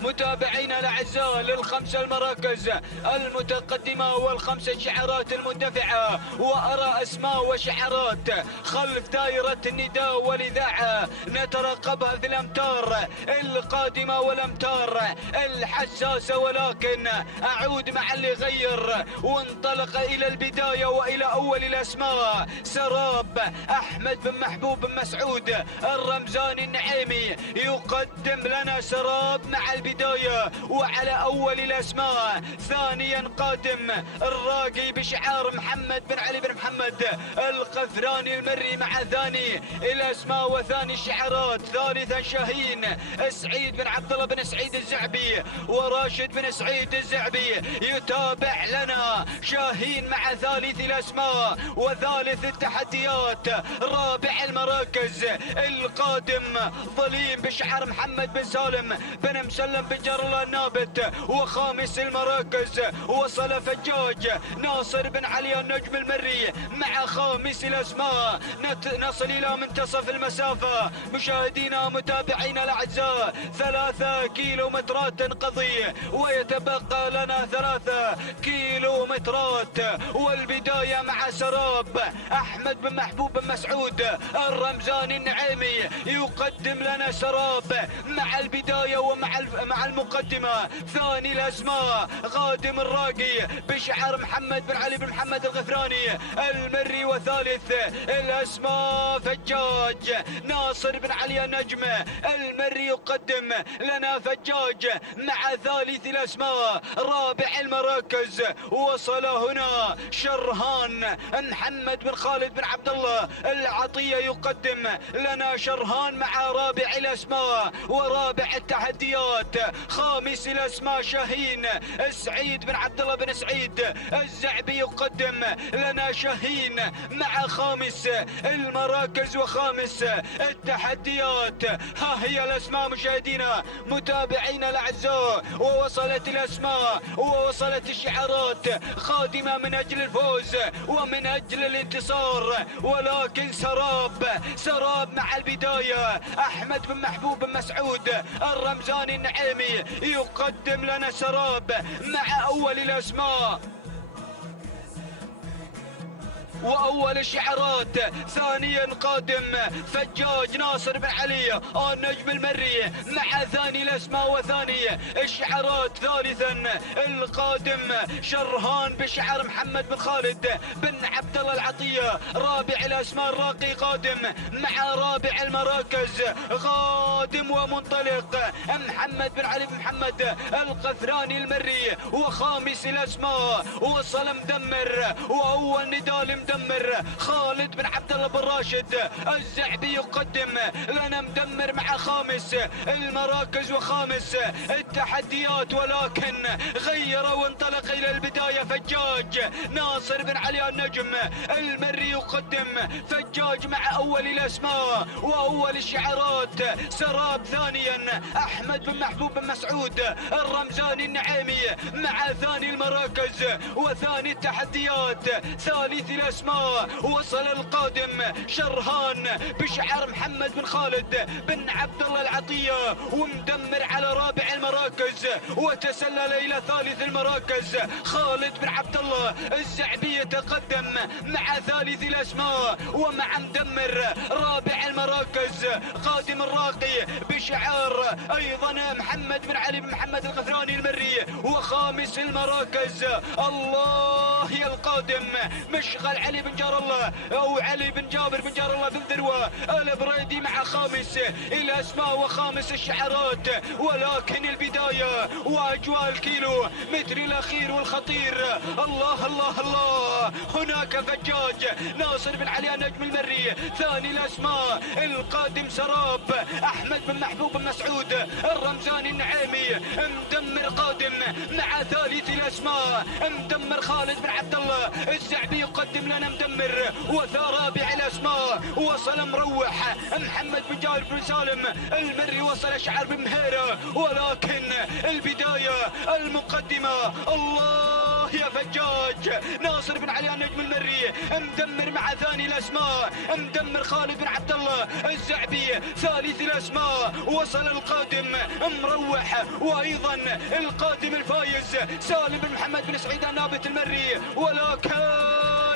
متابعينا الاعزاء للخمس المراكز المتقدمه والخمس الشعارات المندفعه. وارى اسماء وشعارات خلف دائره النداء والاذاعه نترقبها في الامتار القادمه والامتار الحساسه. ولكن اعود مع اللي غير وانطلق الى البدايه والى اول الاسماء. سراب احمد بن محبوب بن مسعود الرمزاني النعيمي، يقدم لنا سراب مع البداية وعلى أول الأسماء. ثانيا قادم الراقي بشعار محمد بن علي بن محمد القفراني المري مع ثاني الأسماء وثاني الشعارات. ثالثا شاهين سعيد بن عبد الله بن سعيد الزعبي وراشد بن سعيد الزعبي، يتابع لنا شاهين مع ثالث الأسماء وثالث التحديات. رابع المراكز القادم ظليم بشعار محمد بن سالم بن مسلم بن جار الله النابت. وخامس المراكز وصل فجاج ناصر بن علي النجم المري مع خامس الاسماء. نصل الى منتصف المسافه مشاهدينا متابعينا الاعزاء. 3 كيلومترات تنقضي ويتبقى لنا 3 كيلومترات، والبدايه مع سراب احمد بن محبوب بن مسعود الرمزاني النعيمي، يقدم لنا سراب مع البدايه ومع المقدمة. ثاني الأسماء غادم الراقي بشعار محمد بن علي بن محمد الغفراني المري. وثالث الأسماء فجاج ناصر بن علي النجم المري، يقدم لنا فجاج مع ثالث الأسماء. رابع المراكز وصل هنا شرهان محمد بن خالد بن عبد الله العطية يقدم لنا شرهان مع رابع الأسماء ورابع التحديات. خامس الأسماء شاهين سعيد بن عبد الله بن سعيد الزعبي يقدم لنا شاهين مع خامس المراكز وخامس التحديات. ها هي الأسماء مشاهدينا متابعينا الأعزاء، ووصلت الأسماء ووصلت الشعارات خادمة من أجل الفوز ومن أجل الانتصار، ولكن سراب مع البداية. أحمد بن محبوب بن مسعود الرمزاني النعيمي يقدم لنا سراب مع أول الأسماء وأول الشعارات. ثانيا قادم فجاج ناصر بن علي النجم المري مع ثاني الأسماء وثاني الشعارات. ثالثا القادم شرهان بشعار محمد بن خالد بن عبد الله العطية. رابع الأسماء الراقي قادم مع رابع المراكز. قادم ومنطلق محمد بن علي بن محمد القفراني المري. وخامس الأسماء وصل مدمر وأول نضال مدمر خالد بن عبد الله بن راشد الزعبي يقدم لنا مدمر مع خامس المراكز وخامس التحديات، ولكن غير وانطلق الى البدايه. فجاج ناصر بن علي النجم المري يقدم فجاج مع اول الاسماء واول الشعارات. سراب ثانيا احمد بن محبوب بن مسعود الرمزاني النعيمي مع ثاني المراكز وثاني التحديات. ثالث الاسماء وصل القادم شرهان بشعار محمد بن خالد بن عبد الله العطية ومدمر على رابع المراكز، وتسلل الى ثالث المراكز. خالد بن عبد الله الزعبي يتقدم مع ثالث الاسماء ومع مدمر رابع المراكز. قادم الراقي بشعار ايضا محمد بن علي بن محمد القفراني المري. وخامس المراكز الله يا القادم مشغل علي بن جار الله او علي بن جابر بن جار الله بن ذروه البريدي مع خامس الاسماء وخامس الشعارات. ولكن البدايه واجواء الكيلو متر الاخير والخطير. الله الله الله، هناك فجاج ناصر بن علي النجم المري. ثاني الاسماء القادم سراب احمد بن محبوب بن مسعود الرمزاني النعيمي مدمر قادم مع ثالث الاسماء مدمر خالد بن عبد الله الزعبي يقدم لنا مدمر. ورابع الاسماء وصل مروح محمد بن جابر بن سالم المري. وصل شعر بن مهيره، ولكن البدايه المقدمه الله يا فجاج ناصر بن علي النجم المري مدمر مع ثاني الاسماء مدمر خالد بن عبد الله الزعبي. ثالث الاسماء وصل القادم مروح، وايضا القادم الفايز سالم بن محمد بن سعيد النابت المري. ولكن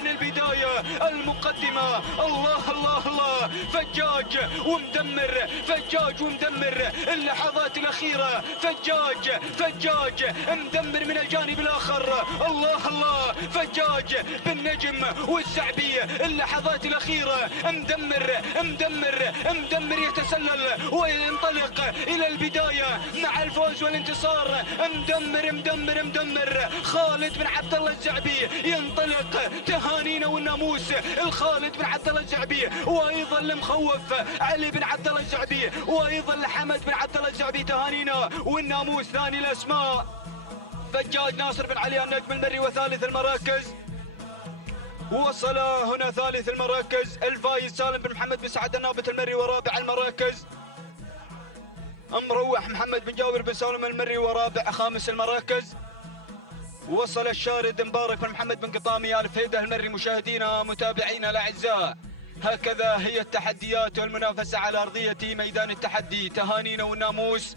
البداية المقدمة الله الله الله، فجاج ومدمر فجاج ومدمر. اللحظات الأخيرة فجاج مدمر من الجانب الآخر. الله الله، فجاج بالنجم والزعبي. اللحظات الأخيرة مدمر يتسلل وينطلق إلى البداية مع الفوز والانتصار. مدمر خالد بن عبد الله الزعبي ينطلق. تهانينا والناموس الخالد بن عبد الله الزعبي، وايضا المخوف علي بن عبد الله الزعبي، وايضا لحمد بن عبد الله الزعبي. تهانينا والناموس. ثاني الاسماء فجاج ناصر بن علي النجم المري. وثالث المراكز وصل هنا ثالث المراكز الفايز سالم بن محمد بن سعد النابت المري. ورابع المراكز مروح محمد بن جابر بن سالم المري. ورابع خامس المراكز وصل الشارد مبارك بن محمد بن قطامي آل فيده المري. مشاهدينا متابعينا الاعزاء، هكذا هي التحديات والمنافسه على ارضيه ميدان التحدي. تهانينا والناموس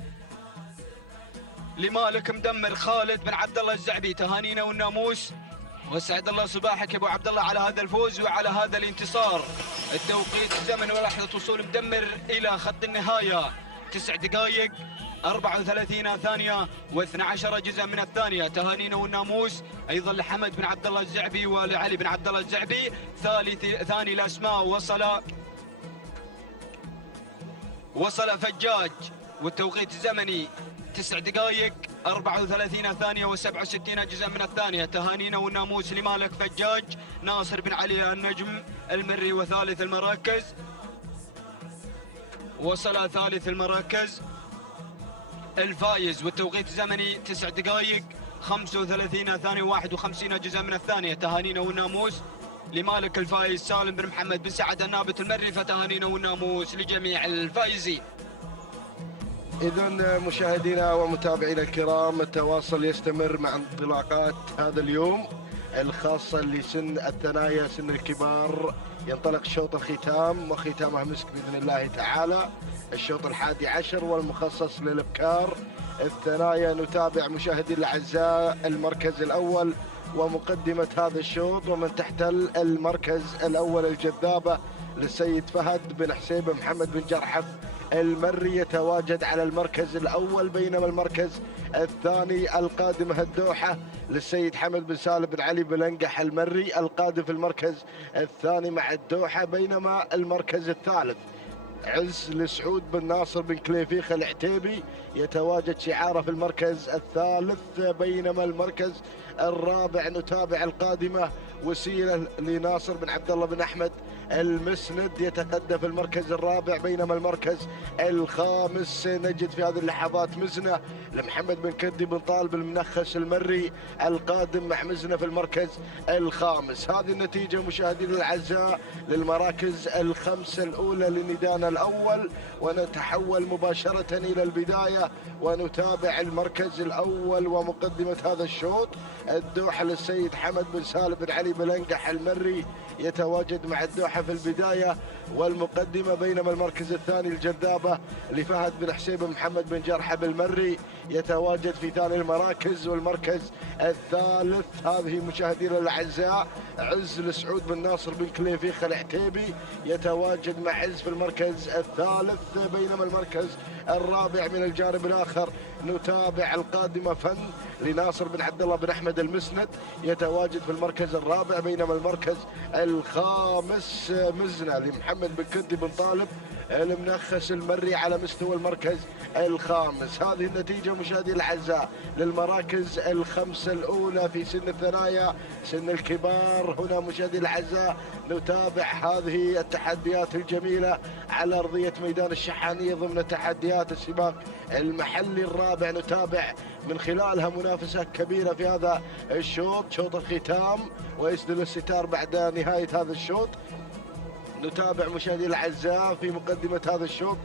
لمالك مدمر خالد بن عبد الله الزعبي. تهانينا والناموس، وسعد الله صباحك يا ابو عبد الله على هذا الفوز وعلى هذا الانتصار. التوقيت الزمن ولحظه وصول مدمر الى خط النهايه 9 دقائق 34 ثانية و12 جزء من الثانية. تهانينا والناموس أيضا لحمد بن عبد الله الزعبي ولعلي بن عبد الله الزعبي. ثاني الأسماء وصل فجاج، والتوقيت الزمني 9 دقائق 34 ثانية و67 جزء من الثانية. تهانينا والناموس لمالك فجاج، ناصر بن علي النجم المري وثالث المراكز. وصل ثالث المراكز الفايز والتوقيت الزمني 9 دقائق 35 ثانية و51 جزء من الثانية. تهانينا والناموس لمالك الفايز سالم بن محمد بن سعد النابت المري، فتهانينا والناموس لجميع الفائزين. إذن مشاهدينا ومتابعينا الكرام، التواصل يستمر مع انطلاقات هذا اليوم الخاصة لسن الثنايا، سن الكبار. ينطلق شوط الختام وختامه مسك بإذن الله تعالى، الشوط 11 والمخصص للابكار الثنايا. نتابع مشاهدينا الأعزاء المركز الأول ومقدمة هذا الشوط، ومن تحت المركز الأول الجذابة للسيد فهد بن حسيب محمد بن جرحف المري يتواجد على المركز الأول، بينما المركز الثاني القادمة الدوحة للسيد حمد بن سالم بن علي بن لنقح المري القادم في المركز الثاني مع الدوحة، بينما المركز الثالث عز لسعود بن ناصر بن كليفيخ العتيبي يتواجد شعاره في المركز الثالث، بينما المركز الرابع نتابع القادمة وسيلة لناصر بن عبد الله بن أحمد المسند يتقدم في المركز الرابع، بينما المركز الخامس نجد في هذه اللحظات مزنة لمحمد بن كدي بن طالب المنخس المري القادم مع مزنة في المركز الخامس. هذه النتيجة مشاهدينا الأعزاء للمراكز الخمسة الأولى لندانا الأول، ونتحول مباشرة إلى البداية ونتابع المركز الأول ومقدمة هذا الشوط. الدوحة للسيد حمد بن سالم بن علي بن لنقح المري يتواجد مع الدوحة في البداية والمقدمة، بينما المركز الثاني الجذابة لفهد بن حسيب محمد بن جرحب المري يتواجد في ثاني المراكز. والمركز الثالث هذه مشاهدينا الأعزاء عز لسعود بن ناصر بن كليفيخ العتيبي يتواجد مع عز في المركز الثالث، بينما المركز الرابع من الجانب الآخر نتابع القادمة فن لناصر بن عبد الله بن أحمد المسند يتواجد في المركز الرابع، بينما المركز الخامس مزنة لمحمد بن كدي بن طالب المنخس المري على مستوى المركز الخامس. هذه النتيجة مشاهدينا الأعزاء للمراكز الخمسة الأولى في سن الثنايا، سن الكبار. هنا مشاهدينا الأعزاء نتابع هذه التحديات الجميلة على أرضية ميدان الشحانية ضمن تحديات السباق المحلي الرابع، نتابع من خلالها منافسة كبيرة في هذا الشوط، شوط الختام ويسدل الستار بعد نهاية هذا الشوط. نتابع مشاهدينا الأعزاء في مقدمة هذا الشوط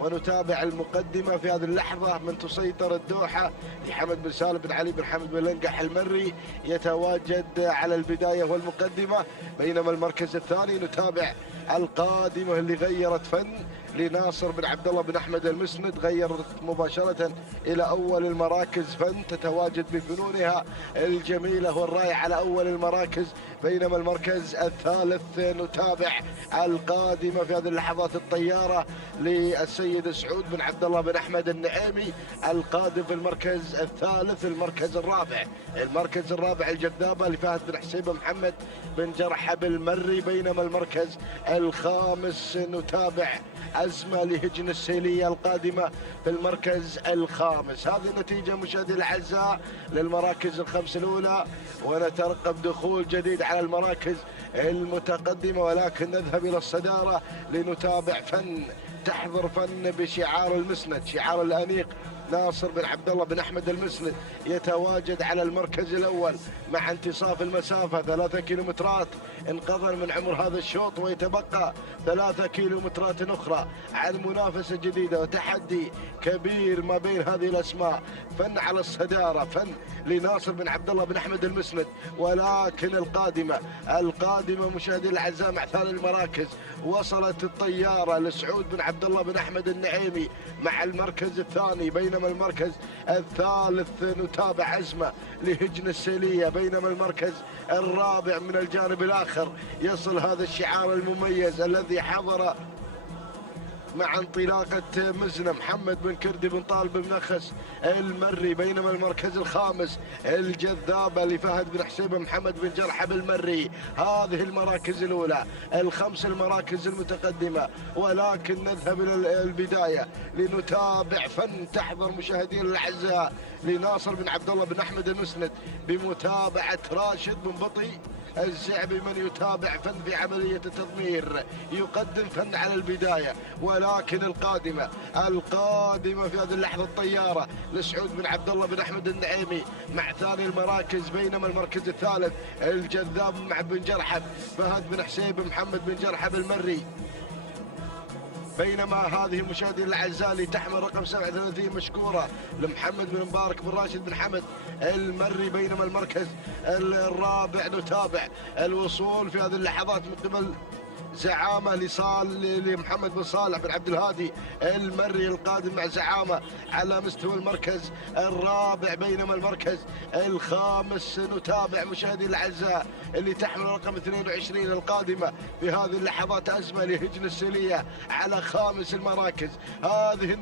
ونتابع المقدمة في هذه اللحظة من تسيطر الدوحة لحمد بن سالم بن علي بن حمد بن لنقح المري يتواجد على البداية والمقدمة، بينما المركز الثاني نتابع القادمة اللي غيرت فن لناصر بن عبد الله بن أحمد المسند، غيرت مباشرة إلى أول المراكز فن تتواجد بفنونها الجميلة والرائعة على أول المراكز، بينما المركز الثالث نتابع القادمة في هذه اللحظات الطيارة للسيد سعود بن عبد الله بن أحمد النعيمي القادم في المركز الثالث. المركز الرابع الجذابة لفهد بن حسيب محمد بن جرحب المري، بينما المركز الخامس نتابع أزمة لهجن السيلية القادمة في المركز الخامس. هذه النتيجة مشاهدينا الأعزاء للمراكز الخمس الأولى، ونترقب دخول جديد على المراكز المتقدمة، ولكن نذهب إلى الصدارة لنتابع فن. تحضر فن بشعار المسند، شعار الأنيق ناصر بن عبد الله بن أحمد المسند يتواجد على المركز الأول مع انتصاف المسافة 3 كيلومترات انقضى من عمر هذا الشوط، ويتبقى 3 كيلومترات أخرى عن منافسة جديدة وتحدي كبير ما بين هذه الأسماء. فن على الصدارة، فن لناصر بن عبد الله بن أحمد المسند، ولكن القادمة مشاهدينا الأعزاء مع ثاني المراكز وصلت الطيارة لسعود بن عبد الله بن أحمد النعيمي مع المركز الثاني، بينما المركز الثالث نتابع أزمة لهجن السيلية، بينما المركز الرابع من الجانب الآخر يصل هذا الشعار المميز الذي حضر مع انطلاقة مزنة محمد بن كردي بن طالب بن نخس المري، بينما المركز الخامس الجذابة لفهد بن حسيبة محمد بن جرحب المري. هذه المراكز الأولى، الخمس المراكز المتقدمة، ولكن نذهب إلى البداية لنتابع فن. تحضر مشاهدين الأعزاء لناصر بن عبد الله بن أحمد المسند بمتابعة راشد بن بطي الزعبي، من يتابع فن في عملية التضمير، يقدم فن على البداية. ولكن القادمة في هذه اللحظة الطيارة لسعود بن عبد الله بن أحمد النعيمي مع ثاني المراكز، بينما المركز الثالث الجذاب مع بن جرحب فهد بن حسيب محمد بن جرحب المري. بينما هذه المشاهدين الاعزاء اللي تحمل رقم 37 مشكوره لمحمد بن مبارك بن راشد بن حمد المري. بينما المركز الرابع نتابع الوصول في هذه اللحظات من قبل زعامة لمحمد بن صالح بن عبد الهادي المري القادم مع زعامة على مستوى المركز الرابع. بينما المركز الخامس نتابع مشاهدين الأعزاء اللي تحمل رقم 22 القادمة في هذه اللحظات أزمة لهجن السلية على خامس المراكز. هذه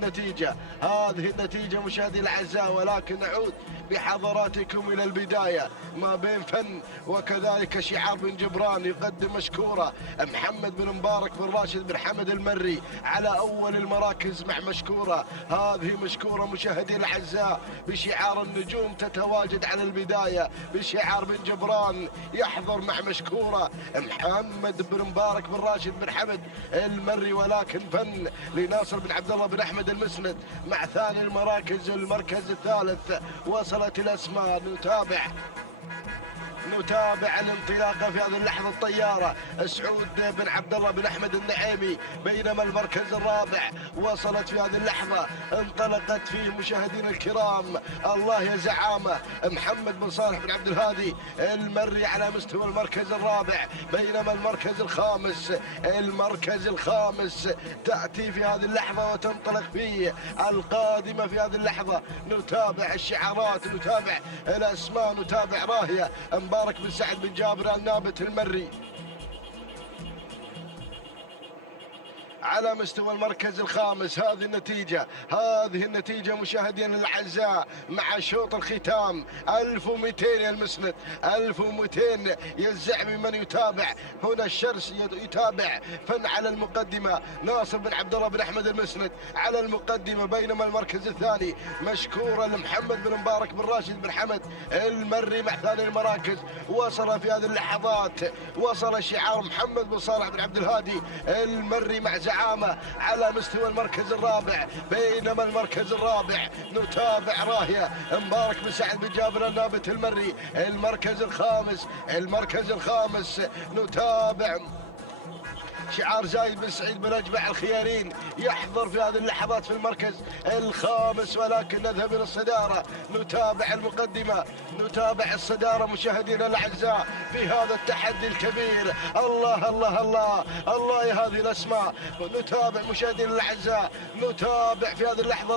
النتيجة مشاهدين الأعزاء، ولكن نعود بحضراتكم إلى البداية ما بين فن وكذلك شعار بن جبران يقدم مشكورة محمد بن مبارك بن راشد بن حمد المري على أول المراكز مع مشكورة. هذه مشكورة مشاهدين الأعزاء بشعار النجوم تتواجد على البداية بشعار بن جبران يحضر مع مشكورة محمد بن مبارك بن راشد بن حمد المري. ولكن فن لناصر بن عبد الله بن أحمد المسند مع ثاني المراكز. المركز الثالث وصلت الأسماء. نتابع الانطلاقه في هذه اللحظه الطياره سعود بن عبد الله بن احمد النعيمي. بينما المركز الرابع وصلت في هذه اللحظه انطلقت فيه مشاهدين الكرام الله يا زعامه محمد بن صالح بن عبد الهادي المري على مستوى المركز الرابع. بينما المركز الخامس تاتي في هذه اللحظه وتنطلق فيه القادمه في هذه اللحظه. نتابع الشعارات، نتابع الاسماء، نتابع راهيه مبارك بن سعد بن جابر النابت المري على مستوى المركز الخامس. هذه النتيجة مشاهدين الأعزاء مع شوط الختام 1200 يا المسند، 1200 يا الزعبي. من يتابع هنا الشرس يتابع فن على المقدمة ناصر بن عبد الله بن أحمد المسند على المقدمة. بينما المركز الثاني مشكورة لمحمد بن مبارك بن راشد بن حمد المري مع ثاني المراكز. وصل في هذه اللحظات شعار محمد بن صالح بن عبد الهادي المري مع زعامة على مستوى المركز الرابع. بينما المركز الرابع نتابع راهية مبارك بن سعد بن جابر النابت المري. المركز الخامس نتابع شعار زايد بن سعيد بن أجبع الخيارين يحضر في هذه اللحظات في المركز الخامس. ولكن نذهب إلى الصدارة، نتابع المقدمة، نتابع الصدارة مشاهدينا الأعزاء في هذا التحدي الكبير. الله الله الله الله يا هذه الأسماء. نتابع مشاهدينا الأعزاء، نتابع في هذه اللحظة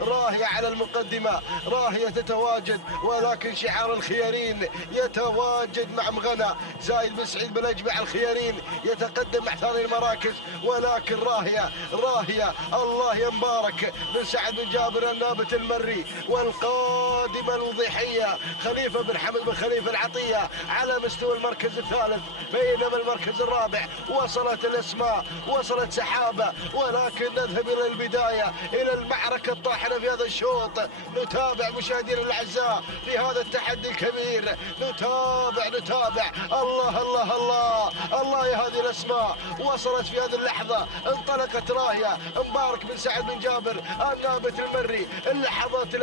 راهية على المقدمة، راهية تتواجد، ولكن شعار الخيارين يتواجد مع مغنى زايد بن سعيد بن أجبع الخيارين يتقدم مع ثاني المراكز. ولكن راهية الله يا مبارك بن سعد بن جابر النابت المري. والقادمة الوضيحية خليفة بن حمد بن خليفة العطية على مستوى المركز الثالث. بينما المركز الرابع وصلت الأسماء، وصلت سحابة. ولكن نذهب إلى البداية، إلى المعركة الطاحنة في هذا الشوط. نتابع مشاهدينا الأعزاء في هذا التحدي الكبير. نتابع الله الله الله الله يا هذه الأسماء. وصلت في هذه اللحظة، انطلقت راهية مبارك بن سعد بن جابر النابت المري. اللحظات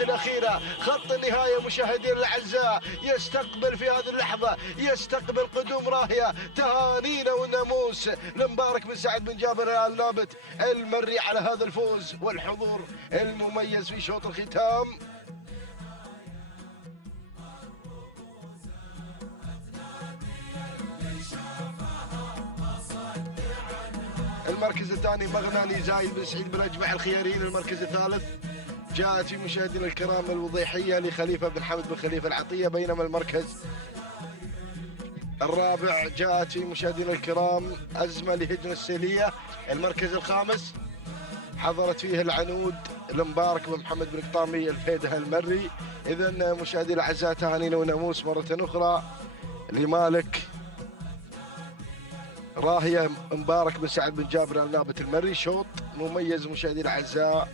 الأخيرة خط النهاية مشاهدين الأعزاء. يستقبل في هذه اللحظة قدوم راهية تهانينا والناموس لمبارك بن سعد بن جابر النابت المري على هذا الفوز والحضور المميز في شوط الختام. المركز الثاني مغناني زايد بن سعيد بن أجبع الخيارين. المركز الثالث جاءت في مشاهدينا الكرام الوضيحية لخليفة بن حمد بن خليفة العطية. بينما المركز الرابع جاءت في مشاهدينا الكرام أزمة لهجنة السيلية. المركز الخامس حضرت فيه العنود المبارك بن محمد بن قطامي الفيده المري. إذا مشاهدينا الأعزاء تهانينا وناموس مرة أخرى لمالك راهية مبارك بن سعد بن جابر النابت المري. شوط مميز مشاهدينا الأعزاء،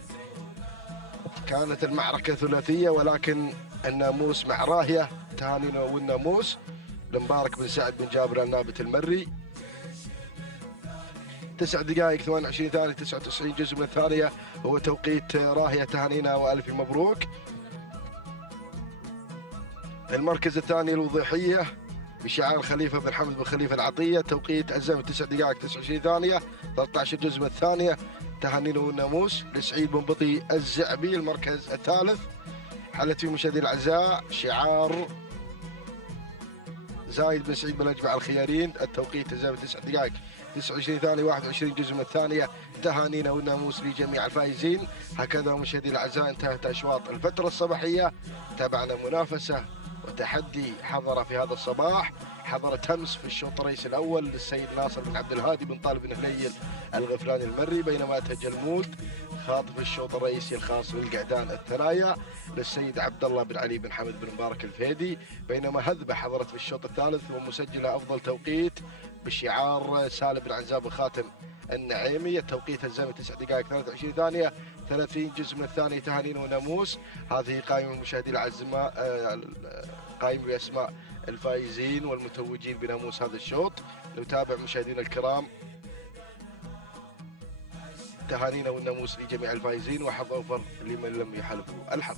كانت المعركة ثلاثية ولكن الناموس مع راهية. تهانينا والناموس لمبارك بن سعد بن جابر النابت المري. 9 دقائق 28 ثانية 99 جزء من الثانية هو توقيت راهية. تهانينا وألف مبروك. المركز الثاني الوضيحية بشعار خليفة بن حمد بن خليفة العطية. توقيت الزمن 9 دقائق 29 ثانية 13 جزء من الثانية. تهانينا والناموس لسعيد بن بطي الزعبي. المركز الثالث حلت فيه مشاهدينا الأعزاء شعار زايد بن سعيد بن أجمع الخيارين. التوقيت الزمن 9 دقائق 29 ثانية 21 جزء من الثانية. تهانينا والناموس لجميع الفائزين. هكذا مشاهدينا الأعزاء انتهت أشواط الفترة الصباحية. تابعنا منافسة وتحدي حضر في هذا الصباح. حضرت أمس في الشوط الرئيسي الأول للسيد ناصر بن عبد الهادي بن طالب بن هليل الغفراني المري، بينما تجلمود خاطف الشوط الرئيسي الخاص بالقعدان الثنايا للسيد عبد الله بن علي بن حمد بن مبارك الفهيدي، بينما هذبة حضرت في الشوط الثالث ومسجلة أفضل توقيت بشعار سالم بن عنزاب الخاتم النعيمي. التوقيت الزمني 9 دقائق 23 ثانية 30 جزء من الثانية. تهانينا وناموس. هذه قائمة المشاهدين الأعزاء، قائمة بأسماء الفائزين والمتوجين بناموس هذا الشوط. نتابع مشاهدينا الكرام. تهانينا والناموس لجميع الفائزين وحظ أوفر لمن لم يحلفوا الحظ.